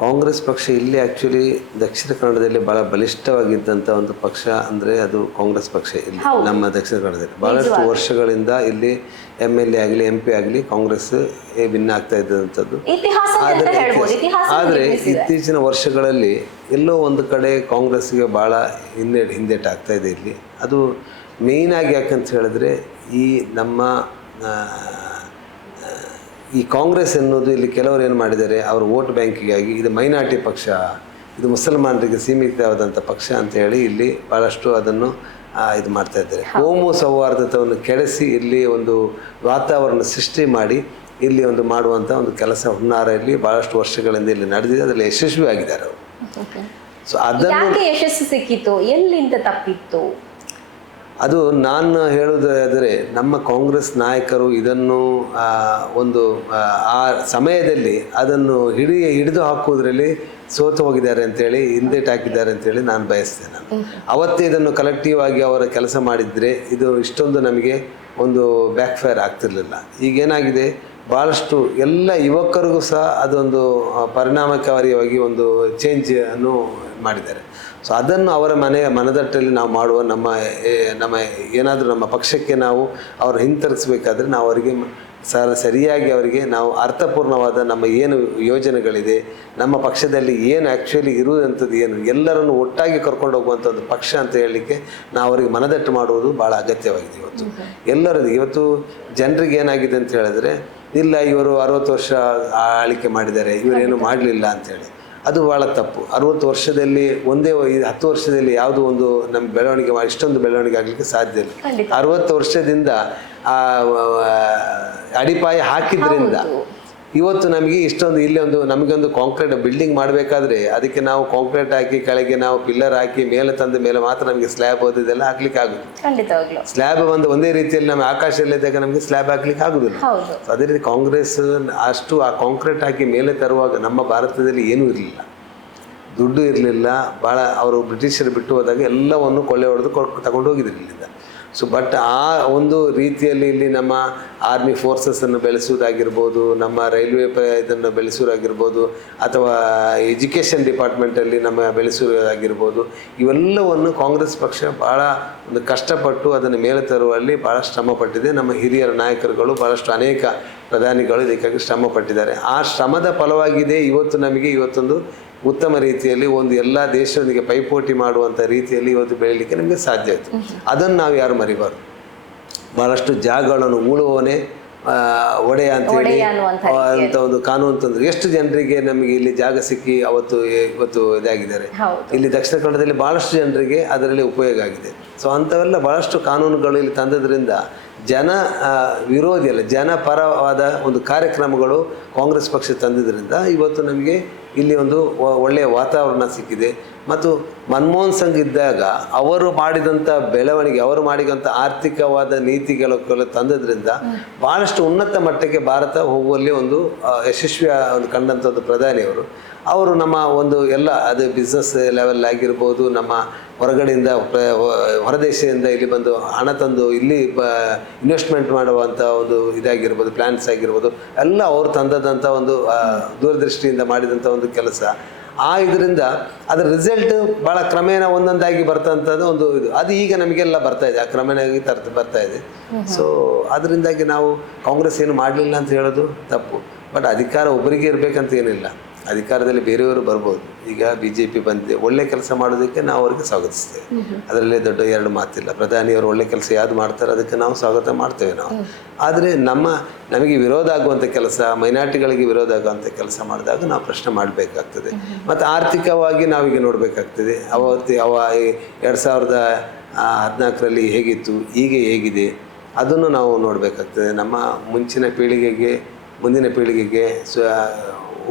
ಕಾಂಗ್ರೆಸ್ ಪಕ್ಷ ಇಲ್ಲಿ ಆ್ಯಕ್ಚುಲಿ ದಕ್ಷಿಣ ಕನ್ನಡದಲ್ಲಿ ಭಾಳ ಬಲಿಷ್ಠವಾಗಿದ್ದಂಥ ಒಂದು ಪಕ್ಷ ಅಂದರೆ ಅದು ಕಾಂಗ್ರೆಸ್ ಪಕ್ಷ ಇಲ್ಲಿ ನಮ್ಮ ದಕ್ಷಿಣ ಕನ್ನಡದಲ್ಲಿ. ಭಾಳಷ್ಟು ವರ್ಷಗಳಿಂದ ಇಲ್ಲಿ MLA ಆಗಲಿ MP ಆಗಲಿ ಕಾಂಗ್ರೆಸ್ ಭಿನ್ನ ಆಗ್ತಾ ಇದ್ದಂಥದ್ದು. ಆದರೆ ಇತ್ತೀಚಿನ ವರ್ಷಗಳಲ್ಲಿ ಎಲ್ಲೋ ಒಂದು ಕಡೆ ಕಾಂಗ್ರೆಸ್ಗೆ ಭಾಳ ಹಿಂದೇಟು ಆಗ್ತಾ ಇದೆ ಇಲ್ಲಿ. ಅದು ಮೇಯ್ನಾಗಿ ಯಾಕಂತ ಹೇಳಿದ್ರೆ ನಮ್ಮ ಈ ಕಾಂಗ್ರೆಸ್ ಎನ್ನುವುದು ಇಲ್ಲಿ ಕೆಲವರು ಏನು ಮಾಡಿದ್ದಾರೆ, ಅವರು ವೋಟ್ ಬ್ಯಾಂಕಿಗಾಗಿ ಇದು ಮೈನಾರಿಟಿ ಪಕ್ಷ, ಇದು ಮುಸಲ್ಮಾನರಿಗೆ ಸೀಮಿತವಾದಂಥ ಪಕ್ಷ ಅಂತ ಹೇಳಿ ಇಲ್ಲಿ ಭಾಳಷ್ಟು ಅದನ್ನು ಇದು ಮಾಡ್ತಾ ಇದ್ದಾರೆ. ಕೋಮು ಸೌಹಾರ್ದತೆಯನ್ನು ಕೆಡಿಸಿ ಇಲ್ಲಿ ಒಂದು ವಾತಾವರಣ ಸೃಷ್ಟಿ ಮಾಡಿ ಇಲ್ಲಿ ಒಂದು ಮಾಡುವಂಥ ಒಂದು ಕೆಲಸ ಹುನ್ನಾರ ಇಲ್ಲಿ ಭಾಳಷ್ಟು ವರ್ಷಗಳಿಂದ ಇಲ್ಲಿ ನಡೆದಿದೆ. ಅದರಲ್ಲಿ ಯಶಸ್ವಿ ಆಗಿದ್ದಾರೆ ಅವರು. ಸೊ ಅದನ್ನು ಯಶಸ್ಸು ಸಿಕ್ಕಿತು, ಎಲ್ಲಿಂದ ತಪ್ಪಿತ್ತು? ಅದು ನಾನು ಹೇಳುವುದಾದರೆ ನಮ್ಮ ಕಾಂಗ್ರೆಸ್ ನಾಯಕರು ಇದನ್ನು ಒಂದು ಆ ಸಮಯದಲ್ಲಿ ಅದನ್ನು ಹಿಡಿದು ಹಾಕುವುದರಲ್ಲಿ ಸೋತು ಹೋಗಿದ್ದಾರೆ ಅಂತೇಳಿ, ಹಿಂದೇಟು ಹಾಕಿದ್ದಾರೆ ಅಂತೇಳಿ ನಾನು ಬಯಸ್ತೇನೆ. ನಾನು ಅವತ್ತೇ ಇದನ್ನು ಕಲೆಕ್ಟಿವ್ ಆಗಿ ಅವರ ಕೆಲಸ ಮಾಡಿದರೆ ಇದು ಇಷ್ಟೊಂದು ನಮಗೆ ಒಂದು ಬ್ಯಾಕ್ ಫೈರ್ ಆಗ್ತಿರ್ಲಿಲ್ಲ. ಈಗೇನಾಗಿದೆ, ಭಾಳಷ್ಟು ಎಲ್ಲ ಯುವಕರಿಗೂ ಸಹ ಅದೊಂದು ಪರಿಣಾಮಕಾರಿಯಾಗಿ ಒಂದು ಚೇಂಜ್ ಅನ್ನು ಮಾಡಿದ್ದಾರೆ. ಸೊ ಅದನ್ನು ಅವರ ಮನದಟ್ಟಲ್ಲಿ ನಾವು ಮಾಡುವ ನಮ್ಮ ಏನಾದರೂ ನಮ್ಮ ಪಕ್ಷಕ್ಕೆ ನಾವು ಅವ್ರು ಹಿಂತಿರುಗಿಸ್ಬೇಕಾದ್ರೆ ನಾವು ಅವರಿಗೆ ಸರಿಯಾಗಿ ಅವರಿಗೆ ನಾವು ಅರ್ಥಪೂರ್ಣವಾದ ನಮ್ಮ ಏನು ಯೋಜನೆಗಳಿದೆ, ನಮ್ಮ ಪಕ್ಷದಲ್ಲಿ ಏನು ಆ್ಯಕ್ಚುಲಿ ಇರುವಂಥದ್ದು ಏನು, ಎಲ್ಲರನ್ನು ಒಟ್ಟಾಗಿ ಕರ್ಕೊಂಡು ಹೋಗುವಂಥ ಒಂದು ಪಕ್ಷ ಅಂತ ಹೇಳಲಿಕ್ಕೆ ನಾವು ಅವರಿಗೆ ಮನದಟ್ಟು ಮಾಡುವುದು ಭಾಳ ಅಗತ್ಯವಾಗಿದೆ. ಎಲ್ಲರದ್ದು ಇವತ್ತು ಜನರಿಗೆ ಏನಾಗಿದೆ ಅಂತ ಹೇಳಿದ್ರೆ, ಇಲ್ಲ ಇವರು 60 ವರ್ಷ ಆಳ್ವಿಕೆ ಮಾಡಿದ್ದಾರೆ, ಇವರೇನು ಮಾಡಲಿಲ್ಲ ಅಂತೇಳಿ. ಅದು ಭಾಳ ತಪ್ಪು. 60 ವರ್ಷದಲ್ಲಿ 10 ವರ್ಷದಲ್ಲಿ ಯಾವುದೋ ಒಂದು ನಮ್ಮ ಬೆಳವಣಿಗೆ ಇಷ್ಟೊಂದು ಬೆಳವಣಿಗೆ ಆಗಲಿಕ್ಕೆ ಸಾಧ್ಯ ಇಲ್ಲ. 60 ವರ್ಷದಿಂದ ಅಡಿಪಾಯ ಹಾಕಿದ್ರಿಂದ ಇವತ್ತು ನಮಗೆ ಇಷ್ಟೊಂದು ಇಲ್ಲಿ ನಮಗೊಂದು ಕಾಂಕ್ರೀಟ್ ಬಿಲ್ಡಿಂಗ್ ಮಾಡಬೇಕಾದ್ರೆ ಅದಕ್ಕೆ ನಾವು ಕಾಂಕ್ರೀಟ್ ಹಾಕಿ ಕೆಳಗೆ ನಾವು ಪಿಲ್ಲರ್ ಹಾಕಿ ಮೇಲೆ ತಂದ ಮೇಲೆ ಮಾತ್ರ ನಮಗೆ ಸ್ಲ್ಯಾಬ್ ಓದಿದೆಲ್ಲ ಹಾಕ್ಲಿಕ್ಕೆ ಆಗುತ್ತೆ. ಸ್ಲ್ಯಾಬ್ ಒಂದೇ ರೀತಿಯಲ್ಲಿ ನಮ್ಮ ಆಕಾಶದಲ್ಲಿದ್ದಾಗ ನಮಗೆ ಸ್ಲ್ಯಾಬ್ ಹಾಕ್ಲಿಕ್ಕೆ ಆಗುದಿಲ್ಲ. ಅದೇ ರೀತಿ ಕಾಂಗ್ರೆಸ್ ಅಷ್ಟು ಆ ಕಾಂಕ್ರೀಟ್ ಹಾಕಿ ಮೇಲೆ ತರುವಾಗ ನಮ್ಮ ಭಾರತದಲ್ಲಿ ಏನೂ ಇರಲಿಲ್ಲ, ದುಡ್ಡು ಇರಲಿಲ್ಲ. ಭಾಳ ಅವರು ಬ್ರಿಟಿಷರು ಬಿಟ್ಟು ಹೋದಾಗ ಎಲ್ಲವನ್ನು ಕೊಳ್ಳೆ ಹೊಡೆದು ತಗೊಂಡು ಹೋಗಿದ್ರು ಇಲ್ಲಿಂದ. ಸೊ ಬಟ್ ಆ ಒಂದು ರೀತಿಯಲ್ಲಿ ಇಲ್ಲಿ ನಮ್ಮ ಆರ್ಮಿ ಫೋರ್ಸಸನ್ನು ಬೆಳೆಸುವುದಾಗಿರ್ಬೋದು, ನಮ್ಮ ರೈಲ್ವೆ ಇದನ್ನು ಬೆಳೆಸುವುದಾಗಿರ್ಬೋದು, ಅಥವಾ ಎಜುಕೇಷನ್ ಡಿಪಾರ್ಟ್ಮೆಂಟಲ್ಲಿ ನಮ್ಮ ಬೆಳೆಸುವುದಾಗಿರ್ಬೋದು, ಇವೆಲ್ಲವನ್ನು ಕಾಂಗ್ರೆಸ್ ಪಕ್ಷ ಭಾಳ ಒಂದು ಕಷ್ಟಪಟ್ಟು ಅದನ್ನು ಮೇಲೆ ತರುವಲ್ಲಿ ಭಾಳ ಶ್ರಮಪಟ್ಟಿದೆ. ನಮ್ಮ ಹಿರಿಯರ ನಾಯಕರುಗಳು ಭಾಳಷ್ಟು ಅನೇಕ ಪ್ರಧಾನಿಗಳು ಇದಕ್ಕಾಗಿ ಶ್ರಮಪಟ್ಟಿದ್ದಾರೆ. ಆ ಶ್ರಮದ ಫಲವಾಗಿದೆ ಇವತ್ತು ನಮಗೆ ಇವತ್ತೊಂದು ಉತ್ತಮ ರೀತಿಯಲ್ಲಿ ಒಂದು ಎಲ್ಲ ದೇಶದೊಂದಿಗೆ ಪೈಪೋಟಿ ಮಾಡುವಂಥ ರೀತಿಯಲ್ಲಿ ಇವತ್ತು ಬೆಳೀಲಿಕ್ಕೆ ನಮಗೆ ಸಾಧ್ಯ ಆಯಿತು. ಅದನ್ನು ನಾವು ಯಾರು ಮರಿಬಾರ್ದು. ಭಾಳಷ್ಟು ಜಾಗಗಳನ್ನು ಉಳುವವನೇ ಒಡೆಯ ಅಂತೇಳಿ ಅಂತ ಒಂದು ಕಾನೂನು ತಂದ್ರು. ಎಷ್ಟು ಜನರಿಗೆ ನಮಗೆ ಇಲ್ಲಿ ಜಾಗ ಸಿಕ್ಕಿ ಇವತ್ತು ಇದಾಗಿದ್ದಾರೆ. ಇಲ್ಲಿ ದಕ್ಷಿಣ ಕನ್ನಡದಲ್ಲಿ ಭಾಳಷ್ಟು ಜನರಿಗೆ ಅದರಲ್ಲಿ ಉಪಯೋಗ ಆಗಿದೆ. ಸೊ ಅಂಥವೆಲ್ಲ ಭಾಳಷ್ಟು ಕಾನೂನುಗಳು ಇಲ್ಲಿ ತಂದದ್ರಿಂದ ಜನ ವಿರೋಧಿ ಅಲ್ಲ, ಜನಪರವಾದ ಒಂದು ಕಾರ್ಯಕ್ರಮಗಳು ಕಾಂಗ್ರೆಸ್ ಪಕ್ಷ ತಂದಿದ್ದರಿಂದ ಇವತ್ತು ನಮಗೆ ಇಲ್ಲಿ ಒಂದು ಒಳ್ಳೆಯ ವಾತಾವರಣ ಸಿಕ್ಕಿದೆ. ಮತ್ತು ಮನಮೋಹನ್ ಸಿಂಗ್ ಇದ್ದಾಗ ಅವರು ಮಾಡಿದಂಥ ಬೆಳವಣಿಗೆ, ಅವರು ಮಾಡಿದಂಥ ಆರ್ಥಿಕವಾದ ನೀತಿಗಳು ತಂದದ್ರಿಂದ ಭಾಳಷ್ಟು ಉನ್ನತ ಮಟ್ಟಕ್ಕೆ ಭಾರತ ಹೋಗುವಲ್ಲಿ ಒಂದು ಯಶಸ್ವಿ ಕಂಡಂಥ ಒಂದು ಪ್ರಧಾನಿಯವರು. ಅವರು ನಮ್ಮ ಒಂದು ಎಲ್ಲ ಅದು ಬಿಸ್ನೆಸ್ ಲೆವೆಲ್ ಆಗಿರ್ಬೋದು, ನಮ್ಮ ಹೊರಗಡೆಯಿಂದ ಹೊರದೇಶದಿಂದ ಇಲ್ಲಿ ಬಂದು ಹಣ ತಂದು ಇಲ್ಲಿ ಇನ್ವೆಸ್ಟ್ಮೆಂಟ್ ಮಾಡುವಂಥ ಒಂದು ಇದಾಗಿರ್ಬೋದು, ಪ್ಲ್ಯಾನ್ಸ್ ಆಗಿರ್ಬೋದು, ಎಲ್ಲ ಅವರು ತಂದದಂಥ ಒಂದು ದೂರದೃಷ್ಟಿಯಿಂದ ಮಾಡಿದಂಥ ಒಂದು ಕೆಲಸ. ಇದರಿಂದ ಅದರ ರಿಸಲ್ಟ್ ಭಾಳ ಕ್ರಮೇಣ ಒಂದೊಂದಾಗಿ ಬರ್ತಂಥದ್ದು ಒಂದು ಇದು ಅದು ಈಗ ನಮಗೆಲ್ಲ ಬರ್ತಾ ಇದೆ, ಆ ಕ್ರಮೇಣವಾಗಿ ಬರ್ತಾ ಇದೆ. ಸೊ ಅದರಿಂದಾಗಿ ನಾವು ಕಾಂಗ್ರೆಸ್ ಏನು ಮಾಡಲಿಲ್ಲ ಅಂತ ಹೇಳೋದು ತಪ್ಪು. ಬಟ್ ಅಧಿಕಾರ ಒಬ್ಬರಿಗೆ ಇರಬೇಕಂತ ಏನಿಲ್ಲ, ಅಧಿಕಾರದಲ್ಲಿ ಬೇರೆಯವರು ಬರ್ಬೋದು. ಈಗ BJP ಬಂದಿದೆ, ಒಳ್ಳೆ ಕೆಲಸ ಮಾಡೋದಕ್ಕೆ ನಾವು ಅವ್ರಿಗೆ ಸ್ವಾಗತಿಸ್ತೇವೆ, ಅದರಲ್ಲೇ ದೊಡ್ಡ ಎರಡು ಮಾತಿಲ್ಲ. ಪ್ರಧಾನಿಯವರು ಒಳ್ಳೆ ಕೆಲಸ ಯಾವ್ದು ಮಾಡ್ತಾರೆ ಅದಕ್ಕೆ ನಾವು ಸ್ವಾಗತ ಮಾಡ್ತೇವೆ ನಾವು. ಆದರೆ ನಮಗೆ ವಿರೋಧ ಆಗುವಂಥ ಕೆಲಸ, ಮೈನಾರಿಟಿಗಳಿಗೆ ವಿರೋಧ ಆಗುವಂಥ ಕೆಲಸ ಮಾಡಿದಾಗ ನಾವು ಪ್ರಶ್ನೆ ಮಾಡಬೇಕಾಗ್ತದೆ. ಮತ್ತು ಆರ್ಥಿಕವಾಗಿ ನಾವೀಗ ನೋಡಬೇಕಾಗ್ತದೆ. 2014ರಲ್ಲಿ ಹೇಗಿತ್ತು, ಈಗ ಹೇಗಿದೆ, ಅದನ್ನು ನಾವು ನೋಡಬೇಕಾಗ್ತದೆ. ನಮ್ಮ ಮುಂದಿನ ಪೀಳಿಗೆಗೆ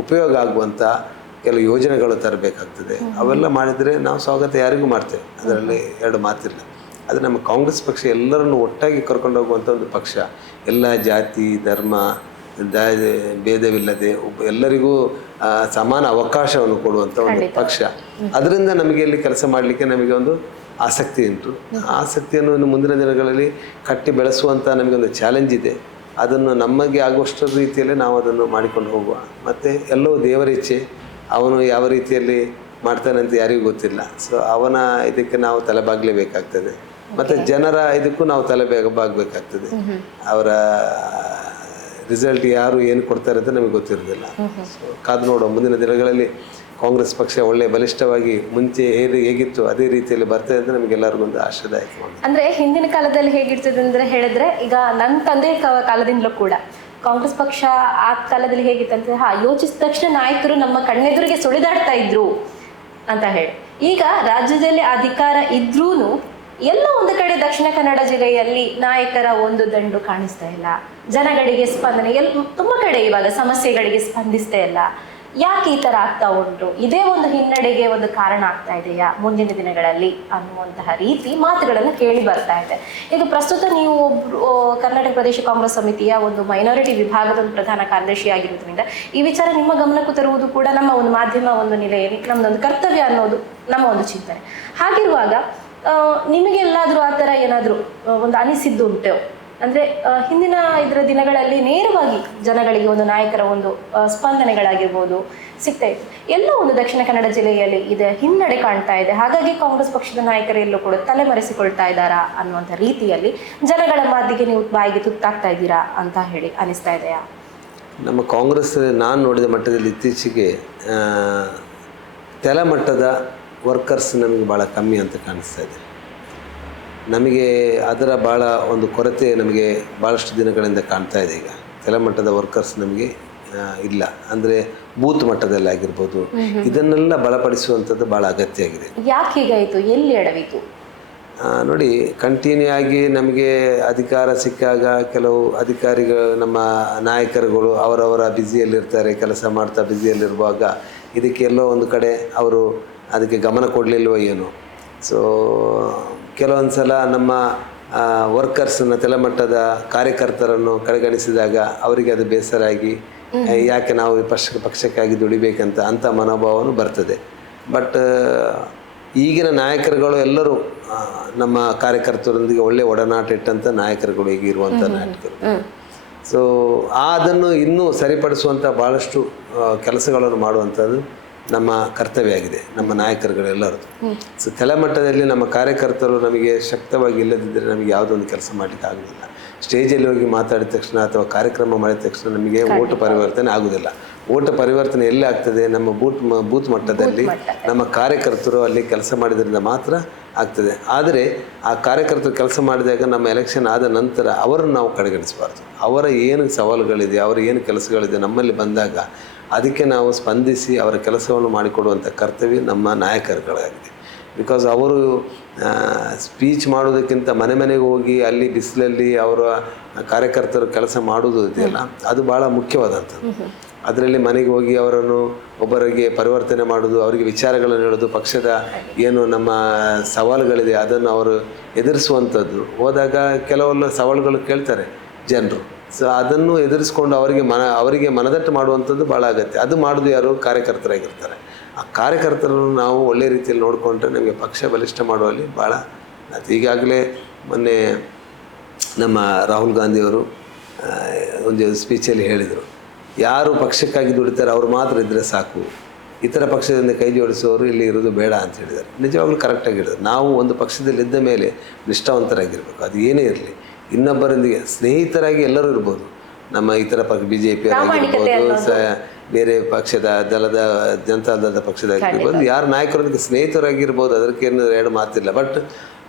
ಉಪಯೋಗ ಆಗುವಂಥ ಕೆಲವು ಯೋಜನೆಗಳು ತರಬೇಕಾಗ್ತದೆ. ಅವೆಲ್ಲ ಮಾಡಿದರೆ ನಾವು ಸ್ವಾಗತ ಯಾರಿಗೂ ಮಾಡ್ತೇವೆ, ಅದರಲ್ಲಿ ಎರಡು ಮಾತಿಲ್ಲ. ಅದು ನಮ್ಮ ಕಾಂಗ್ರೆಸ್ ಪಕ್ಷ ಎಲ್ಲರನ್ನು ಒಟ್ಟಾಗಿ ಕರ್ಕೊಂಡು ಹೋಗುವಂಥ ಒಂದು ಪಕ್ಷ. ಎಲ್ಲ ಜಾತಿ ಧರ್ಮ ಭೇದವಿಲ್ಲದೆ ಎಲ್ಲರಿಗೂ ಸಮಾನ ಅವಕಾಶವನ್ನು ಕೊಡುವಂಥ ಒಂದು ಪಕ್ಷ. ಅದರಿಂದ ನಮಗೆ ಇಲ್ಲಿ ಕೆಲಸ ಮಾಡಲಿಕ್ಕೆ ನಮಗೆ ಒಂದು ಆಸಕ್ತಿ ಉಂಟು. ಆಸಕ್ತಿಯನ್ನು ಮುಂದಿನ ದಿನಗಳಲ್ಲಿ ಕಟ್ಟಿ ಬೆಳೆಸುವಂಥ ನಮಗೊಂದು ಚಾಲೆಂಜ್ ಇದೆ. ಅದನ್ನು ನಮಗೆ ಆಗುವಷ್ಟು ರೀತಿಯಲ್ಲಿ ನಾವು ಅದನ್ನು ಮಾಡಿಕೊಂಡು ಹೋಗುವ. ಮತ್ತು ಎಲ್ಲವೂ ದೇವರ ಇಚ್ಛೆ, ಅವನು ಯಾವ ರೀತಿಯಲ್ಲಿ ಮಾಡ್ತಾನೆ ಅಂತ ಯಾರಿಗೂ ಗೊತ್ತಿಲ್ಲ. ಸೊ ಅವನ ಇದಕ್ಕೆ ನಾವು ತಲೆಬಾಗಲೇಬೇಕಾಗ್ತದೆ. ಮತ್ತು ಜನರ ಇದಕ್ಕೂ ನಾವು ತಲೆಬಾಗಬೇಕಾಗ್ತದೆ. ಅವರ ರಿಸಲ್ಟ್ ಯಾರು ಏನು ಕೊಡ್ತಾರೆ ಅಂತ ನಮಗೆ ಗೊತ್ತಿರೋದಿಲ್ಲ. ಸೊ ಕಾದು ನೋಡುವ. ಮುಂದಿನ ದಿನಗಳಲ್ಲಿ ಕಾಂಗ್ರೆಸ್ ಪಕ್ಷ ಒಳ್ಳೆ ಬಲಿಷ್ಠವಾಗಿ ಮುಂಚೆ ಹೇಗಿತ್ತು ಅದೇ ರೀತಿಯಲ್ಲಿ ಬರ್ತದೆ ಅಂತ ನಮಗೆಲ್ಲರಿಗೂ ಒಂದು ಆಶಾದಾಯಕ. ಅಂದ್ರೆ ಹಿಂದಿನ ಕಾಲದಲ್ಲಿ ಹೇಗಿರ್ತದೆ ಅಂದ್ರೆ ಹೇಳಿದ್ರೆ, ಈಗ ನನ್ನ ತಂದೆ ಕಾಲದಿಂದಲೂ ಕೂಡ ಕಾಂಗ್ರೆಸ್ ಪಕ್ಷ ಆ ಕಾಲದಲ್ಲಿ ಹೇಗಿತ್ತಂದ್ರೆ, ಯೋಚಿಸಿದ ತಕ್ಷಣ ನಾಯಕರು ನಮ್ಮ ಕಣ್ಣೆದುರಿಗೆ ಸುಳಿದಾಡ್ತಾ ಇದ್ರು ಅಂತ ಹೇಳಿ. ಈಗ ರಾಜ್ಯದಲ್ಲಿ ಅಧಿಕಾರ ಇದ್ರೂನು ಎಲ್ಲ ಒಂದು ಕಡೆ ದಕ್ಷಿಣ ಕನ್ನಡ ಜಿಲ್ಲೆಯಲ್ಲಿ ನಾಯಕರ ಒಂದು ದಂಡು ಕಾಣಿಸ್ತಾ ಇಲ್ಲ. ಜನಗಳಿಗೆ ಸ್ಪಂದನೆ ತುಂಬಾ ಕಡೆ ಇವಾಗ ಸಮಸ್ಯೆಗಳಿಗೆ ಸ್ಪಂದಿಸ್ತಾ ಇಲ್ಲ. ಯಾಕೆ ಈ ತರ ಆಗ್ತಾ ಉಂಟು? ಇದೇ ಒಂದು ಹಿನ್ನಡೆಗೆ ಒಂದು ಕಾರಣ ಆಗ್ತಾ ಇದೆಯಾ ಮುಂದಿನ ದಿನಗಳಲ್ಲಿ ಅನ್ನುವಂತಹ ರೀತಿ ಮಾತುಗಳನ್ನು ಕೇಳಿ ಬರ್ತಾ ಇದೆ. ಈಗ ಪ್ರಸ್ತುತ ನೀವು ಒಬ್ರು ಕರ್ನಾಟಕ ಪ್ರದೇಶ ಕಾಂಗ್ರೆಸ್ ಸಮಿತಿಯ ಒಂದು ಮೈನಾರಿಟಿ ವಿಭಾಗದ ಒಂದು ಪ್ರಧಾನ ಕಾರ್ಯದರ್ಶಿ ಆಗಿರೋದ್ರಿಂದ ಈ ವಿಚಾರ ನಿಮ್ಮ ಗಮನಕ್ಕೂ ತರುವುದು ಕೂಡ ನಮ್ಮ ಒಂದು ಮಾಧ್ಯಮ ಒಂದು ನೆಲೆಯಲ್ಲಿ ನಮ್ಮದೊಂದು ಕರ್ತವ್ಯ ಅನ್ನೋದು ನಮ್ಮ ಒಂದು ಚಿಂತನೆ. ಹಾಗಿರುವಾಗ ನಿಮಗೆ ಎಲ್ಲಾದರೂ ಆ ಥರ ಏನಾದರೂ ಒಂದು ಅನಿಸಿದ್ದು ಉಂಟು? ಅಂದ್ರೆ ಹಿಂದಿನ ಇದರ ದಿನಗಳಲ್ಲಿ ನೇರವಾಗಿ ಜನಗಳಿಗೆ ಒಂದು ನಾಯಕರ ಒಂದು ಸ್ಪಂದನೆಗಳಾಗಿರ್ಬೋದು ಸಿಗ್ತಾ ಇತ್ತು. ಎಲ್ಲೋ ಒಂದು ದಕ್ಷಿಣ ಕನ್ನಡ ಜಿಲ್ಲೆಯಲ್ಲಿ ಇದೆ ಹಿನ್ನಡೆ ಕಾಣ್ತಾ ಇದೆ. ಹಾಗಾಗಿ ಕಾಂಗ್ರೆಸ್ ಪಕ್ಷದ ನಾಯಕರು ಎಲ್ಲೂ ಕೂಡ ತಲೆಮರೆಸಿಕೊಳ್ತಾ ಇದ್ದಾರಾ ಅನ್ನುವಂಥ ರೀತಿಯಲ್ಲಿ ಜನಗಳ ಮಾತಿಗೆ ನೀವು ಬಾಯಿಗೆ ತುತ್ತಾಗ್ತಾ ಇದ್ದೀರಾ ಅಂತ ಹೇಳಿ ಅನಿಸ್ತಾ ಇದೆಯಾ? ನಮ್ಮ ಕಾಂಗ್ರೆಸ್ ನಾನು ನೋಡಿದ ಮಟ್ಟದಲ್ಲಿ ಇತ್ತೀಚೆಗೆ ತೆಲಮಟ್ಟದ ವರ್ಕರ್ಸ್ ನಮಗೆ ಭಾಳ ಕಮ್ಮಿ ಅಂತ ಕಾಣಿಸ್ತಾ ಇದೆ. ನಮಗೆ ಅದರ ಭಾಳ ಒಂದು ಕೊರತೆ ನಮಗೆ ಭಾಳಷ್ಟು ದಿನಗಳಿಂದ ಕಾಣ್ತಾ ಇದೆ. ಈಗ ಕೆಳಮಟ್ಟದ ವರ್ಕರ್ಸ್ ನಮಗೆ ಇಲ್ಲ, ಅಂದರೆ ಬೂತ್ ಮಟ್ಟದಲ್ಲಿ ಆಗಿರ್ಬೋದು, ಇದನ್ನೆಲ್ಲ ಬಲಪಡಿಸುವಂಥದ್ದು ಭಾಳ ಅಗತ್ಯ ಆಗಿದೆ. ಯಾಕೆ ಹೀಗಾಯಿತು? ಎಲ್ಲಿ ಎಡವಿತು? ನೋಡಿ, ಕಂಟಿನ್ಯೂ ಆಗಿ ನಮಗೆ ಅಧಿಕಾರ ಸಿಕ್ಕಾಗ ಕೆಲವು ಅಧಿಕಾರಿಗಳು, ನಮ್ಮ ನಾಯಕರುಗಳು ಅವರವರ ಬ್ಯುಸಿಯಲ್ಲಿರ್ತಾರೆ, ಕೆಲಸ ಮಾಡ್ತಾ ಬ್ಯುಸಿಯಲ್ಲಿರುವಾಗ ಇದಕ್ಕೆ ಎಲ್ಲೋ ಒಂದು ಕಡೆ ಅವರು ಅದಕ್ಕೆ ಗಮನ ಕೊಡಲಿಲ್ವೋ ಏನೋ. ಸೊ ಕೆಲವೊಂದು ಸಲ ನಮ್ಮ ವರ್ಕರ್ಸನ್ನು, ತೆಲಮಟ್ಟದ ಕಾರ್ಯಕರ್ತರನ್ನು ಕಡೆಗಣಿಸಿದಾಗ ಅವರಿಗೆ ಅದು ಬೇಸರ ಆಗಿ ಯಾಕೆ ನಾವು ಪಕ್ಷಕ್ಕಾಗಿ ದುಡಿಬೇಕಂತ ಅಂಥ ಮನೋಭಾವನೂ ಬರ್ತದೆ. ಬಟ್ ಈಗಿನ ನಾಯಕರುಗಳು ಎಲ್ಲರೂ ನಮ್ಮ ಕಾರ್ಯಕರ್ತರೊಂದಿಗೆ ಒಳ್ಳೆ ಒಡನಾಟ ಇಟ್ಟಂಥ ನಾಯಕರುಗಳು, ಈಗ ಇರುವಂಥ ನಾಯಕರು. ಸೊ ಅದನ್ನು ಇನ್ನೂ ಸರಿಪಡಿಸುವಂಥ ಭಾಳಷ್ಟು ಕೆಲಸಗಳನ್ನು ಮಾಡುವಂಥದ್ದು ನಮ್ಮ ಕರ್ತವ್ಯ ಆಗಿದೆ, ನಮ್ಮ ನಾಯಕರುಗಳೆಲ್ಲರದು. ಸೊ ಕೆಳಮಟ್ಟದಲ್ಲಿ ನಮ್ಮ ಕಾರ್ಯಕರ್ತರು ನಮಗೆ ಶಕ್ತವಾಗಿ ಇಲ್ಲದಿದ್ದರೆ ನಮಗೆ ಯಾವುದೊಂದು ಕೆಲಸ ಮಾಡಲಿಕ್ಕೆ ಆಗೋದಿಲ್ಲ. ಸ್ಟೇಜಲ್ಲಿ ಹೋಗಿ ಮಾತಾಡಿದ ತಕ್ಷಣ ಅಥವಾ ಕಾರ್ಯಕ್ರಮ ಮಾಡಿದ ತಕ್ಷಣ ನಮಗೆ ಓಟು ಪರಿವರ್ತನೆ ಆಗೋದಿಲ್ಲ. ಓಟು ಪರಿವರ್ತನೆ ಎಲ್ಲಿ ಆಗ್ತದೆ? ನಮ್ಮ ಬೂತ್ ಮಟ್ಟದಲ್ಲಿ ನಮ್ಮ ಕಾರ್ಯಕರ್ತರು ಅಲ್ಲಿ ಕೆಲಸ ಮಾಡಿದ್ರಿಂದ ಮಾತ್ರ ಆಗ್ತದೆ. ಆದರೆ ಆ ಕಾರ್ಯಕರ್ತರು ಕೆಲಸ ಮಾಡಿದಾಗ ನಮ್ಮ ಎಲೆಕ್ಷನ್ ಆದ ನಂತರ ಅವರನ್ನು ನಾವು ಕಡೆಗಣಿಸಬಾರ್ದು. ಅವರ ಏನು ಸವಾಲುಗಳಿದೆ, ಅವರ ಏನು ಕೆಲಸಗಳಿದೆ ನಮ್ಮಲ್ಲಿ ಬಂದಾಗ ಅದಕ್ಕೆ ನಾವು ಸ್ಪಂದಿಸಿ ಅವರ ಕೆಲಸವನ್ನು ಮಾಡಿಕೊಡುವಂಥ ಕರ್ತವ್ಯ ನಮ್ಮ ನಾಯಕರುಗಳಾಗಿದೆ. ಬಿಕಾಸ್ ಅವರು ಸ್ಪೀಚ್ ಮಾಡೋದಕ್ಕಿಂತ ಮನೆಗೆ ಹೋಗಿ ಅಲ್ಲಿ ಬಿಸಿಲಲ್ಲಿ ಅವರ ಕಾರ್ಯಕರ್ತರು ಕೆಲಸ ಮಾಡೋದು ಇದೆಯಲ್ಲ, ಅದು ಭಾಳ ಮುಖ್ಯವಾದಂಥದ್ದು. ಅದರಲ್ಲಿ ಮನೆಗೆ ಹೋಗಿ ಅವರನ್ನು ಒಬ್ಬರಿಗೆ ಪರಿವರ್ತನೆ ಮಾಡೋದು, ಅವರಿಗೆ ವಿಚಾರಗಳನ್ನು ಹೇಳೋದು, ಪಕ್ಷದ ಏನು ನಮ್ಮ ಸವಾಲುಗಳಿದೆ ಅದನ್ನು ಅವರು ಎದುರಿಸುವಂಥದ್ದು. ಹೋದಾಗ ಕೆಲವೆಲ್ಲ ಸವಾಲುಗಳು ಕೇಳ್ತಾರೆ ಜನರು. ಸೊ ಅದನ್ನು ಎದುರಿಸ್ಕೊಂಡು ಅವರಿಗೆ ಮನದಟ್ಟು ಮಾಡುವಂಥದ್ದು ಭಾಳ ಅಗತ್ಯ. ಅದು ಮಾಡೋದು ಯಾರು? ಕಾರ್ಯಕರ್ತರಾಗಿರ್ತಾರೆ. ಆ ಕಾರ್ಯಕರ್ತರನ್ನು ನಾವು ಒಳ್ಳೆ ರೀತಿಯಲ್ಲಿ ನೋಡಿಕೊಂಡ್ರೆ ನಮಗೆ ಪಕ್ಷ ಬಲಿಷ್ಠ ಮಾಡುವಲ್ಲಿ ಭಾಳ ಈಗಾಗಲೇ ಮೊನ್ನೆ ನಮ್ಮ ರಾಹುಲ್ ಗಾಂಧಿಯವರು ಒಂದು ಸ್ಪೀಚಲ್ಲಿ ಹೇಳಿದರು, ಯಾರು ಪಕ್ಷಕ್ಕಾಗಿ ದುಡಿತಾರೆ ಅವರು ಮಾತ್ರ ಇದ್ದರೆ ಸಾಕು, ಇತರ ಪಕ್ಷದಿಂದ ಕೈ ಜೋಡಿಸುವವರು ಇಲ್ಲಿ ಇರೋದು ಬೇಡ ಅಂತ ಹೇಳಿದ್ದಾರೆ. ನಿಜವಾಗ್ಲೂ ಕರೆಕ್ಟಾಗಿ ಹೇಳಿದ್ರು. ನಾವು ಒಂದು ಪಕ್ಷದಲ್ಲಿದ್ದ ಮೇಲೆ ನಿಷ್ಠಾವಂತರಾಗಿರಬೇಕು. ಅದು ಏನೇ ಇರಲಿ, ಇನ್ನೊಬ್ಬರೊಂದಿಗೆ ಸ್ನೇಹಿತರಾಗಿ ಎಲ್ಲರೂ ಇರ್ಬೋದು. ನಮ್ಮ ಇತರ BJP ಆಗಿರ್ಬೋದು, ಬೇರೆ ಪಕ್ಷದ ಜನತಾದಳದ ಪಕ್ಷದಾಗಿರ್ಬೋದು, ಯಾರ ನಾಯಕರೊಂದಿಗೆ ಸ್ನೇಹಿತರಾಗಿರ್ಬೋದು, ಅದಕ್ಕೇನು ಎರಡು ಮಾತಿಲ್ಲ. ಬಟ್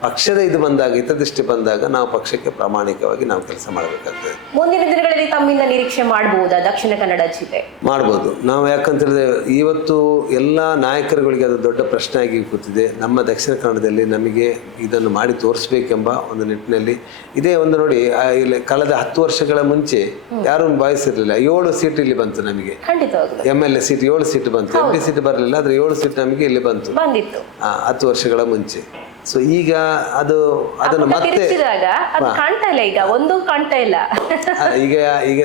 ಪಕ್ಷದ ಇದು ಬಂದಾಗ, ಹಿತದೃಷ್ಟಿ ಬಂದಾಗ ನಾವು ಪಕ್ಷಕ್ಕೆ ಪ್ರಾಮಾಣಿಕವಾಗಿ ನಾವು ಕೆಲಸ ಮಾಡಬೇಕಾಗ್ತದೆ. ಮುಂದಿನ ದಿನಗಳಲ್ಲಿ ತಮ್ಮಿಂದ ನಿರೀಕ್ಷೆ ಮಾಡಬಹುದಾ ದಕ್ಷಿಣ ಕನ್ನಡ ಜಿಲ್ಲೆ? ಮಾಡ್ಬೋದು ನಾವು. ಯಾಕಂತ ಹೇಳಿದ್ರೆ ಇವತ್ತು ಎಲ್ಲ ನಾಯಕರುಗಳಿಗೆ ಅದು ದೊಡ್ಡ ಪ್ರಶ್ನೆ ಆಗಿ ಕೂತಿದೆ. ನಮ್ಮ ದಕ್ಷಿಣ ಕನ್ನಡದಲ್ಲಿ ನಮಗೆ ಇದನ್ನು ಮಾಡಿ ತೋರಿಸ್ಬೇಕೆಂಬ ಒಂದು ನಿಟ್ಟಿನಲ್ಲಿ ಇದೇ ಒಂದು. ನೋಡಿ, ಇಲ್ಲಿ ಕಳೆದ 10 ವರ್ಷಗಳ ಮುಂಚೆ ಯಾರೂ ಭಾವಿಸಿರ್ಲಿಲ್ಲ. 7 ಸೀಟ್ ಇಲ್ಲಿ ಬಂತು ನಮಗೆ. MLA ಸೀಟ್ 7 ಸೀಟ್ ಬಂತು. MP ಸೀಟ್ ಬರಲಿಲ್ಲ, ಆದರೆ 7 ಸೀಟ್ ನಮಗೆ ಇಲ್ಲಿ ಬಂತು 10 ವರ್ಷಗಳ ಮುಂಚೆ. ಸೊ ಈಗ ಅದನ್ನು ಮತ್ತೆ ಕಾಣ್ತಾ ಇಲ್ಲ, ಈಗ ಒಂದು ಕಾಣ್ತಾ ಇಲ್ಲ. ಈಗ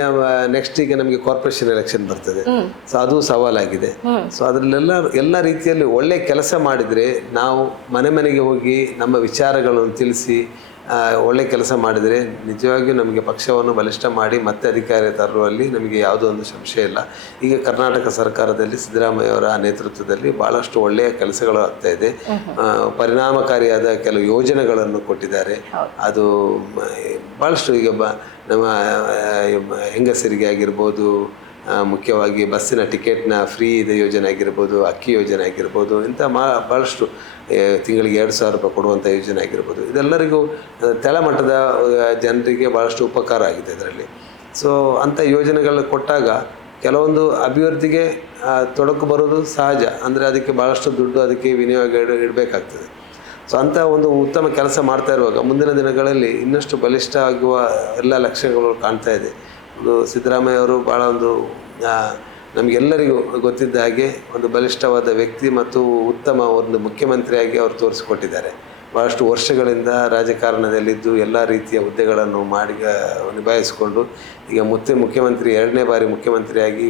ನೆಕ್ಸ್ಟ್ ಈಗ ನಮಗೆ ಕಾರ್ಪೊರೇಷನ್ ಎಲೆಕ್ಷನ್ ಬರ್ತದೆ. ಸೊ ಅದು ಸವಾಲಾಗಿದೆ. ಸೊ ಅದರಲ್ಲೆಲ್ಲ ಎಲ್ಲ ರೀತಿಯಲ್ಲಿ ಒಳ್ಳೆ ಕೆಲಸ ಮಾಡಿದರೆ, ನಾವು ಮನೆಗೆ ಹೋಗಿ ನಮ್ಮ ವಿಚಾರಗಳನ್ನು ತಿಳಿಸಿ ಒಳ್ಳೆ ಕೆಲಸ ಮಾಡಿದರೆ ನಿಜವಾಗಿಯೂ ನಮಗೆ ಪಕ್ಷವನ್ನು ಬಲಿಷ್ಠ ಮಾಡಿ ಮತ್ತೆ ಅಧಿಕಾರ ತರುವಲ್ಲಿ ನಮಗೆ ಯಾವುದೋ ಒಂದು ಸಂಶಯ ಇಲ್ಲ. ಈಗ ಕರ್ನಾಟಕ ಸರ್ಕಾರದಲ್ಲಿ ಸಿದ್ದರಾಮಯ್ಯ ಅವರ ನೇತೃತ್ವದಲ್ಲಿ ಭಾಳಷ್ಟು ಒಳ್ಳೆಯ ಕೆಲಸಗಳು ಆಗ್ತಾ ಇದೆ. ಪರಿಣಾಮಕಾರಿಯಾದ ಕೆಲವು ಯೋಜನೆಗಳನ್ನು ಕೊಟ್ಟಿದ್ದಾರೆ. ಅದು ಭಾಳಷ್ಟು ಈಗ ನಮ್ಮ ಹೆಂಗಸರಿಗೆ ಆಗಿರ್ಬೋದು, ಮುಖ್ಯವಾಗಿ ಬಸ್ಸಿನ ಟಿಕೆಟ್ನ ಫ್ರೀ ಇದೆ ಯೋಜನೆ ಆಗಿರ್ಬೋದು, ಅಕ್ಕಿ ಯೋಜನೆ ಆಗಿರ್ಬೋದು, ಇಂಥ ಭಾಳಷ್ಟು ತಿಂಗಳಿಗೆ 2,000 ರೂಪಾಯಿ ಕೊಡುವಂಥ ಯೋಜನೆ ಆಗಿರ್ಬೋದು, ಇದೆಲ್ಲರಿಗೂ ತೆಳಮಟ್ಟದ ಜನರಿಗೆ ಭಾಳಷ್ಟು ಉಪಕಾರ ಆಗಿದೆ ಇದರಲ್ಲಿ. ಸೊ ಅಂಥ ಯೋಜನೆಗಳು ಕೊಟ್ಟಾಗ ಕೆಲವೊಂದು ಅಭಿವೃದ್ಧಿಗೆ ತೊಡಕು ಬರೋದು ಸಹಜ. ಅಂದರೆ ಅದಕ್ಕೆ ಭಾಳಷ್ಟು ದುಡ್ಡು ಅದಕ್ಕೆ ವಿನಿಯೋಗ ಇಡಬೇಕಾಗ್ತದೆ. ಸೊ ಅಂಥ ಒಂದು ಉತ್ತಮ ಕೆಲಸ ಮಾಡ್ತಾ ಇರುವಾಗ ಮುಂದಿನ ದಿನಗಳಲ್ಲಿ ಇನ್ನಷ್ಟು ಬಲಿಷ್ಠ ಆಗುವ ಎಲ್ಲ ಲಕ್ಷಣಗಳು ಕಾಣ್ತಾ ಇದೆ. ಒಂದು ಸಿದ್ದರಾಮಯ್ಯ ಅವರು ಭಾಳ ಒಂದು ನಮಗೆಲ್ಲರಿಗೂ ಗೊತ್ತಿದ್ದ ಹಾಗೆ ಒಂದು ಬಲಿಷ್ಠವಾದ ವ್ಯಕ್ತಿ ಮತ್ತು ಉತ್ತಮ ಒಂದು ಮುಖ್ಯಮಂತ್ರಿಯಾಗಿ ಅವರು ತೋರಿಸಿಕೊಟ್ಟಿದ್ದಾರೆ. ಭಾಳಷ್ಟು ವರ್ಷಗಳಿಂದ ರಾಜಕಾರಣದಲ್ಲಿದ್ದು ಎಲ್ಲ ರೀತಿಯ ಹುದ್ದೆಗಳನ್ನು ನಿಭಾಯಿಸಿಕೊಂಡು ಈಗ ಮುಖ್ಯಮಂತ್ರಿ 2ನೇ ಬಾರಿ ಮುಖ್ಯಮಂತ್ರಿಯಾಗಿ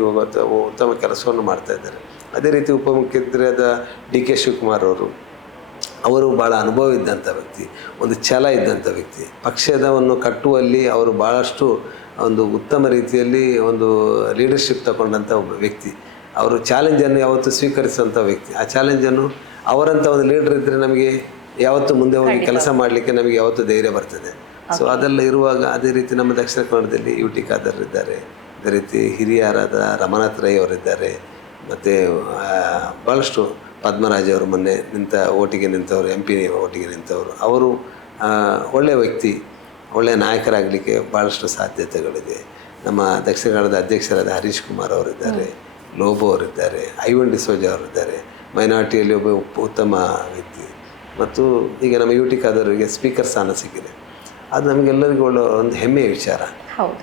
ಉತ್ತಮ ಕೆಲಸವನ್ನು ಮಾಡ್ತಾ ಇದ್ದಾರೆ. ಅದೇ ರೀತಿ ಉಪಮುಖ್ಯಮಂತ್ರಿಯಾದ DK ಶಿವಕುಮಾರ್ ಅವರು ಅವರು ಭಾಳ ಅನುಭವ ಇದ್ದಂಥ ವ್ಯಕ್ತಿ, ಒಂದು ಛಲ ಇದ್ದಂಥ ವ್ಯಕ್ತಿ. ಪಕ್ಷದವನ್ನು ಕಟ್ಟುವಲ್ಲಿ ಅವರು ಭಾಳಷ್ಟು ಒಂದು ಉತ್ತಮ ರೀತಿಯಲ್ಲಿ ಒಂದು ಲೀಡರ್ಶಿಪ್ ತಗೊಂಡಂಥ ಒಬ್ಬ ವ್ಯಕ್ತಿ. ಅವರು ಚಾಲೆಂಜನ್ನು ಯಾವತ್ತೂ ಸ್ವೀಕರಿಸುವಂಥ ವ್ಯಕ್ತಿ. ಆ ಚಾಲೆಂಜನ್ನು ಅವರಂಥ ಒಂದು ಲೀಡರ್ ಇದ್ದರೆ ನಮಗೆ ಯಾವತ್ತೂ ಮುಂದೆ ಹೋಗಿ ಕೆಲಸ ಮಾಡಲಿಕ್ಕೆ ನಮಗೆ ಯಾವತ್ತೂ ಧೈರ್ಯ ಬರ್ತದೆ. ಸೊ ಅದೆಲ್ಲ ಇರುವಾಗ ಅದೇ ರೀತಿ ನಮ್ಮ ದಕ್ಷಿಣ ಕನ್ನಡದಲ್ಲಿ ಯು ಟಿ ಖಾದರ್ ಇದ್ದಾರೆ, ಅದೇ ರೀತಿ ಹಿರಿಯರಾದ ರಮನಾಥ್ ರೈ ಅವರಿದ್ದಾರೆ, ಮತ್ತು ಭಾಳಷ್ಟು ಪದ್ಮರಾಜ್ ಅವರು ಮೊನ್ನೆ ಓಟಿಗೆ ನಿಂತವರು, MP ಓಟಿಗೆ ನಿಂತವರು. ಅವರು ಒಳ್ಳೆಯ ವ್ಯಕ್ತಿ, ಒಳ್ಳೆಯ ನಾಯಕರಾಗಲಿಕ್ಕೆ ಭಾಳಷ್ಟು ಸಾಧ್ಯತೆಗಳಿದೆ. ನಮ್ಮ ದಕ್ಷಿಣ ಕನ್ನಡದ ಅಧ್ಯಕ್ಷರಾದ ಹರೀಶ್ ಕುಮಾರ್ ಅವರಿದ್ದಾರೆ, ಲೋಬೋ ಅವರಿದ್ದಾರೆ, ಐವನ್ ಡಿಸೋಜ ಅವರಿದ್ದಾರೆ, ಮೈನಾರಿಟಿಯಲ್ಲಿ ಒಬ್ಬ ಉತ್ತಮ ವ್ಯಕ್ತಿ. ಮತ್ತು ಈಗ ನಮ್ಮ ಯು ಟಿ ಖಾದರ್ಗೆ ಸ್ಪೀಕರ್ ಸ್ಥಾನ ಸಿಕ್ಕಿದೆ. ಅದು ನಮಗೆಲ್ಲರಿಗೂ ಒಳ್ಳೆ ಒಂದು ಹೆಮ್ಮೆಯ ವಿಚಾರ.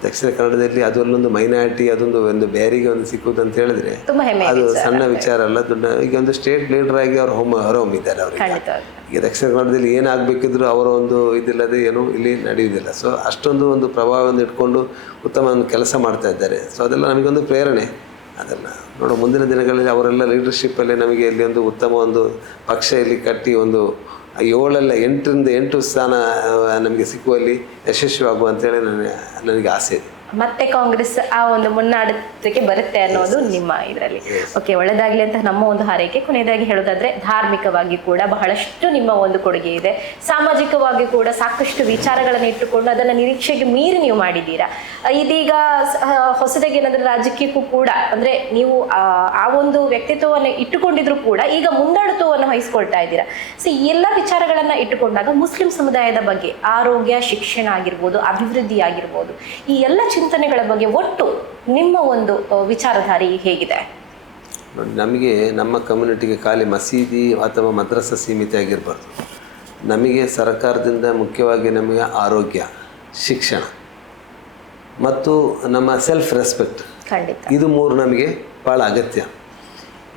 ದಕ್ಷಿಣ ಕನ್ನಡದಲ್ಲಿ ಅದೊಂದು ಮೈನಾರಿಟಿ, ಒಂದು ಬೇರಿಗೆ ಒಂದು ಸಿಕ್ಕುವುದು ಅಂತ ಹೇಳಿದ್ರೆ ಅದು ಸಣ್ಣ ವಿಚಾರ ಅಲ್ಲ, ದೊಡ್ಡ. ಈಗ ಒಂದು ಸ್ಟೇಟ್ ಲೀಡರ್ ಆಗಿ ಅವ್ರು ಹೊರಹೊಮ್ಮಿದ್ದಾರೆ. ಅವ್ರಿಗೆ ಈಗ ದಕ್ಷಿಣ ಕನ್ನಡದಲ್ಲಿ ಏನಾಗಬೇಕಿದ್ರು ಅವರ ಒಂದು ಇದಿಲ್ಲದೆ ಏನೂ ಇಲ್ಲಿ ನಡೆಯುವುದಿಲ್ಲ. ಸೊ ಅಷ್ಟೊಂದು ಒಂದು ಪ್ರಭಾವವನ್ನು ಇಟ್ಕೊಂಡು ಉತ್ತಮ ಒಂದು ಕೆಲಸ ಮಾಡ್ತಾ ಇದ್ದಾರೆ. ಸೊ ಅದೆಲ್ಲ ನಮಗೊಂದು ಪ್ರೇರಣೆ. ಅದೆಲ್ಲ ನೋಡೋ ಮುಂದಿನ ದಿನಗಳಲ್ಲಿ ಅವರೆಲ್ಲ ಲೀಡರ್ಶಿಪ್ಪಲ್ಲಿ ನಮಗೆ ಇಲ್ಲಿ ಒಂದು ಉತ್ತಮ ಒಂದು ಪಕ್ಷ ಇಲ್ಲಿ ಕಟ್ಟಿ ಒಂದು 8 ಸ್ಥಾನ ನಮಗೆ ಸಿಕ್ಕುವಲ್ಲಿ ಯಶಸ್ವಿಯಾಗುವಂತೇಳಿ ನನಗೆ ಆಸೆ ಇದೆ. ಮತ್ತೆ ಕಾಂಗ್ರೆಸ್ ಆ ಒಂದು ಮುನ್ನಡೆತಕ್ಕೆ ಬರುತ್ತೆ ಅನ್ನೋದು ನಿಮ್ಮ ಇದರಲ್ಲಿ. ಓಕೆ, ಒಳ್ಳೆದಾಗ್ಲಿ ಅಂತ ನಮ್ಮ ಒಂದು ಹಾರೈಕೆ. ಕೊನೆಯದಾಗಿ ಹೇಳೋದಾದ್ರೆ ಧಾರ್ಮಿಕವಾಗಿ ಕೂಡ ಬಹಳಷ್ಟು ನಿಮ್ಮ ಒಂದು ಕೊಡುಗೆ ಇದೆ, ಸಾಮಾಜಿಕವಾಗಿ ಕೂಡ ಸಾಕಷ್ಟು ವಿಚಾರಗಳನ್ನು ಇಟ್ಟುಕೊಂಡು ಅದನ್ನ ನಿರೀಕ್ಷೆಗೆ ಮೀರಿ ನೀವು ಮಾಡಿದ್ದೀರಾ. ಇದೀಗ ಹೊಸದಾಗಿ ಏನಂದ್ರೆ ರಾಜಕೀಯಕ್ಕೂ ಕೂಡ ಅಂದ್ರೆ ನೀವು ಆ ಒಂದು ವ್ಯಕ್ತಿತ್ವವನ್ನು ಇಟ್ಟುಕೊಂಡಿದ್ರು ಕೂಡ ಈಗ ಮುಂದಾಳತ್ವವನ್ನು ವಹಿಸ್ಕೊಳ್ತಾ ಇದ್ದೀರಾ. ಸೊ ಈ ಎಲ್ಲ ವಿಚಾರಗಳನ್ನ ಇಟ್ಟುಕೊಂಡಾಗ ಮುಸ್ಲಿಂ ಸಮುದಾಯದ ಬಗ್ಗೆ ಆರೋಗ್ಯ, ಶಿಕ್ಷಣ ಆಗಿರ್ಬೋದು, ಅಭಿವೃದ್ಧಿ ಆಗಿರ್ಬೋದು, ಈ ಎಲ್ಲ ಚಿಂತನೆಗಳ ಬಗ್ಗೆ ಒಟ್ಟು ನಿಮ್ಮ ಒಂದು ವಿಚಾರಧಾರೆ ಹೇಗಿದೆ? ನಮಗೆ ನಮ್ಮ ಕಮ್ಯುನಿಟಿಗೆ ಖಾಲಿ ಮಸೀದಿ ಅಥವಾ ಮದ್ರಸಾ ಸೀಮಿತ ಆಗಿರಬಾರ್ದು. ನಮಗೆ ಸರ್ಕಾರದಿಂದ ಮುಖ್ಯವಾಗಿ ನಮಗೆ ಆರೋಗ್ಯ, ಶಿಕ್ಷಣ ಮತ್ತು ನಮ್ಮ ಸೆಲ್ಫ್ ರೆಸ್ಪೆಕ್ಟ್, ಇದು 3 ನಮಗೆ ಭಾಳ ಅಗತ್ಯ.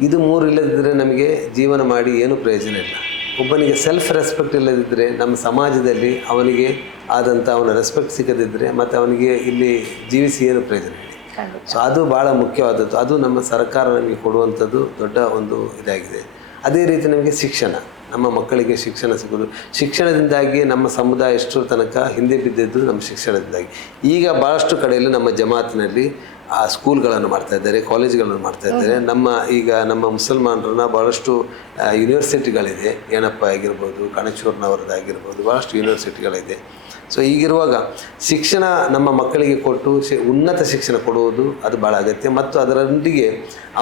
ಇದು 3 ಇಲ್ಲದಿದ್ದರೆ ನಮಗೆ ಜೀವನ ಮಾಡಿ ಏನೂ ಪ್ರಯೋಜನ ಇಲ್ಲ. ಒಬ್ಬನಿಗೆ ಸೆಲ್ಫ್ ರೆಸ್ಪೆಕ್ಟ್ ಇಲ್ಲದಿದ್ದರೆ ನಮ್ಮ ಸಮಾಜದಲ್ಲಿ ಅವನಿಗೆ ಆದಂಥ ಅವನ ರೆಸ್ಪೆಕ್ಟ್ ಸಿಗದಿದ್ದರೆ ಮತ್ತು ಅವನಿಗೆ ಇಲ್ಲಿ ಜೀವಿಸಿ ಏನು ಪ್ರಯೋಜನ ಇಲ್ಲ. ಸೊ ಅದು ಭಾಳ ಮುಖ್ಯವಾದದ್ದು. ಅದು ನಮ್ಮ ಸರ್ಕಾರ ನಮಗೆ ಕೊಡುವಂಥದ್ದು ದೊಡ್ಡ ಒಂದು ಇದಾಗಿದೆ. ಅದೇ ರೀತಿ ನಮಗೆ ಶಿಕ್ಷಣ, ನಮ್ಮ ಮಕ್ಕಳಿಗೆ ಶಿಕ್ಷಣ ಸಿಗೋದು. ಶಿಕ್ಷಣದಿಂದಾಗಿ ನಮ್ಮ ಸಮುದಾಯ ಎಷ್ಟರ ತನಕ ಹಿಂದೆ ಬಿದ್ದಿದ್ದು ನಮ್ಮ ಶಿಕ್ಷಣದಿಂದಾಗಿ. ಈಗ ಭಾಳಷ್ಟು ಕಡೆಯಲ್ಲಿ ನಮ್ಮ ಜಮಾತಿನಲ್ಲಿ ಆ ಸ್ಕೂಲ್ಗಳನ್ನು ಮಾಡ್ತಾಯಿದ್ದಾರೆ, ಕಾಲೇಜ್ಗಳನ್ನು ಮಾಡ್ತಾಯಿದ್ದಾರೆ. ನಮ್ಮ ಮುಸಲ್ಮಾನರನ್ನ ಭಾಳಷ್ಟು ಯೂನಿವರ್ಸಿಟಿಗಳಿದೆ, ಏನಪ್ಪ ಆಗಿರ್ಬೋದು, ಕಣಚೂರ್ನವ್ರದ್ದಾಗಿರ್ಬೋದು, ಭಾಳಷ್ಟು ಯೂನಿವರ್ಸಿಟಿಗಳಿದೆ. ಸೊ ಈಗಿರುವಾಗ ಶಿಕ್ಷಣ ನಮ್ಮ ಮಕ್ಕಳಿಗೆ ಕೊಟ್ಟು ಉನ್ನತ ಶಿಕ್ಷಣ ಕೊಡುವುದು ಅದು ಭಾಳ ಅಗತ್ಯ. ಮತ್ತು ಅದರೊಂದಿಗೆ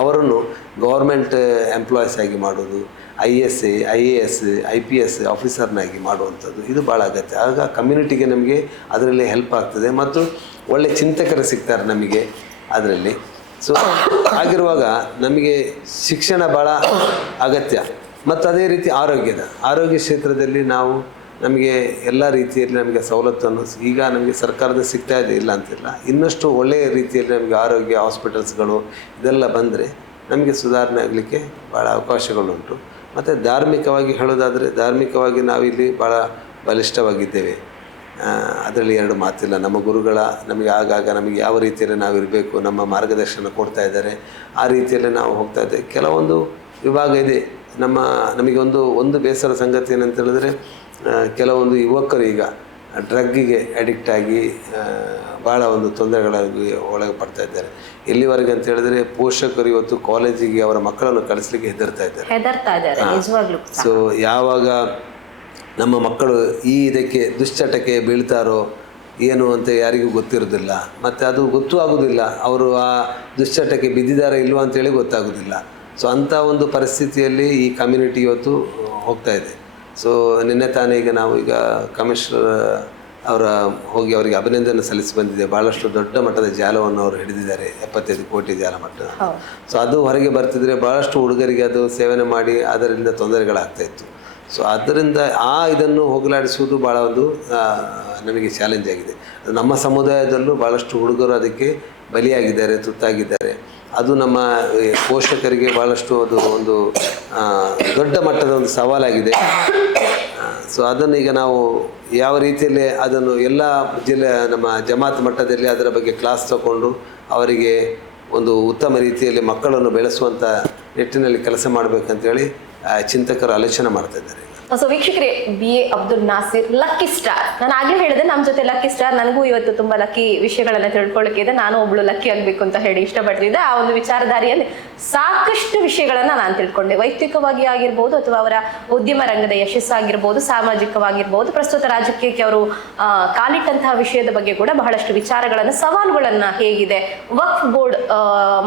ಅವರನ್ನು ಗೌರ್ಮೆಂಟ್ ಎಂಪ್ಲಾಯೀಸ್ ಆಗಿ ಮಾಡೋದು, IAS, IAS, IPS ಆಫೀಸರ್ನಾಗಿ ಮಾಡುವಂಥದ್ದು ಇದು ಭಾಳ ಅಗತ್ಯ. ಆಗ ಕಮ್ಯುನಿಟಿಗೆ ನಮಗೆ ಅದರಲ್ಲಿ ಹೆಲ್ಪ್ ಆಗ್ತದೆ ಮತ್ತು ಒಳ್ಳೆಯ ಚಿಂತಕರು ಸಿಗ್ತಾರೆ ನಮಗೆ ಅದರಲ್ಲಿ. ಸೊ ಆಗಿರುವಾಗ ನಮಗೆ ಶಿಕ್ಷಣ ಭಾಳ ಅಗತ್ಯ. ಮತ್ತು ಅದೇ ರೀತಿ ಆರೋಗ್ಯ ಕ್ಷೇತ್ರದಲ್ಲಿ ನಮಗೆ ಎಲ್ಲ ರೀತಿಯಲ್ಲಿ ನಮಗೆ ಸವಲತ್ತನ್ನು ಈಗ ನಮಗೆ ಸರ್ಕಾರದ ಸಿಗ್ತಾ ಇದೆ, ಇಲ್ಲ ಅಂತಿಲ್ಲ. ಇನ್ನಷ್ಟು ಒಳ್ಳೆಯ ರೀತಿಯಲ್ಲಿ ನಮಗೆ ಆರೋಗ್ಯ ಹಾಸ್ಪಿಟಲ್ಸ್ಗಳು ಇದೆಲ್ಲ ಬಂದರೆ ನಮಗೆ ಸುಧಾರಣೆ ಆಗಲಿಕ್ಕೆ ಭಾಳ ಅವಕಾಶಗಳುಂಟು. ಮತ್ತು ಧಾರ್ಮಿಕವಾಗಿ ಹೇಳೋದಾದರೆ ಧಾರ್ಮಿಕವಾಗಿ ನಾವಿಲ್ಲಿ ಭಾಳ ಬಲಿಷ್ಠವಾಗಿದ್ದೇವೆ, ಅದರಲ್ಲಿ 2 ಮಾತಿಲ್ಲ. ನಮ್ಮ ಗುರುಗಳ ನಮಗೆ ಆಗಾಗ ನಮಗೆ ಯಾವ ರೀತಿಯಲ್ಲಿ ನಾವಿರಬೇಕು ನಮ್ಮ ಮಾರ್ಗದರ್ಶನ ಕೊಡ್ತಾ ಇದ್ದಾರೆ, ಆ ರೀತಿಯಲ್ಲಿ ನಾವು ಹೋಗ್ತಾ ಇದ್ದೇವೆ. ಕೆಲವೊಂದು ವಿಭಾಗ ಇದೆ ನಮಗೆ ಒಂದು ಬೇಸರ ಸಂಗತಿ ಏನಂತ ಹೇಳಿದ್ರೆ ಕೆಲವೊಂದು ಯುವಕರು ಈಗ ಡ್ರಗ್ಗಿಗೆ ಅಡಿಕ್ಟ್ ಆಗಿ ಭಾಳ ಒಂದು ತೊಂದರೆಗಳಾಗಿ ಒಳಗೆ ಪಡ್ತಾ ಇದ್ದಾರೆ. ಎಲ್ಲಿವರೆಗೆ ಅಂತ ಹೇಳಿದ್ರೆ ಪೋಷಕರು ಇವತ್ತು ಕಾಲೇಜಿಗೆ ಅವರ ಮಕ್ಕಳನ್ನು ಕಳಿಸ್ಲಿಕ್ಕೆ ಹೆದರ್ತಾ ಇದ್ದಾರೆ. ಸೊ ಯಾವಾಗ ನಮ್ಮ ಮಕ್ಕಳು ಇದಕ್ಕೆ ದುಶ್ಚಟಕ್ಕೆ ಬೀಳ್ತಾರೋ ಏನು ಅಂತ ಯಾರಿಗೂ ಗೊತ್ತಿರೋದಿಲ್ಲ, ಮತ್ತು ಅದು ಗೊತ್ತೂ ಆಗೋದಿಲ್ಲ, ಅವರು ಆ ದುಶ್ಚಟಕ್ಕೆ ಬಿದ್ದಿದ್ದಾರೆ ಇಲ್ವಾ ಅಂತೇಳಿ ಗೊತ್ತಾಗೋದಿಲ್ಲ. ಸೊ ಅಂಥ ಒಂದು ಪರಿಸ್ಥಿತಿಯಲ್ಲಿ ಈ ಕಮ್ಯುನಿಟಿ ಇವತ್ತು ಹೋಗ್ತಾ ಇದೆ. ಸೊ ನಿನ್ನೆ ತಾನೇ ನಾವು ಕಮಿಷನರ್ ಹೋಗಿ ಅವರಿಗೆ ಅಭಿನಂದನೆ ಸಲ್ಲಿಸಿ ಬಂದಿದೆ. ಭಾಳಷ್ಟು ದೊಡ್ಡ ಮಟ್ಟದ ಜಾಲವನ್ನು ಅವರು ಹಿಡಿದಿದ್ದಾರೆ, 75 ಕೋಟಿ ಜಾಲ ಮಟ್ಟ. ಸೊ ಅದು ಹೊರಗೆ ಬರ್ತಿದ್ರೆ ಭಾಳಷ್ಟು ಹುಡುಗರಿಗೆ ಅದು ಸೇವನೆ ಮಾಡಿ ಅದರಿಂದ ತೊಂದರೆಗಳಾಗ್ತಾಯಿತ್ತು. ಸೊ ಅದರಿಂದ ಇದನ್ನು ಹೋಗಲಾಡಿಸುವುದು ಭಾಳ ಒಂದು ನಮಗೆ ಚಾಲೆಂಜ್ ಆಗಿದೆ. ನಮ್ಮ ಸಮುದಾಯದಲ್ಲೂ ಭಾಳಷ್ಟು ಹುಡುಗರು ಅದಕ್ಕೆ ಬಲಿಯಾಗಿದ್ದಾರೆ, ತುತ್ತಾಗಿದ್ದಾರೆ. ಅದು ನಮ್ಮ ಪೋಷಕರಿಗೆ ಭಾಳಷ್ಟು ಅದು ಒಂದು ದೊಡ್ಡ ಮಟ್ಟದ ಒಂದು ಸವಾಲಾಗಿದೆ. ಸೊ ಅದನ್ನು ಈಗ ನಾವು ಯಾವ ರೀತಿಯಲ್ಲಿ ಅದನ್ನು ಎಲ್ಲ ನಮ್ಮ ಜಮಾತ್ ಮಟ್ಟದಲ್ಲಿ ಅದರ ಬಗ್ಗೆ ಕ್ಲಾಸ್ ತಗೊಂಡು ಅವರಿಗೆ ಒಂದು ಉತ್ತಮ ರೀತಿಯಲ್ಲಿ ಮಕ್ಕಳನ್ನು ಬೆಳೆಸುವಂಥ ನಿಟ್ಟಿನಲ್ಲಿ ಕೆಲಸ ಮಾಡಬೇಕಂತೇಳಿ ಚಿಂತಕರು ಆಲೋಚನೆ ಮಾಡ್ತಾ ಇದ್ದಾರೆ. ಸೊ ವೀಕ್ಷಕರೇ, BA Abdul Nasir lucky star. ನಾನು ಆಗ್ಲೇ ಹೇಳಿದೆ ನಮ್ಮ ಜೊತೆ ಲಕ್ಕಿ ಸ್ಟಾರ್. ನನಗೂ ಇವತ್ತು ತುಂಬಾ ಲಕ್ಕಿ ವಿಷಯಗಳನ್ನ ತಿಳ್ಕೊಳ್ಳೋಕೆ ಇದೆ. ನಾನು ಒಬ್ಳು ಲಕ್ಕಿ ಆಗ್ಬೇಕು ಅಂತ ಹೇಳಿ ಇಷ್ಟಪಡ್ತಿದ್ದೆ. ಆ ಒಂದು ವಿಚಾರಧಾರಿಯಲ್ಲಿ ಸಾಕಷ್ಟು ವಿಷಯಗಳನ್ನ ನಾನು ತಿಳ್ಕೊಂಡೆ. ವೈಯಕ್ತಿಕವಾಗಿ ಆಗಿರ್ಬೋದು, ಅಥವಾ ಅವರ ಉದ್ಯಮ ರಂಗದ ಯಶಸ್ಸಾಗಿರ್ಬೋದು, ಸಾಮಾಜಿಕವಾಗಿರ್ಬೋದು, ಪ್ರಸ್ತುತ ರಾಜಕೀಯಕ್ಕೆ ಅವರು ಕಾಲಿಟ್ಟಂತಹ ವಿಷಯದ ಬಗ್ಗೆ ಕೂಡ ಬಹಳಷ್ಟು ವಿಚಾರಗಳನ್ನ, ಸವಾಲುಗಳನ್ನ, ಹೇಗಿದೆ ವಕ್ಫ್ ಬೋರ್ಡ್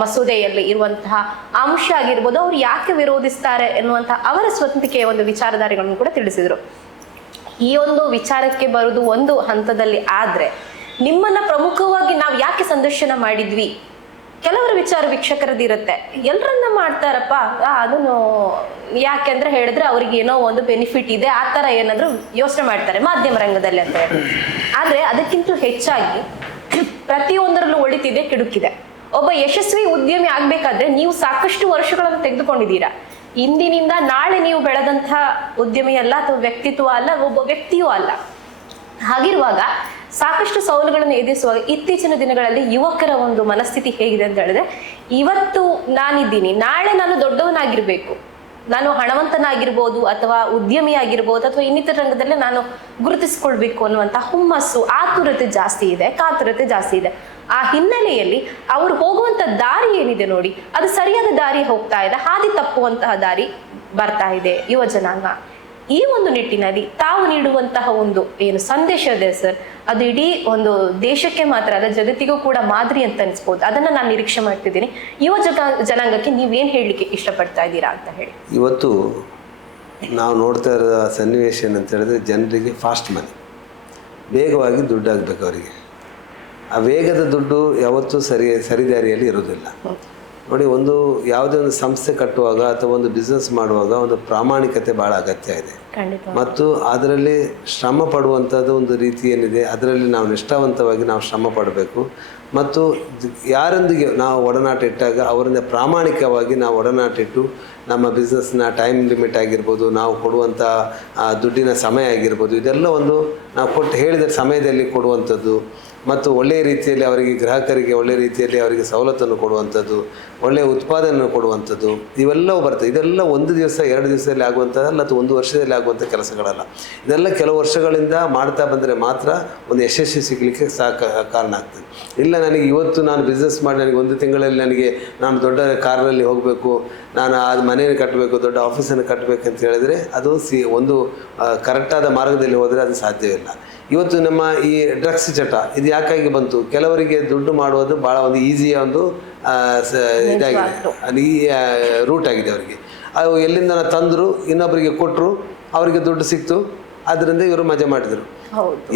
ಮಸೂದೆಯಲ್ಲಿ ಇರುವಂತಹ ಅಂಶ ಆಗಿರ್ಬೋದು, ಅವ್ರು ಯಾಕೆ ವಿರೋಧಿಸ್ತಾರೆ ಎನ್ನುವಂತಹ ಅವರ ಸ್ವಂತಿಕೆಯ ಒಂದು ವಿಚಾರಧಾರೆಗಳನ್ನು ಕೂಡ ತಿಳಿಸಿದ್ರು. ಈ ಒಂದು ವಿಚಾರಕ್ಕೆ ಬರುವುದು ಒಂದು ಹಂತದಲ್ಲಿ ಆದ್ರೆ, ನಿಮ್ಮನ್ನ ಪ್ರಮುಖವಾಗಿ ನಾವು ಯಾಕೆ ಸಂದರ್ಶನ ಮಾಡಿದ್ವಿ, ಕೆಲವರ ವಿಚಾರ ವೀಕ್ಷಕರದಿರುತ್ತೆ. ಎಲ್ಲರನ್ನ ಮಾಡ್ತಾರಪ್ಪ, ಅದನ್ನು ಯಾಕೆಂದ್ರೆ ಹೇಳಿದ್ರೆ ಅವ್ರಿಗೆ ಏನೋ ಒಂದು ಬೆನಿಫಿಟ್ ಇದೆ, ಆ ತರ ಏನಾದ್ರು ಯೋಚನೆ ಮಾಡ್ತಾರೆ ಮಾಧ್ಯಮ ರಂಗದಲ್ಲಿ ಅಂತ ಹೇಳಿ. ಆದ್ರೆ ಅದಕ್ಕಿಂತ ಹೆಚ್ಚಾಗಿ ಪ್ರತಿಯೊಂದರಲ್ಲೂ ಒಳಿತಿದೆ, ಕೆಡುಕಿದೆ. ಒಬ್ಬ ಯಶಸ್ವಿ ಉದ್ಯಮಿ ಆಗ್ಬೇಕಾದ್ರೆ ನೀವು ಸಾಕಷ್ಟು ವರ್ಷಗಳನ್ನು ತೆಗೆದುಕೊಂಡಿದ್ದೀರಾ. ಇಂದಿನಿಂದ ನಾಳೆ ನೀವು ಬೆಳೆದಂತಹ ಉದ್ಯಮಿ ಅಲ್ಲ, ಅಥವಾ ವ್ಯಕ್ತಿತ್ವ ಅಲ್ಲ, ಒಬ್ಬ ವ್ಯಕ್ತಿಯೂ ಅಲ್ಲ. ಹಾಗಿರುವಾಗ ಸಾಕಷ್ಟು ಸವಾಲುಗಳನ್ನು ಎದುರಿಸುವಾಗ ಇತ್ತೀಚಿನ ದಿನಗಳಲ್ಲಿ ಯುವಕರ ಒಂದು ಮನಸ್ಥಿತಿ ಹೇಗಿದೆ ಅಂತ ಹೇಳಿದ್ರೆ, ಇವತ್ತು ನಾನಿದ್ದೀನಿ, ನಾಳೆ ನಾನು ದೊಡ್ಡವನಾಗಿರ್ಬೇಕು, ನಾನು ಹಣವಂತನಾಗಿರ್ಬೋದು, ಅಥವಾ ಉದ್ಯಮಿ ಆಗಿರ್ಬೋದು, ಅಥವಾ ಇನ್ನಿತರ ರಂಗದಲ್ಲೇ ನಾನು ಗುರುತಿಸ್ಕೊಳ್ಬೇಕು ಅನ್ನುವಂಥ ಹುಮ್ಮಸ್ಸು, ಆತುರತೆ ಜಾಸ್ತಿ ಇದೆ, ಕಾತುರತೆ ಜಾಸ್ತಿ ಇದೆ. ಆ ಹಿನ್ನೆಲೆಯಲ್ಲಿ ಅವರು ಹೋಗುವಂತ ದಾರಿ ಏನಿದೆ ನೋಡಿ, ಅದು ಸರಿಯಾದ ದಾರಿ ಹೋಗ್ತಾ ಇದೆ, ಹಾದಿ ತಪ್ಪುವಂತಹ ದಾರಿ ಬರ್ತಾ ಇದೆ ಯುವ ಜನಾಂಗ. ಈ ಒಂದು ನಿಟ್ಟಿನಲ್ಲಿ ತಾವು ನೀಡುವಂತಹ ಒಂದು ಏನು ಸಂದೇಶ ಇದೆ ಸರ್, ಅದು ಇಡೀ ಒಂದು ದೇಶಕ್ಕೆ ಮಾತ್ರ ಅಲ್ಲ, ಜಗತ್ತಿಗೂ ಕೂಡ ಮಾದರಿ ಅಂತ ಅನಿಸ್ಬೋದು. ಅದನ್ನ ನಾನು ನಿರೀಕ್ಷೆ ಮಾಡ್ತಿದ್ದೀನಿ. ಯುವ ಜನಾಂಗಕ್ಕೆ ನೀವೇನ್ ಹೇಳಲಿಕ್ಕೆ ಇಷ್ಟಪಡ್ತಾ ಇದ್ದೀರಾ ಅಂತ ಹೇಳಿ. ಇವತ್ತು ನಾವು ನೋಡ್ತಾ ಇರೋ ಸನ್ನಿವೇಶ ಏನಂತ ಹೇಳಿದ್ರೆ, ಜನರಿಗೆ ಫಾಸ್ಟ್ ಮನಿ, ವೇಗವಾಗಿ ದುಡ್ಡು ಆಗಬೇಕು ಅವರಿಗೆ. ಆ ವೇಗದ ದುಡ್ಡು ಯಾವತ್ತೂ ಸರಿದಾರಿಯಲ್ಲಿ ಇರೋದಿಲ್ಲ. ನೋಡಿ, ಯಾವುದೇ ಒಂದು ಸಂಸ್ಥೆ ಕಟ್ಟುವಾಗ ಅಥವಾ ಒಂದು ಬಿಸ್ನೆಸ್ ಮಾಡುವಾಗ ಒಂದು ಪ್ರಾಮಾಣಿಕತೆ ಭಾಳ ಅಗತ್ಯ ಇದೆ. ಮತ್ತು ಅದರಲ್ಲಿ ಶ್ರಮ ಪಡುವಂಥದ್ದು ಒಂದು ರೀತಿ ಏನಿದೆ, ಅದರಲ್ಲಿ ನಾವು ನಿಷ್ಠಾವಂತವಾಗಿ ನಾವು ಶ್ರಮ ಪಡಬೇಕು. ಮತ್ತು ಯಾರೊಂದಿಗೆ ನಾವು ಒಡನಾಟ ಇಟ್ಟಾಗ ಅವರಿಂದ ಪ್ರಾಮಾಣಿಕವಾಗಿ ನಾವು ಒಡನಾಟ ಇಟ್ಟು ನಮ್ಮ ಬಿಸ್ನೆಸ್ನ ಟೈಮ್ ಲಿಮಿಟ್ ಆಗಿರ್ಬೋದು, ನಾವು ಕೊಡುವಂಥ ದುಡ್ಡಿನ ಸಮಯ ಆಗಿರ್ಬೋದು, ಇದೆಲ್ಲ ಒಂದು ನಾವು ಹೇಳಿದ ಸಮಯದಲ್ಲಿ ಕೊಡುವಂಥದ್ದು, ಮತ್ತು ಒಳ್ಳೆಯ ರೀತಿಯಲ್ಲಿ ಅವರಿಗೆ, ಗ್ರಾಹಕರಿಗೆ ಒಳ್ಳೆಯ ರೀತಿಯಲ್ಲಿ ಅವರಿಗೆ ಸವಲತ್ತನ್ನು ಕೊಡುವಂಥದ್ದು, ಒಳ್ಳೆಯ ಉತ್ಪಾದನೆಯನ್ನು ಕೊಡುವಂಥದ್ದು, ಇವೆಲ್ಲವೂ ಬರ್ತದೆ. ಇದೆಲ್ಲ ಒಂದು ದಿವಸ 2 ದಿವಸದಲ್ಲಿ ಆಗುವಂಥದ್ದಲ್ಲ, ಅಥವಾ 1 ವರ್ಷದಲ್ಲಿ ಆಗುವಂಥ ಕೆಲಸಗಳಲ್ಲ. ಇದೆಲ್ಲ ಕೆಲವು ವರ್ಷಗಳಿಂದ ಮಾಡ್ತಾ ಬಂದರೆ ಮಾತ್ರ ಒಂದು ಯಶಸ್ವಿ ಸಿಗಲಿಕ್ಕೆ ಕಾರಣ ಆಗ್ತದೆ. ಇಲ್ಲ, ನನಗೆ ಇವತ್ತು ನಾನು ಬಿಸ್ನೆಸ್ ಮಾಡಿ ನನಗೆ 1 ತಿಂಗಳಲ್ಲಿ ನಾನು ದೊಡ್ಡ ಕಾರಲ್ಲಿ ಹೋಗಬೇಕು, ನಾನು ಅದು ಮನೆಯನ್ನು ಕಟ್ಟಬೇಕು, ದೊಡ್ಡ ಆಫೀಸನ್ನು ಕಟ್ಟಬೇಕು ಅಂತ ಹೇಳಿದರೆ ಅದು ಒಂದು ಕರೆಕ್ಟಾದ ಮಾರ್ಗದಲ್ಲಿ ಹೋದರೆ ಅದು ಸಾಧ್ಯವಿಲ್ಲ. ಇವತ್ತು ನಮ್ಮ ಈ ಡ್ರಗ್ಸ್ ಚಟ ಇದು ಯಾಕಾಗಿ ಬಂತು? ಕೆಲವರಿಗೆ ದುಡ್ಡು ಮಾಡುವುದು ಭಾಳ ಒಂದು ಈಸಿಯ ಒಂದು ಇದಾಗಿದೆ, ಈ ರೂಟ್ ಆಗಿದೆ ಅವರಿಗೆ. ಅದು ಎಲ್ಲಿಂದ ತಂದರು, ಇನ್ನೊಬ್ಬರಿಗೆ ಕೊಟ್ಟರು, ಅವರಿಗೆ ದುಡ್ಡು ಸಿಕ್ತು, ಅದರಿಂದ ಇವರು ಮಜಾ ಮಾಡಿದರು.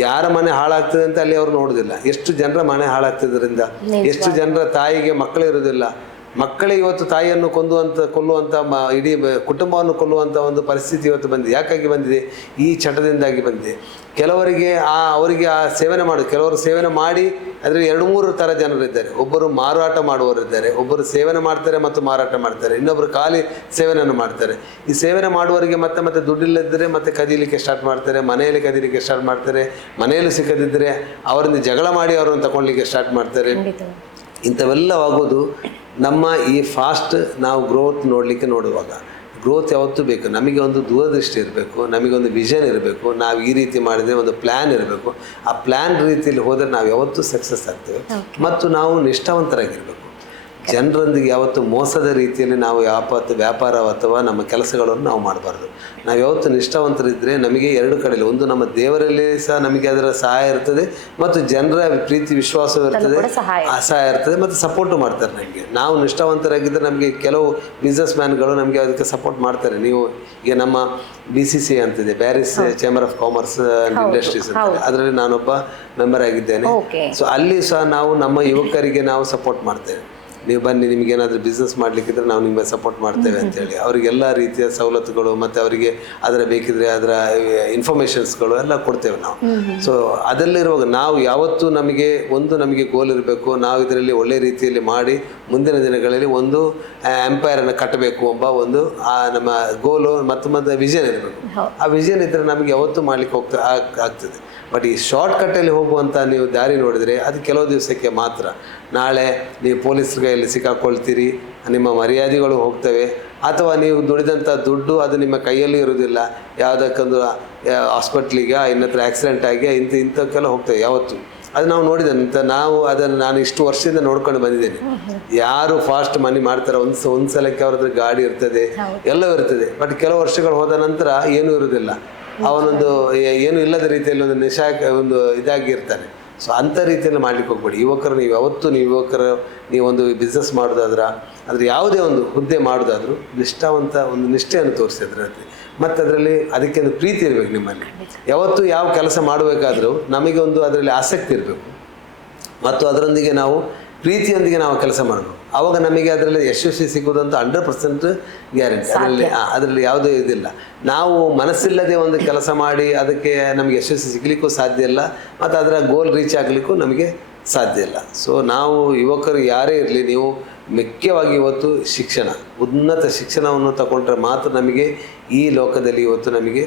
ಯಾರ ಮನೆ ಹಾಳಾಗ್ತದೆ ಅಂತ ಅಲ್ಲಿ ಅವರು ನೋಡೋದಿಲ್ಲ. ಎಷ್ಟು ಜನರ ಮನೆ ಹಾಳಾಗ್ತಿದ್ರಿಂದ, ಎಷ್ಟು ಜನರ ತಾಯಿಗೆ ಮಕ್ಕಳು ಇರೋದಿಲ್ಲ. ಮಕ್ಕಳೇ ಇವತ್ತು ತಾಯಿಯನ್ನು ಕೊಲ್ಲುವಂಥ ಇಡೀ ಕುಟುಂಬವನ್ನು ಕೊಲ್ಲುವಂಥ ಒಂದು ಪರಿಸ್ಥಿತಿ ಇವತ್ತು ಬಂದಿದೆ. ಯಾಕಾಗಿ ಬಂದಿದೆ? ಈ ಚಟದಿಂದಾಗಿ ಬಂದಿದೆ. ಕೆಲವರಿಗೆ ಅವರಿಗೆ ಸೇವನೆ ಕೆಲವರು ಸೇವನೆ ಮಾಡಿ ಅದರಲ್ಲಿ 2-3 ಥರ ಜನರಿದ್ದಾರೆ. ಒಬ್ಬರು ಮಾರಾಟ ಮಾಡುವವರಿದ್ದಾರೆ, ಒಬ್ಬರು ಸೇವನೆ ಮಾಡ್ತಾರೆ ಮತ್ತು ಮಾರಾಟ ಮಾಡ್ತಾರೆ, ಇನ್ನೊಬ್ಬರು ಖಾಲಿ ಸೇವನೆಯನ್ನು ಮಾಡ್ತಾರೆ. ಈ ಸೇವನೆ ಮಾಡುವವರಿಗೆ ಮತ್ತೆ ದುಡ್ಡಿಲ್ಲದಿದ್ದರೆ ಮತ್ತೆ ಕದೀಲಿಕ್ಕೆ ಸ್ಟಾರ್ಟ್ ಮಾಡ್ತಾರೆ, ಮನೆಯಲ್ಲಿ ಕದೀಲಿಕ್ಕೆ ಸ್ಟಾರ್ಟ್ ಮಾಡ್ತಾರೆ, ಮನೆಯಲ್ಲಿ ಸಿಕ್ಕದಿದ್ದರೆ ಅವರಿಂದ ಜಗಳ ಮಾಡಿ ಅವರನ್ನು ತಗೊಳ್ಳಿಕ್ಕೆ ಸ್ಟಾರ್ಟ್ ಮಾಡ್ತಾರೆ. ಇಂಥವೆಲ್ಲವಾಗೋದು ನಮ್ಮ ಈ ಫಾಸ್ಟ್ ನಾವು ಗ್ರೋತ್ ನೋಡುವಾಗ. ಗ್ರೋತ್ ಯಾವತ್ತೂ ಬೇಕು. ನಮಗೆ ಒಂದು ದೂರದೃಷ್ಟಿ ಇರಬೇಕು, ನಮಗೊಂದು ವಿಷನ್ ಇರಬೇಕು, ನಾವು ಈ ರೀತಿ ಮಾಡಿದರೆ ಒಂದು ಪ್ಲ್ಯಾನ್ ಇರಬೇಕು. ಆ ಪ್ಲ್ಯಾನ್ ರೀತಿಯಲ್ಲಿ ಹೋದರೆ ನಾವು ಯಾವತ್ತೂ ಸಕ್ಸಸ್ ಆಗ್ತೇವೆ. ಮತ್ತು ನಾವು ನಿಷ್ಠಾವಂತರಾಗಿರಬೇಕು. ಜನರೊಂದಿಗೆ ಯಾವತ್ತು ಮೋಸದ ರೀತಿಯಲ್ಲಿ ನಾವು ವ್ಯಾಪಾರ ಅಥವಾ ನಮ್ಮ ಕೆಲಸಗಳನ್ನು ನಾವು ಮಾಡಬಾರ್ದು. ನಾವು ಯಾವತ್ತು ನಿಷ್ಠಾವಂತರಿದ್ದರೆ ನಮಗೆ 2 ಕಡೆಯಲ್ಲಿ, ಒಂದು ನಮ್ಮ ದೇವರಲ್ಲಿ ಸಹ ನಮಗೆ ಅದರ ಸಹಾಯ ಇರ್ತದೆ, ಮತ್ತು ಜನರ ಪ್ರೀತಿ ವಿಶ್ವಾಸವಿರ್ತದೆ, ಸಹಾಯ ಇರ್ತದೆ, ಮತ್ತು ಸಪೋರ್ಟು ಮಾಡ್ತಾರೆ ನಮಗೆ. ನಾವು ನಿಷ್ಠಾವಂತರಾಗಿದ್ದರೆ ನಮಗೆ ಕೆಲವು ಬಿಸ್ನೆಸ್ ಮ್ಯಾನ್ಗಳು ನಮಗೆ ಅದಕ್ಕೆ ಸಪೋರ್ಟ್ ಮಾಡ್ತಾರೆ. ನೀವು ಈಗ ನಮ್ಮ BCCI ಅಂತಿದೆ, Paris chamber of commerce and industries ಅಂತಾರೆ, ಅದರಲ್ಲಿ ನಾನೊಬ್ಬ ಮೆಂಬರ್ ಆಗಿದ್ದೇನೆ. ಸೊ ಅಲ್ಲಿ ಸಹ ನಾವು ನಮ್ಮ ಯುವಕರಿಗೆ ನಾವು ಸಪೋರ್ಟ್ ಮಾಡ್ತೇವೆ. ನೀವು ಬನ್ನಿ, ನಿಮಗೇನಾದರೂ ಬಿಸ್ನೆಸ್ ಮಾಡಲಿಕ್ಕಿದ್ರೆ ನಾವು ನಿಮಗೆ ಸಪೋರ್ಟ್ ಮಾಡ್ತೇವೆ ಅಂತೇಳಿ ಅವರಿಗೆಲ್ಲ ರೀತಿಯ ಸವಲತ್ತುಗಳು, ಮತ್ತು ಅವರಿಗೆ ಅದರ ಬೇಕಿದ್ರೆ ಅದರ ಇನ್ಫಾರ್ಮೇಷನ್ಸ್ಗಳು ಎಲ್ಲ ಕೊಡ್ತೇವೆ ನಾವು. ಸೊ ಅದೆಲ್ಲಿರುವಾಗ ನಾವು ಯಾವತ್ತೂ ನಮಗೆ ಗೋಲ್ ಇರಬೇಕು. ನಾವು ಇದರಲ್ಲಿ ಒಳ್ಳೆ ರೀತಿಯಲ್ಲಿ ಮಾಡಿ ಮುಂದಿನ ದಿನಗಳಲ್ಲಿ ಒಂದು ಎಂಪೈರನ್ನು ಕಟ್ಟಬೇಕು ಎಂಬ ಒಂದು ನಮ್ಮ ಗೋಲು ಮತ್ತು ವಿಷನ್ ಇರಬೇಕು. ಆ ವಿಷನ್ ಇದ್ದರೆ ನಮಗೆ ಯಾವತ್ತೂ ಮಾಡಲಿಕ್ಕೆ ಆಗ್ತದೆ. ಬಟ್ ಈ ಶಾರ್ಟ್ಕಟ್ಟಲ್ಲಿ ಹೋಗುವಂಥ ನೀವು ದಾರಿ ನೋಡಿದರೆ ಅದು ಕೆಲವು ದಿವಸಕ್ಕೆ ಮಾತ್ರ. ನಾಳೆ ನೀವು ಪೊಲೀಸರ ಕೈಯಲ್ಲಿ ಸಿಕ್ಕಾಕೊಳ್ತೀರಿ, ನಿಮ್ಮ ಮರ್ಯಾದೆಗಳು ಹೋಗ್ತವೆ, ಅಥವಾ ನೀವು ದುಡಿದಂಥ ದುಡ್ಡು ಅದು ನಿಮ್ಮ ಕೈಯಲ್ಲಿ ಇರೋದಿಲ್ಲ. ಯಾವುದಕ್ಕೊಂದು ಹಾಸ್ಪಿಟ್ಲಿಗೆ ಇನ್ನತ್ರ ಆಕ್ಸಿಡೆಂಟ್ ಆಗಿ ಇಂಥಕ್ಕೆಲ್ಲ ಹೋಗ್ತವೆ ಯಾವತ್ತು. ಅದು ನಾವು ನೋಡಿದಂತ ನಾನು ಇಷ್ಟು ವರ್ಷದಿಂದ ನೋಡ್ಕೊಂಡು ಬಂದಿದ್ದೇನೆ. ಯಾರು ಫಾಸ್ಟ್ ಮನಿ ಮಾಡ್ತಾರೆ, ಒಂದು ಸಲಕ್ಕೆ ಅವ್ರದ್ದು ಗಾಡಿ ಇರ್ತದೆ, ಎಲ್ಲವೂ ಇರ್ತದೆ. ಬಟ್ ಕೆಲವು ವರ್ಷಗಳು ಹೋದ ನಂತರ ಏನೂ ಇರುವುದಿಲ್ಲ. ಅವನೊಂದು ಏನು ಇಲ್ಲದ ರೀತಿಯಲ್ಲಿ ಒಂದು ಇದಾಗಿರ್ತಾನೆ. ಸೊ ಅಂಥ ರೀತಿಯಲ್ಲಿ ಮಾಡ್ಲಿಕ್ಕೆ ಹೋಗ್ಬೇಡಿ. ನೀವು ಯಾವತ್ತೂ ನೀವೊಂದು ಬಿಸ್ನೆಸ್ ಮಾಡೋದಾದ್ರೆ, ಅದ್ರ ಯಾವುದೇ ಒಂದು ಹುದ್ದೆ ಮಾಡೋದಾದ್ರೂ ಒಂದು ನಿಷ್ಠೆಯನ್ನು ತೋರಿಸಿದ್ರೆ, ಮತ್ತು ಅದರಲ್ಲಿ ಅದಕ್ಕೆ ಒಂದು ಪ್ರೀತಿ ಇರಬೇಕು ನಿಮ್ಮಲ್ಲಿ. ಯಾವತ್ತೂ ಯಾವ ಕೆಲಸ ಮಾಡಬೇಕಾದ್ರೂ ನಮಗೆ ಅದರಲ್ಲಿ ಆಸಕ್ತಿ ಇರಬೇಕು, ಮತ್ತು ಅದರೊಂದಿಗೆ ನಾವು ಪ್ರೀತಿಯೊಂದಿಗೆ ನಾವು ಕೆಲಸ ಮಾಡಬೇಕು. ಆವಾಗ ನಮಗೆ ಅದರಲ್ಲಿ ಯಶಸ್ವಿ ಸಿಗೋದಂತ 100% ಗ್ಯಾರಂಟಿ. ಅದರಲ್ಲಿ ಯಾವುದೇ ಇದಿಲ್ಲ. ನಾವು ಮನಸ್ಸಿಲ್ಲದೆ ಒಂದು ಕೆಲಸ ಮಾಡಿ ಅದಕ್ಕೆ ನಮಗೆ ಯಶಸ್ವಿ ಸಿಗಲಿಕ್ಕೂ ಸಾಧ್ಯ ಇಲ್ಲ, ಮತ್ತು ಅದರ ಗೋಲ್ ರೀಚ್ ಆಗಲಿಕ್ಕೂ ನಮಗೆ ಸಾಧ್ಯ ಇಲ್ಲ. ಸೊ ನಾವು ಯುವಕರು ಯಾರೇ ಇರಲಿ, ನೀವು ಮುಖ್ಯವಾಗಿ ಇವತ್ತು ಶಿಕ್ಷಣ, ಉನ್ನತ ಶಿಕ್ಷಣವನ್ನು ತಗೊಂಡ್ರೆ ಮಾತ್ರ ನಮಗೆ ಈ ಲೋಕದಲ್ಲಿ ಇವತ್ತು ನಮಗೆ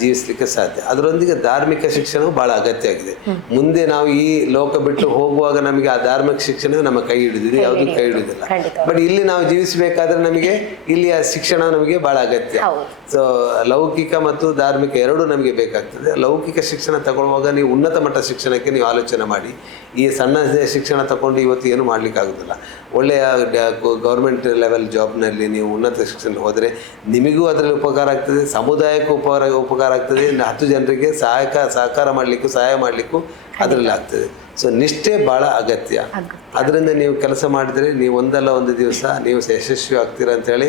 ಜೀವಿಸಲಿಕ್ಕೆ ಸಾಧ್ಯ. ಅದರೊಂದಿಗೆ ಧಾರ್ಮಿಕ ಶಿಕ್ಷಣವು ಭಾಳ ಅಗತ್ಯ ಆಗಿದೆ. ಮುಂದೆ ನಾವು ಈ ಲೋಕ ಬಿಟ್ಟು ಹೋಗುವಾಗ ನಮಗೆ ಆ ಧಾರ್ಮಿಕ ಶಿಕ್ಷಣ ನಮ್ಮ ಕೈ ಹಿಡಿದಿದೆ, ಯಾವುದೂ ಕೈ ಹಿಡಿದಿಲ್ಲ. ಬಟ್ ಇಲ್ಲಿ ನಾವು ಜೀವಿಸಬೇಕಾದ್ರೆ ನಮಗೆ ಇಲ್ಲಿಯ ಶಿಕ್ಷಣ ನಮಗೆ ಭಾಳ ಅಗತ್ಯ. ಸೊ ಲೌಕಿಕ ಮತ್ತು ಧಾರ್ಮಿಕ ಎರಡೂ ನಮಗೆ ಬೇಕಾಗ್ತದೆ. ಲೌಕಿಕ ಶಿಕ್ಷಣ ತಗೊಳ್ಳುವಾಗ ನೀವು ಉನ್ನತ ಮಟ್ಟ ಶಿಕ್ಷಣಕ್ಕೆ ನೀವು ಆಲೋಚನೆ ಮಾಡಿ. ಈ ಸಣ್ಣ ಶಿಕ್ಷಣ ತಗೊಂಡು ಇವತ್ತು ಏನು ಮಾಡ್ಲಿಕ್ಕೆ ಆಗೋದಿಲ್ಲ. ಒಳ್ಳೆಯ ಗೌರ್ಮೆಂಟ್ ಲೆವೆಲ್ ಜಾಬ್ನಲ್ಲಿ ನೀವು ಉನ್ನತ ಶಿಕ್ಷಣ ಹೋದರೆ ನಿಮಗೂ ಅದರಲ್ಲಿ ಉಪಕಾರ ಆಗ್ತದೆ, ಸಮುದಾಯಕ್ಕೂ ಉಪಕಾರ ಆಗ್ತದೆ, 10 ಜನರಿಗೆ ಸಹಕಾರ ಮಾಡಲಿಕ್ಕೂ ಸಹಾಯ ಮಾಡಲಿಕ್ಕೂ ಅದರಲ್ಲಿ ಆಗ್ತದೆ. ಸೊ ನಿಷ್ಠೆ ಭಾಳ ಅಗತ್ಯ. ಅದರಿಂದ ನೀವು ಕೆಲಸ ಮಾಡಿದರೆ ನೀವು ಒಂದಲ್ಲ ಒಂದು ದಿವಸ ನೀವು ಯಶಸ್ವಿ ಆಗ್ತೀರಾ ಅಂತೇಳಿ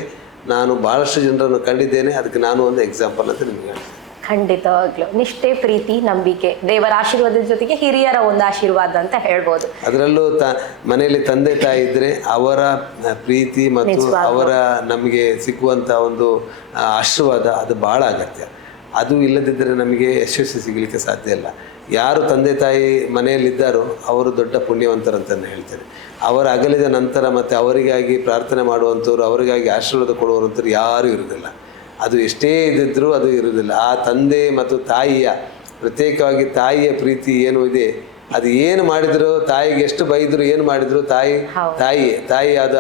ನಾನು ಭಾಳಷ್ಟು ಜನರನ್ನು ಕಂಡಿದ್ದೇನೆ. ಅದಕ್ಕೆ ನಾನು ಒಂದು ಎಕ್ಸಾಂಪಲ್ ಅಂತ ನಿಮಗೆ ಹೇಳ್ತೀನಿ. ಖಂಡಿತವಾಗ್ಲು ನಿಷ್ಠೆ, ಪ್ರೀತಿ, ನಂಬಿಕೆ, ದೇವರ ಆಶೀರ್ವಾದದ ಜೊತೆಗೆ ಹಿರಿಯರ ಒಂದು ಆಶೀರ್ವಾದ ಅಂತ ಹೇಳ್ಬೋದು. ಅದರಲ್ಲೂ ಮನೆಯಲ್ಲಿ ತಂದೆ ತಾಯಿ ಇದ್ರೆ ಅವರ ಪ್ರೀತಿ ಮತ್ತು ಅವರ ನಮಗೆ ಸಿಗುವಂಥ ಒಂದು ಆಶೀರ್ವಾದ ಅದು ಭಾಳ ಅಗತ್ಯ. ಅದು ಇಲ್ಲದಿದ್ದರೆ ನಮಗೆ ಯಶಸ್ವಿ ಸಿಗಲಿಕ್ಕೆ ಸಾಧ್ಯ ಇಲ್ಲ. ಯಾರು ತಂದೆ ತಾಯಿ ಮನೆಯಲ್ಲಿದ್ದಾರೋ ಅವರು ದೊಡ್ಡ ಪುಣ್ಯವಂತರಂತಲೇ ಹೇಳ್ತಾರೆ. ಅವರ ಅಗಲಿದ ನಂತರ ಮತ್ತು ಅವರಿಗಾಗಿ ಪ್ರಾರ್ಥನೆ ಮಾಡುವಂಥವ್ರು, ಅವರಿಗಾಗಿ ಆಶೀರ್ವಾದ ಕೊಡುವಂಥವ್ರು ಯಾರೂ ಇರುವುದಿಲ್ಲ. ಅದು ಎಷ್ಟೇ ಇದ್ದಿದ್ರೂ ಅದು ಇರುವುದಿಲ್ಲ. ಆ ತಂದೆ ಮತ್ತು ತಾಯಿಯ ಪ್ರತ್ಯೇಕವಾಗಿ ತಾಯಿಯ ಪ್ರೀತಿ ಏನು ಇದೆ, ಅದು ಏನು ಮಾಡಿದ್ರು, ತಾಯಿಗೆ ಎಷ್ಟು ಬೈದರು, ಏನು ಮಾಡಿದ್ರು ತಾಯಿ ಅದು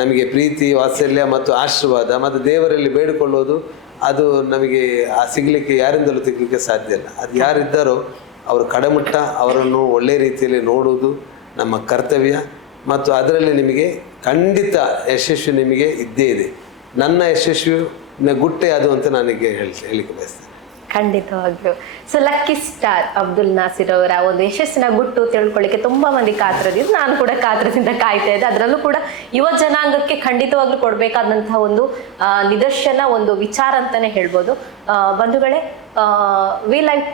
ನಮಗೆ ಪ್ರೀತಿ, ವಾತ್ಸಲ್ಯ ಮತ್ತು ಆಶೀರ್ವಾದ ಮತ್ತು ದೇವರಲ್ಲಿ ಬೇಡಿಕೊಳ್ಳೋದು ಅದು ನಮಗೆ ಸಿಗಲಿಕ್ಕೆ ಯಾರಿಂದಲೂ ಸಿಗಲಿಕ್ಕೆ ಸಾಧ್ಯ ಇಲ್ಲ. ಅದು ಯಾರಿದ್ದಾರೋ ಅವರು ಕಡೆಮುಟ್ಟ ಅವರನ್ನು ಒಳ್ಳೆಯ ರೀತಿಯಲ್ಲಿ ನೋಡುವುದು ನಮ್ಮ ಕರ್ತವ್ಯ. ಮತ್ತು ಅದರಲ್ಲಿ ನಿಮಗೆ ಖಂಡಿತ ಯಶಸ್ವಿ ನಿಮಗೆ ಇದ್ದೇ ಇದೆ. ನನ್ನ ಯಶಸ್ವಿ ಗುಟ್ಟೆ ಅದು ಅಂತ ನನಗೆ ಹೇಳಿಕ್ಕೆ ಬಯಸ್ತೇನೆ. ಖಂಡಿತವಾಗ್ಲು. So lucky star Abdul Nasir ಅವರ ಒಂದು ಯಶಸ್ಸಿನ ಗುಟ್ಟು ತಿಳ್ಕೊಳ್ಳಿಕ್ಕೆ ತುಂಬಾ ಮಂದಿ ಕಾತರದಿದ್ದು, ನಾನು ಕೂಡ ಕಾತರದಿಂದ ಕಾಯ್ತಾ ಇದ್ದೆ. ಅದರಲ್ಲೂ ಕೂಡ ಯುವ ಜನಾಂಗಕ್ಕೆ ಖಂಡಿತವಾಗ್ಲೂ ಕೊಡಬೇಕಾದಂತಹ ಒಂದು ನಿದರ್ಶನ, ಒಂದು ವಿಚಾರ ಅಂತಾನೆ ಹೇಳ್ಬೋದು. ಬಂಧುಗಳೇ, ವಿ ಲೈವ್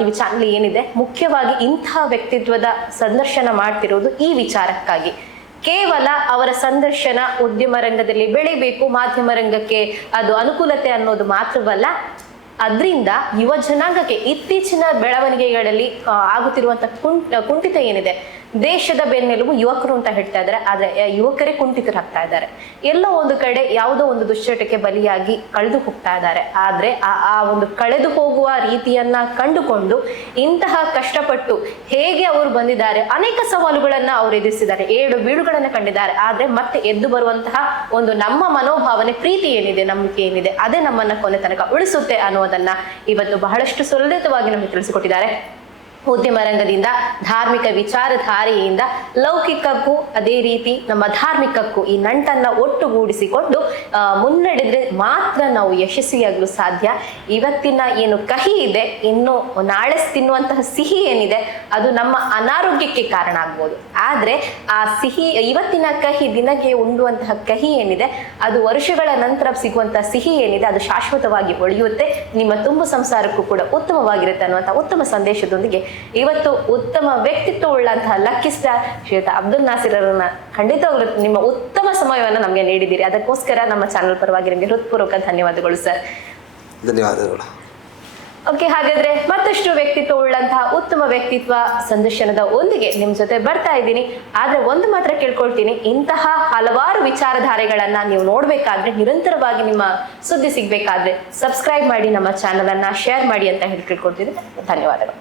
ಟಿವಿ ಚಾನಲ್ ಏನಿದೆ, ಮುಖ್ಯವಾಗಿ ಇಂತಹ ವ್ಯಕ್ತಿತ್ವದ ಸಂದರ್ಶನ ಮಾಡ್ತಿರೋದು ಈ ವಿಚಾರಕ್ಕಾಗಿ. ಕೇವಲ ಅವರ ಸಂದರ್ಶನ ಉದ್ಯಮ ರಂಗದಲ್ಲಿ ಬೆಳಿಬೇಕು, ಮಾಧ್ಯಮ ರಂಗಕ್ಕೆ ಅದು ಅನುಕೂಲತೆ ಅನ್ನೋದು ಮಾತ್ರವಲ್ಲ, ಅದರಿಂದ ಯುವ ಜನಾಂಗಕ್ಕೆ ಇತ್ತೀಚಿನ ಬೆಳವಣಿಗೆಗಳಲ್ಲಿ ಆಗುತ್ತಿರುವಂತಹ ಕುಂಠಿತ ಏನಿದೆ, ದೇಶದ ಬೆನ್ನೆಲುಬು ಯುವಕರು ಅಂತ ಹೇಳ್ತಾ ಇದ್ದಾರೆ, ಆದ್ರೆ ಯುವಕರೇ ಕುಂಠಿತರಾಗ್ತಾ ಇದ್ದಾರೆ. ಎಲ್ಲೋ ಒಂದು ಕಡೆ ಯಾವುದೋ ಒಂದು ದುಶ್ಚಟಕ್ಕೆ ಬಲಿಯಾಗಿ ಕಳೆದು ಹೋಗ್ತಾ ಇದ್ದಾರೆ. ಆದ್ರೆ ಆ ಒಂದು ಕಳೆದು ಹೋಗುವ ರೀತಿಯನ್ನ ಕಂಡುಕೊಂಡು ಇಂತಹ ಕಷ್ಟಪಟ್ಟು ಹೇಗೆ ಅವರು ಬಂದಿದ್ದಾರೆ, ಅನೇಕ ಸವಾಲುಗಳನ್ನ ಅವರು ಎದುರಿಸಿದ್ದಾರೆ, 7 ಬೀಳುಗಳನ್ನ ಕಂಡಿದ್ದಾರೆ. ಆದ್ರೆ ಮತ್ತೆ ಎದ್ದು ಬರುವಂತಹ ಒಂದು ನಮ್ಮ ಮನೋಭಾವನೆ, ಪ್ರೀತಿ ಏನಿದೆ, ನಂಬಿಕೆ ಏನಿದೆ, ಅದೇ ನಮ್ಮನ್ನ ಕೊನೆ ತನಕ ಉಳಿಸುತ್ತೆ ಅನ್ನೋದನ್ನ ಇವತ್ತು ಬಹಳಷ್ಟು ಸುಲಲಿತವಾಗಿ ನಮಗೆ ತಿಳಿಸಿಕೊಟ್ಟಿದ್ದಾರೆ. ಉದ್ಯಮ ರಂಗದಿಂದ, ಧಾರ್ಮಿಕ ವಿಚಾರಧಾರೆಯಿಂದ, ಲೌಕಿಕಕ್ಕೂ ಅದೇ ರೀತಿ ನಮ್ಮ ಧಾರ್ಮಿಕಕ್ಕೂ ಈ ನಂಟನ್ನ ಒಟ್ಟುಗೂಡಿಸಿಕೊಂಡು ಮುನ್ನಡೆದ್ರೆ ಮಾತ್ರ ನಾವು ಯಶಸ್ವಿಯಾಗಲು ಸಾಧ್ಯ. ಇವತ್ತಿನ ಏನು ಕಹಿ ಇದೆ, ಇನ್ನು ನಾಳೆ ತಿನ್ನುವಂತಹ ಸಿಹಿ ಏನಿದೆ, ಅದು ನಮ್ಮ ಅನಾರೋಗ್ಯಕ್ಕೆ ಕಾರಣ ಆಗ್ಬೋದು. ಆದ್ರೆ ಆ ಸಿಹಿ, ಇವತ್ತಿನ ಕಹಿ, ದಿನಕ್ಕೆ ಉಂಡುವಂತಹ ಕಹಿ ಏನಿದೆ, ಅದು ವರ್ಷಗಳ ನಂತರ ಸಿಗುವಂತಹ ಸಿಹಿ ಏನಿದೆ, ಅದು ಶಾಶ್ವತವಾಗಿ ಉಳಿಯುತ್ತೆ, ನಿಮ್ಮ ತುಂಬು ಸಂಸಾರಕ್ಕೂ ಕೂಡ ಉತ್ತಮವಾಗಿರುತ್ತೆ ಅನ್ನುವಂತಹ ಉತ್ತಮ ಸಂದೇಶದೊಂದಿಗೆ ಇವತ್ತು ಉತ್ತಮ ವ್ಯಕ್ತಿತ್ವ ಉಳ್ಳಂತಹ ಲಕ್ಕಿ ಸ್ಟಾರ್ ಶ್ರೀಯುತ ಅಬ್ದುಲ್ ನಾಸಿರ್ ಅವರನ್ನ ಖಂಡಿತವಾಗ್ಲೂ ನಿಮ್ಮ ಉತ್ತಮ ಸಮಯವನ್ನು ನಮಗೆ ನೀಡಿದ್ದೀರಿ. ಅದಕ್ಕೋಸ್ಕರ ನಮ್ಮ ಚಾನೆಲ್ ಪರವಾಗಿ ನಿಮಗೆ ಹೃತ್ಪೂರ್ವಕ ಧನ್ಯವಾದಗಳು ಸರ್. ಧನ್ಯವಾದಗಳು. ಓಕೆ, ಹಾಗಾದ್ರೆ ಮತ್ತಷ್ಟು ವ್ಯಕ್ತಿತ್ವ ಉಳ್ಳಂತಹ ಉತ್ತಮ ವ್ಯಕ್ತಿತ್ವ ಸಂದರ್ಶನದ ಒಂದಿಗೆ ನಿಮ್ ಜೊತೆ ಬರ್ತಾ ಇದ್ದೀನಿ. ಆದ್ರೆ ಒಂದು ಮಾತ್ರ ಕೇಳ್ಕೊಳ್ತೀನಿ, ಇಂತಹ ಹಲವಾರು ವಿಚಾರಧಾರೆಗಳನ್ನ ನೀವು ನೋಡ್ಬೇಕಾದ್ರೆ, ನಿರಂತರವಾಗಿ ನಿಮ್ಮ ಸುದ್ದಿ ಸಿಗ್ಬೇಕಾದ್ರೆ ಸಬ್ಸ್ಕ್ರೈಬ್ ಮಾಡಿ, ನಮ್ಮ ಚಾನಲ್ ಅನ್ನ ಶೇರ್ ಮಾಡಿ ಅಂತ ಹೇಳಿ ಕೇಳ್ಕೊಳ್ತೀನಿ. ಧನ್ಯವಾದಗಳು.